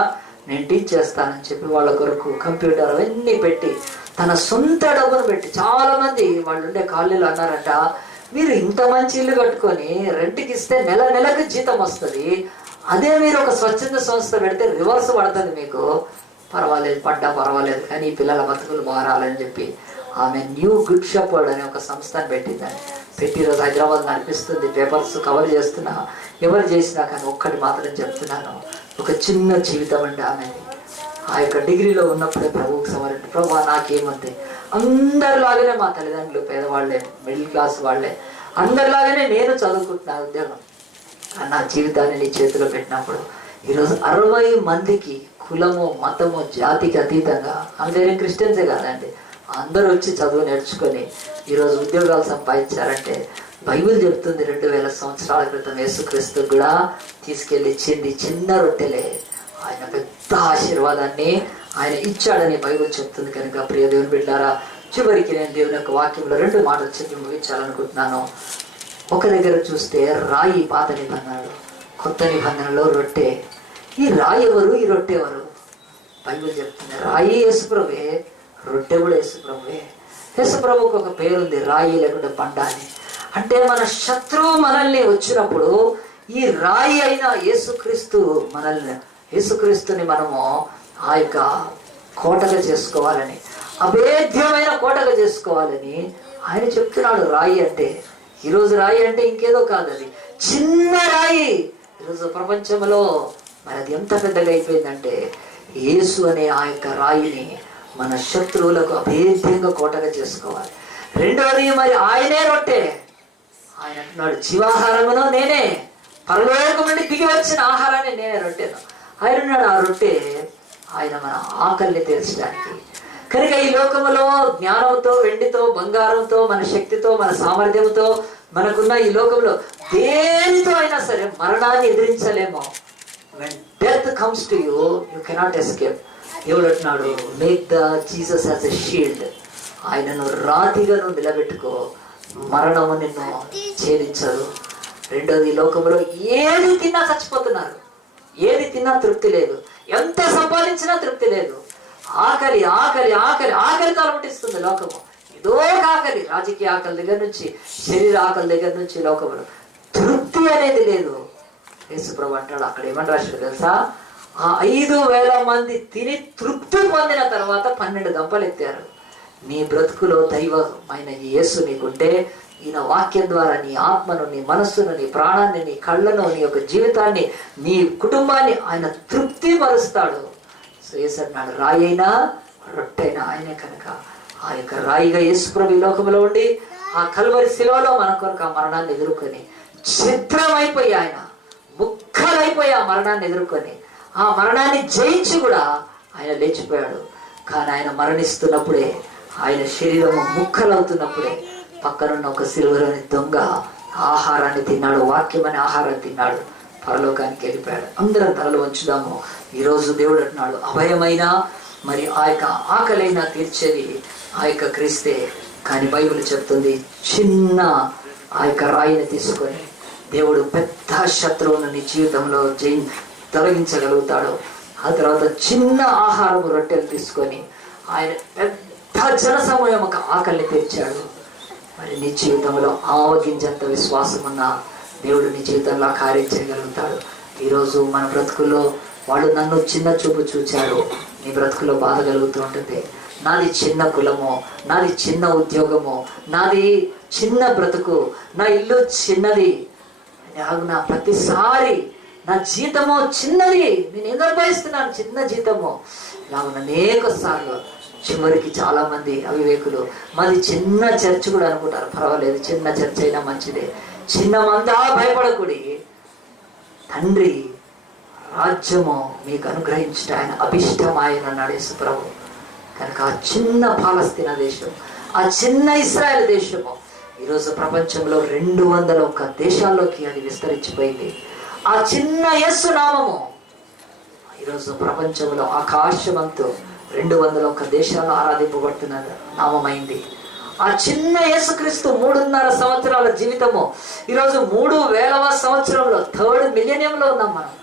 నేను టీచ్ చేస్తానని చెప్పి వాళ్ళ కొరకు కంప్యూటర్ అవన్నీ పెట్టి తన సొంత డబ్బును పెట్టి, చాలా మంది వాళ్ళు ఉండే కాలనీలు అన్నారంట, మీరు ఇంత మంచి ఇల్లు కట్టుకొని రెంట్కి ఇస్తే నెలకు జీతం వస్తుంది, అదే మీరు ఒక స్వచ్ఛంద సంస్థ పెడితే రివర్స్ పడుతుంది మీకు, పర్వాలేదు, పడ్డా పర్వాలేదు, కానీ ఈ పిల్లల బతుకులు మారాలని చెప్పి ఆమె న్యూ గుడ్ షెపర్డ్ అనే ఒక సంస్థను పెట్టిందని. పెట్టి ఈరోజు హైదరాబాద్ నడిపిస్తుంది. పేపర్స్ కవర్ చేస్తున్నా, ఎవరు చేసినా కానీ ఒక్కటి మాత్రం చెప్తున్నాను, ఒక చిన్న జీవితం అండి ఆమెది. ఆ యొక్క డిగ్రీలో ఉన్నప్పుడే ప్రభువుకి సమర్పణ. ప్రభు నాకేమంతే, అందరిలాగానే మా తల్లిదండ్రులు పేదవాళ్లే, మిడిల్ క్లాస్ వాళ్ళే, అందరిలాగానే నేను చదువుకుంటున్నా ఉద్యోగం. నా జీవితాన్ని నీ చేతిలో పెట్టినప్పుడు ఈరోజు 60 మందికి కులము, మతము, జాతికి అతీతంగా, అందరూ క్రిస్టియన్సే కాదండి, అందరూ వచ్చి చదువు నేర్చుకొని ఈరోజు ఉద్యోగాలు సంపాదించారంటే బైబిల్ చెప్తుంది 2000 సంవత్సరాల క్రితం యేసుక్రీస్తు కూడా తీసుకెళ్ళి ఇచ్చింది చిన్న రొట్టెలే. ఆయన పెద్ద ఆశీర్వాదాన్ని ఆయన ఇచ్చాడని బైబిల్ చెప్తుంది. కనుక ప్రియ దేవుని బిడ్డారా, చివరికి నేను దేవుని యొక్క వాక్యంలో 2 మాటలు చెప్పి ముగించాలనుకుంటున్నాను. ఒక దగ్గర చూస్తే రాయి పాత నిబంధనలు, కొత్త నిబంధనలో రొట్టె. ఈ రాయి ఎవరు, ఈ రొట్టె ఎవరు? బైబిల్ చెప్తుంది రాయి యేసుప్రభువే, రొట్టె కూడా యేసుప్రభువే. యేసుప్రభువుకు ఒక పేరుంది, రాయి లేకుంటే బండ అని. అంటే మన శత్రువు మనల్ని వచ్చినప్పుడు ఈ రాయి అయిన యేసుక్రీస్తుని మనము ఆ యొక్క కోటగా చేసుకోవాలని, అభేద్యమైన కోటగా చేసుకోవాలని ఆయన చెప్తున్నాడు. రాయి అంటే ఈరోజు రాయి అంటే ఇంకేదో కాదు, అది చిన్న రాయి. ఈరోజు ప్రపంచంలో మరి అది ఎంత పెద్దగా అయిపోయిందంటే యేసు అనే ఆ యొక్క రాయిని మన శత్రువులకు అభేద్యంగా కోటగా చేసుకోవాలి. రెండవది మరి ఆయనే రొట్టె. ఆయన అంటున్నాడు జీవాహారమును నేనే, పరలోకం నుండి దిగి వచ్చిన ఆహారాన్ని నేనే రొట్టెను. ఆయన ఉన్నాడు ఆ రొట్టె, ఆయన మన ఆకలిని తీర్చడానికి. కనుక ఈ లోకములో జ్ఞానంతో, వెండితో, బంగారంతో, మన శక్తితో, మన సామర్థ్యంతో, మనకున్న ఈ లోకంలో దేనితో అయినా సరే మరణాన్ని ఎదిరించలేమో. when death comes to you, you cannot escape. దేవుడు అంటున్నాడు make the Jesus as a shield. ఆయనను రాతిగా నువ్వు నిలబెట్టుకో, మరణము నిన్ను ఛేదించదు. రెండోది, ఈ లోకంలో ఏది తిన్నా చచ్చిపోతున్నారు, ఏది తిన్నా తృప్తి లేదు, ఎంత సంపాదించినా తృప్తి లేదు. ఆకలి ఆకలి ఆకలి ఆకలి తలముటిస్తుంది లోకము. ఏదో ఆకలి, రాజకీయ ఆకలి దగ్గర నుంచి, శరీర ఆకలి దగ్గర నుంచి లోకములో తృప్తి అనేది లేదు. యేసుప్రభు అంటాడు, అక్కడ ఏమని రాశాడు తెలుసా? ఆ 5,000 మంది తిని తృప్తి పొందిన తర్వాత 12 గంపలు ఎత్తారు. నీ బ్రతుకులో దైవమైన యేసు నీకుంటే, ఈయన వాక్యం ద్వారా నీ ఆత్మను, నీ మనస్సును, నీ ప్రాణాన్ని, నీ కళ్ళను, నీ యొక్క జీవితాన్ని, నీ కుటుంబాన్ని ఆయన తృప్తి పరుస్తాడు. సో యేసు అన్నాడు రాయి అయినా రొట్టెైనా ఆయనే. కనుక ఆ యొక్క రాయిగా యేసుప్రభు ఈ లోకంలో ఉండి ఆ కల్వరి శిలువలో మన కొరకు ఆ మరణాన్ని ఎదుర్కొని, ఛిద్రమైపోయి ఆయన ముక్కలైపోయి ఆ మరణాన్ని ఎదుర్కొని, ఆ మరణాన్ని జయించి కూడా ఆయన లేచిపోయాడు. కానీ ఆయన మరణిస్తున్నప్పుడే, ఆయన శరీరము ముక్కలవుతున్నప్పుడే పక్కనున్న ఒక సిలువలోని దొంగ ఆహారాన్ని తిన్నాడు, వాక్యం అనే ఆహారాన్ని తిన్నాడు, పరలోకానికి వెళ్ళిపోయాడు. అందరం తలలు వంచుదాము. ఈరోజు దేవుడు అంటున్నాడు అభయమైన మరి ఆ యొక్క ఆకలైనా తీర్చేది ఆ యొక్క క్రీస్తే. కానీ బైబిల్ చెప్తుంది చిన్న ఆ యొక్క రాయిని తీసుకొని దేవుడు పెద్ద శత్రువును నీ జీవితంలో తొలగించగలుగుతాడు. ఆ తర్వాత చిన్న ఆహారం రొట్టెలు తీసుకొని ఆయన పెద్ద జనసమూహం ఒక ఆకలిని తీర్చాడు. మరి నీ జీవితంలో ఆవగించేంత విశ్వాసం ఉన్న దేవుడు నీ జీవితంలో కార్యం చేయగలుగుతాడు. ఈరోజు మన బ్రతుకుల్లో వాళ్ళు నన్ను చిన్న చూపు చూచారు, నీ బ్రతుకులో బాధ కలుగుతూ ఉంటుంది. నాది చిన్న కులము, నాది చిన్న ఉద్యోగము, నాది చిన్న బ్రతుకు, నా ఇల్లు చిన్నది, నా ప్రతిసారి నా జీతము చిన్నది, నేను ఏం అనుభవిస్తున్నాను చిన్న జీతము. ఇలా అనేక సార్లు చివరికి చాలా మంది అవివేకులు మాది చిన్న చర్చ్ కూడా అనుకుంటారు. పర్వాలేదు, చిన్న చర్చ్ అయినా మంచిదే, చిన్న మందా భయపడకూడి, తండ్రి రాజ్యము మీకు అనుగ్రహించిన ఆయన అభిష్టం ఆయన అన్నాడు యేసు ప్రభు. కనుక ఆ చిన్న పాలస్తీనా దేశం, ఆ చిన్న ఇశ్రాయేల్ దేశము ఈరోజు ప్రపంచంలో 201 దేశాల్లోకి అది విస్తరించిపోయింది. ఆ చిన్న యేసు నామము ఈరోజు ప్రపంచంలో ఆకాశమంతో 201 దేశాల్లో ఆరాధింపబడుతున్న నామమైంది. ఆ చిన్న యేసుక్రీస్తు 3.5 సంవత్సరాల జీవితము ఈరోజు 3000వ సంవత్సరంలో 3rd మిలియనియంలో ఉన్నాం మనం.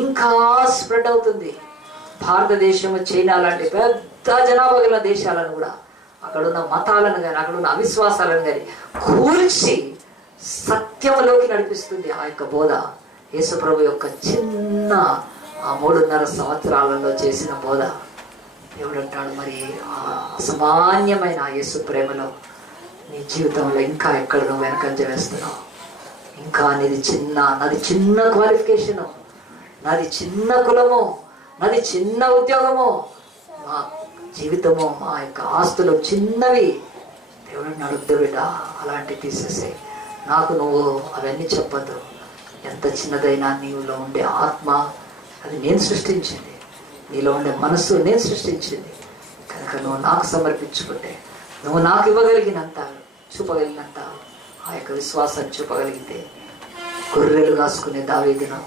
ఇంకా స్ప్రెడ్ అవుతుంది. భారతదేశము, చైనా లాంటి పెద్ద జనాభా గల దేశాలను కూడా, అక్కడున్న మతాలను కానీ, అక్కడున్న అవిశ్వాసాలను కానీ కూల్చి సత్యంలోకి నడిపిస్తుంది ఆ యొక్క బోధ. యేసు ప్రభు యొక్క చిన్న ఆ 3.5 సంవత్సరాలలో చేసిన బోధ. దేవుడు అంటాడు, మరి ఆ అసామాన్యమైన యేసు ప్రేమలో నీ జీవితంలో ఇంకా ఎక్కడ నువ్వు వెనకంజ వేస్తున్నావు. ఇంకా నాది చిన్న క్వాలిఫికేషను, నాది చిన్న కులము, నాది చిన్న ఉద్యోగము, మా జీవితము, మా యొక్క ఆస్తులు చిన్నవి. దేవుడు నడుద్దు బిడ్డ, అలాంటివి తీసేసే. నాకు నువ్వు అవన్నీ చెప్పద్దు. ఎంత చిన్నదైనా నీలో ఉండే ఆత్మ అది నేను సృష్టించింది, నీలో ఉండే మనస్సు నేను సృష్టించింది. కనుక నువ్వు నాకు సమర్పించుకుంటే, నువ్వు నాకు ఇవ్వగలిగినంత, చూపగలిగినంత ఆ యొక్క విశ్వాసాన్ని చూపగలిగితే, గొర్రెలు కాసుకునే దావీదును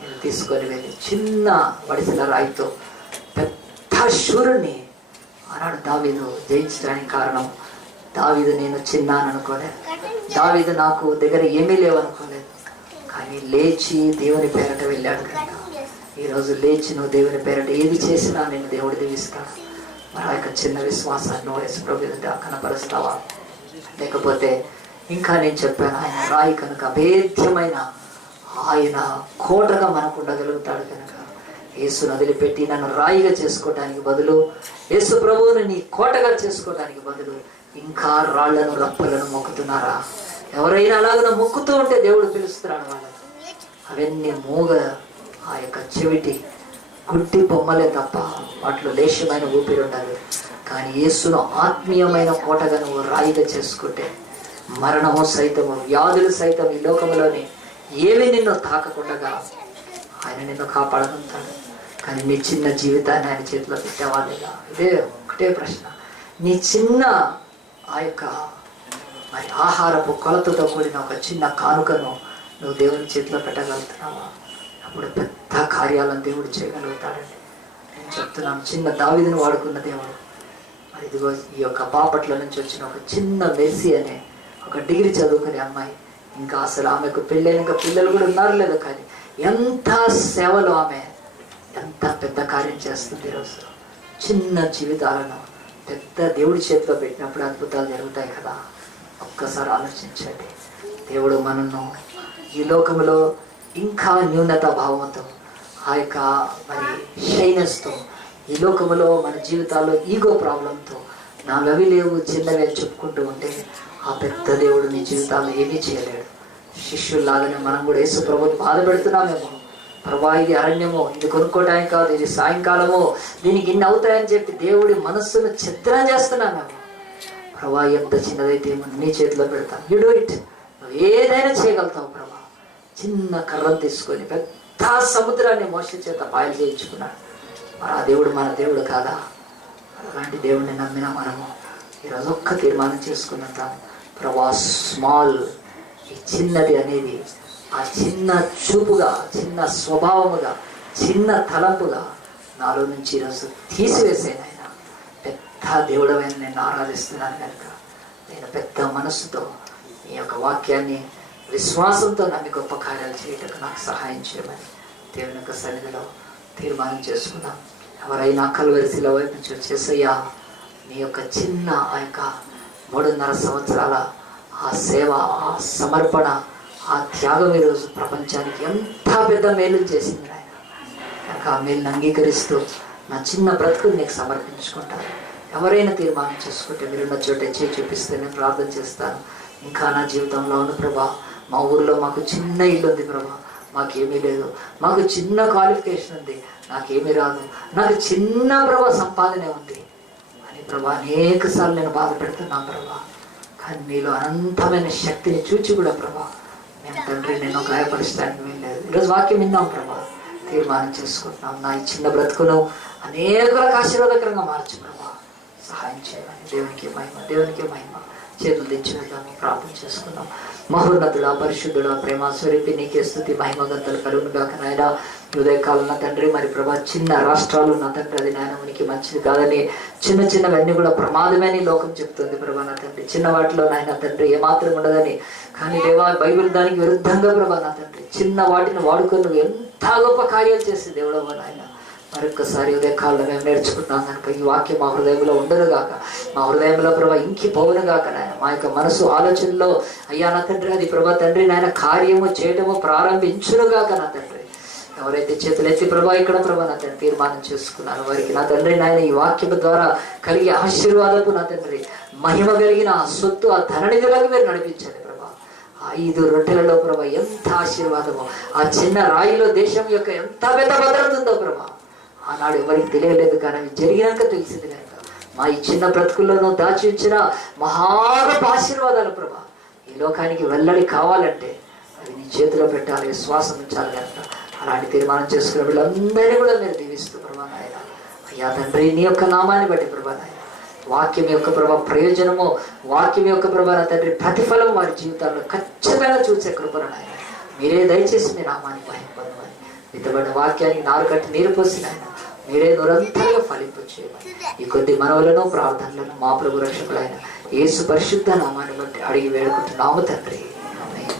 నేను తీసుకొని వెళ్ళి చిన్న వడిసెల రాయితో పెద్ద శూరుణ్ణి ఆనాడు దావీదు జయించడానికి కారణం, దావీదు నేను చిన్న అని అనుకోలేదు, దావీదు నాకు దగ్గర ఏమీ లేవనుకోలేదు, కానీ లేచి దేవుని పేరట వెళ్ళాడు. కనుక ఈరోజు లేచి నువ్వు దేవుని పేరట ఏది చేసినా నేను దేవుడు దీవిస్తాడు. మరి ఆ యొక్క చిన్న విశ్వాసాన్ని యేసు ప్రభువుగా కనపరుస్తావా? లేకపోతే ఇంకా నేను చెప్పాను, ఆయన రాయి కనుక అభేద్యమైన ఆయన కోటగా మనకు ఉండగలుగుతాడు. కనుక యేసును వదిలిపెట్టి నన్ను రాయిగా చేసుకోవడానికి బదులు, యేసు ప్రభువుని నీ కోటగా చేసుకోవడానికి బదులు ఇంకా రాళ్లను రప్పలను మొక్కుతున్నారా? ఎవరైనా అలాగ మొక్కుతూ ఉంటే దేవుడు పిలుస్తున్నాడు వాళ్ళని. అవన్నీ మూగ ఆ యొక్క చెవిటి గుడ్డి బొమ్మలే తప్ప వాటిలో లేశమైన ఊపిరి ఉండదు. కానీ యేసును ఆత్మీయమైన కోటగా నువ్వు రాయిగా చేసుకుంటే మరణము సైతము, వ్యాధులు సైతం ఈ లోకంలోనే ఏమి నిన్ను తాకకుండా ఆయన నిన్ను కాపాడగలుగుతాడు. కానీ నీ చిన్న జీవితాన్ని ఆయన చేతిలో పెట్టేవా లేదా? ఇదే ఒకటే ప్రశ్న. నీ చిన్న ఆ యొక్క మరి ఆహారపు కొలతతో కూడిన ఒక చిన్న కానుకను నువ్వు దేవుని చేతిలో పెట్టగలుగుతున్నావా? అప్పుడు పెద్ద కార్యాలను దేవుడు చేయగలుగుతాడండి. నేను చెప్తున్నాను, చిన్న దావీదును వాడుకున్న దేవుడు మరి ఇదిగో ఈ యొక్క బాపట్ల నుంచి వచ్చిన ఒక చిన్న మెర్సీ అనే ఒక డిగ్రీ చదువుకునే అమ్మాయి, ఇంకా అసలు ఆమెకు పెళ్ళైన ఇంకా పిల్లలు కూడా ఉన్నారు లేదు, కానీ ఎంత సేవలో ఆమె ఎంత పెద్ద కార్యం చేస్తుంది. ఈరోజు చిన్న జీవితాలను పెద్ద దేవుడి చేతిలో పెట్టినప్పుడు అద్భుతాలు జరుగుతాయి కదా. ఒక్కసారి ఆలోచించండి. దేవుడు మనను ఈ లోకంలో ఇంకా న్యూనత భావంతో, ఆ యొక్క మరి షైనెస్తో, ఈ లోకంలో మన జీవితాల్లో ఈగో ప్రాబ్లంతో నాలుగు అవి లేవు చిన్నవి అని చెప్పుకుంటూ ఉంటే ఆ పెద్ద దేవుడు నీ జీవితాల్లో ఏమీ చేయలేడు. శిష్యుల్లాగానే మనం కూడా యేసు ప్రభువుని బాధ పెడుతున్నామేమో, ప్రభా ఇది అరణ్యమో, ఇది కొనుక్కోవడానికి కాదు, ఇది సాయంకాలమో, దీనికి ఇన్ని అవుతాయని చెప్పి దేవుడి మనస్సును ఛిద్రం చేస్తున్నామేమో. ప్రభా ఎంత చిన్నదైతే నీ చేతిలో పెడతాను, యు డూ ఇట్. నువ్వు ఏదైనా చేయగలుగుతావు ప్రభా. చిన్న కర్రను తీసుకొని పెద్ద సముద్రాన్ని మోసే చేత పాయలు చేయించుకున్నాడు. మరి ఆ దేవుడు మన దేవుడు కాదా? అలాంటి దేవుడిని నమ్మిన మనము ఈరోజు ఒక్క తీర్మానం చేసుకున్నాం, ప్రభా స్మాల్, ఈ చిన్నది అనేది ఆ చిన్న చూపుగా, చిన్న స్వభావముగా, చిన్న తలంపుగా నాలో నుంచి ఈరోజు తీసివేసాను. ఆయన పెద్ద దేవుడమైన నేను ఆరాధిస్తున్నాను కనుక నేను పెద్ద మనస్సుతో ఈ యొక్క వాక్యాన్ని విశ్వాసంతో నమ్మి గొప్ప కార్యాలు చేయటకు నాకు సహాయం చేయమని దేవుని యొక్క సన్నిధిలో తీర్మానం చేసుకున్నాం. ఎవరైనా కల్వరిశిల వైపు నుంచి వచ్చేసయ్యా, నీ యొక్క చిన్న ఆ యొక్క 3.5 సంవత్సరాల ఆ సేవ, ఆ సమర్పణ, ఆ త్యాగం ఈరోజు ప్రపంచానికి ఎంత పెద్ద మేలు చేసింది ఆయన. కనుక ఆ మేలుని అంగీకరిస్తూ నా చిన్న బ్రతుకుని నీకు సమర్పించుకుంటాను. ఎవరైనా తీర్మానం చేసుకుంటే మీరున్న చోటే చేయి చూపిస్తే నేను ప్రార్థన చేస్తాను. ఇంకా నా జీవితంలో ఉన్న ప్రభా, మా ఊరిలో మాకు చిన్న ఇల్లు ఉంది ప్రభా, మాకేమీ లేదు, మాకు చిన్న క్వాలిఫికేషన్ ఉంది, నాకేమీ రాదు, నాకు చిన్న ప్రభా సంపాదనే ఉంది అని ప్రభా అనేక సార్లు నేను బాధ పెడుతున్నాను ప్రభా. కానీ నీలో అనంతమైన శక్తిని చూచి కూడా ప్రభా నేను తండ్రి నేను గాయపరచడానికి వెళ్ళలేదు. ఈరోజు వాక్యం విన్నాం ప్రభా, తీర్మానం చేసుకుంటున్నాం, నా ఈ చిన్న బ్రతుకును అనేకులకు ఆశీర్వాదకరంగా మార్చు ప్రభా, సహాయం చేయమని. దేవునికి మహిమ, దేవునికి మహిమ. చేతులు తెచ్చి వెళ్దాము, ప్రార్థన చేసుకుందాం. మహోన్నతుడా, పరిశుద్ధుడా, ప్రేమ స్వరూపి నీకే స్తుతి మహిమ గంతలు కలుగునుగాక నాయన. ఉదయకాలం నా తండ్రి మరి ప్రభా చిన్న రాష్ట్రాలు నా తండ్రి అది నాయన మనకి మంచిది కాదని, చిన్న చిన్నవన్నీ కూడా ప్రమాదమే అని లోకం చెప్తుంది ప్రభా నా తండ్రి. చిన్న వాటిలో నాయన తండ్రి ఏమాత్రం ఉండదని, కానీ దేవా బైబిల్ దానికి విరుద్ధంగా ప్రభా నా తండ్రి చిన్న వాటిని వాడుకొని నువ్వు ఎంత గొప్ప కార్యాలు చేసి దేవుడవ్వ నాయన. మరొక్కసారి ఉదయకాలంలో మేము నేర్చుకుంటున్నాం కనుక ఈ వాక్యం మా హృదయంలో ఉండను గాక, మా హృదయంలో ప్రభా ఇంకి పోవును గాక నాయన. మా యొక్క మనసు ఆలోచనలో అయ్యా నా తండ్రి అది ప్రభా తండ్రి నాయన కార్యము చేయటము ప్రారంభించును గాక నా తండ్రి. ఎవరైతే చేతులు ఎత్తి ప్రభా ఇక్కడ ప్రభా నా తండ్రి తీర్మానం చేసుకున్నాను వారికి నా తండ్రి నాయన ఈ వాక్యం ద్వారా కలిగే ఆశీర్వాదపు నా తండ్రి మహిమ కలిగిన ఆ సొత్తు ఆ ధననిధిలోకి మీరు నడిపించండి ప్రభా. 5 రొట్టెలలో ప్రభా ఎంత ఆశీర్వాదమో, ఆ చిన్న రాయిలో దేశం యొక్క ఎంత పెద్ద భద్రత ఉందో ప్రభా. ఆనాడు ఎవరికి తెలియలేదు కానీ అవి జరిగినాక తెలిసింది కనుక మా ఈ చిన్న బ్రతుకుల్లోనూ దాచి ఉంచిన మహాగొప్ప ఆశీర్వాదాలు ప్రభా ఈ లోకానికి వెల్లడి కావాలంటే అవి నీ చేతిలో పెట్టాలి, విశ్వాసం ఉంచాలి కనుక అలాంటి తీర్మానం చేసుకునే వీళ్ళందరినీ కూడా మీరు దీవిస్తూ ప్రభా నాయన. అయ్యా తండ్రి నీ యొక్క నామాన్ని బట్టి ప్రభా నాయన వాక్యం యొక్క ప్రభా ప్రయోజనము, వాక్యం యొక్క ప్రభా తండ్రి ప్రతిఫలం వారి జీవితాల్లో ఖచ్చితంగా చూసే కృపను నాయన మీరే దయచేసి మీ నామాన్ని మహిమపరమని విత్తబడిన వాక్యానికి నారు కట్టి నీరు పోసిన ఆయన మీరే నిరంతరంగా ఫలింపచేయమని ఈ కొద్ది మనవులను ప్రార్థనలను మా ప్రభు రక్షకులైన యేసు పరిశుద్ధ నామాన్ని బట్టి అడిగి వేడుకుంటున్నాము తండ్రి. ఆమేన్.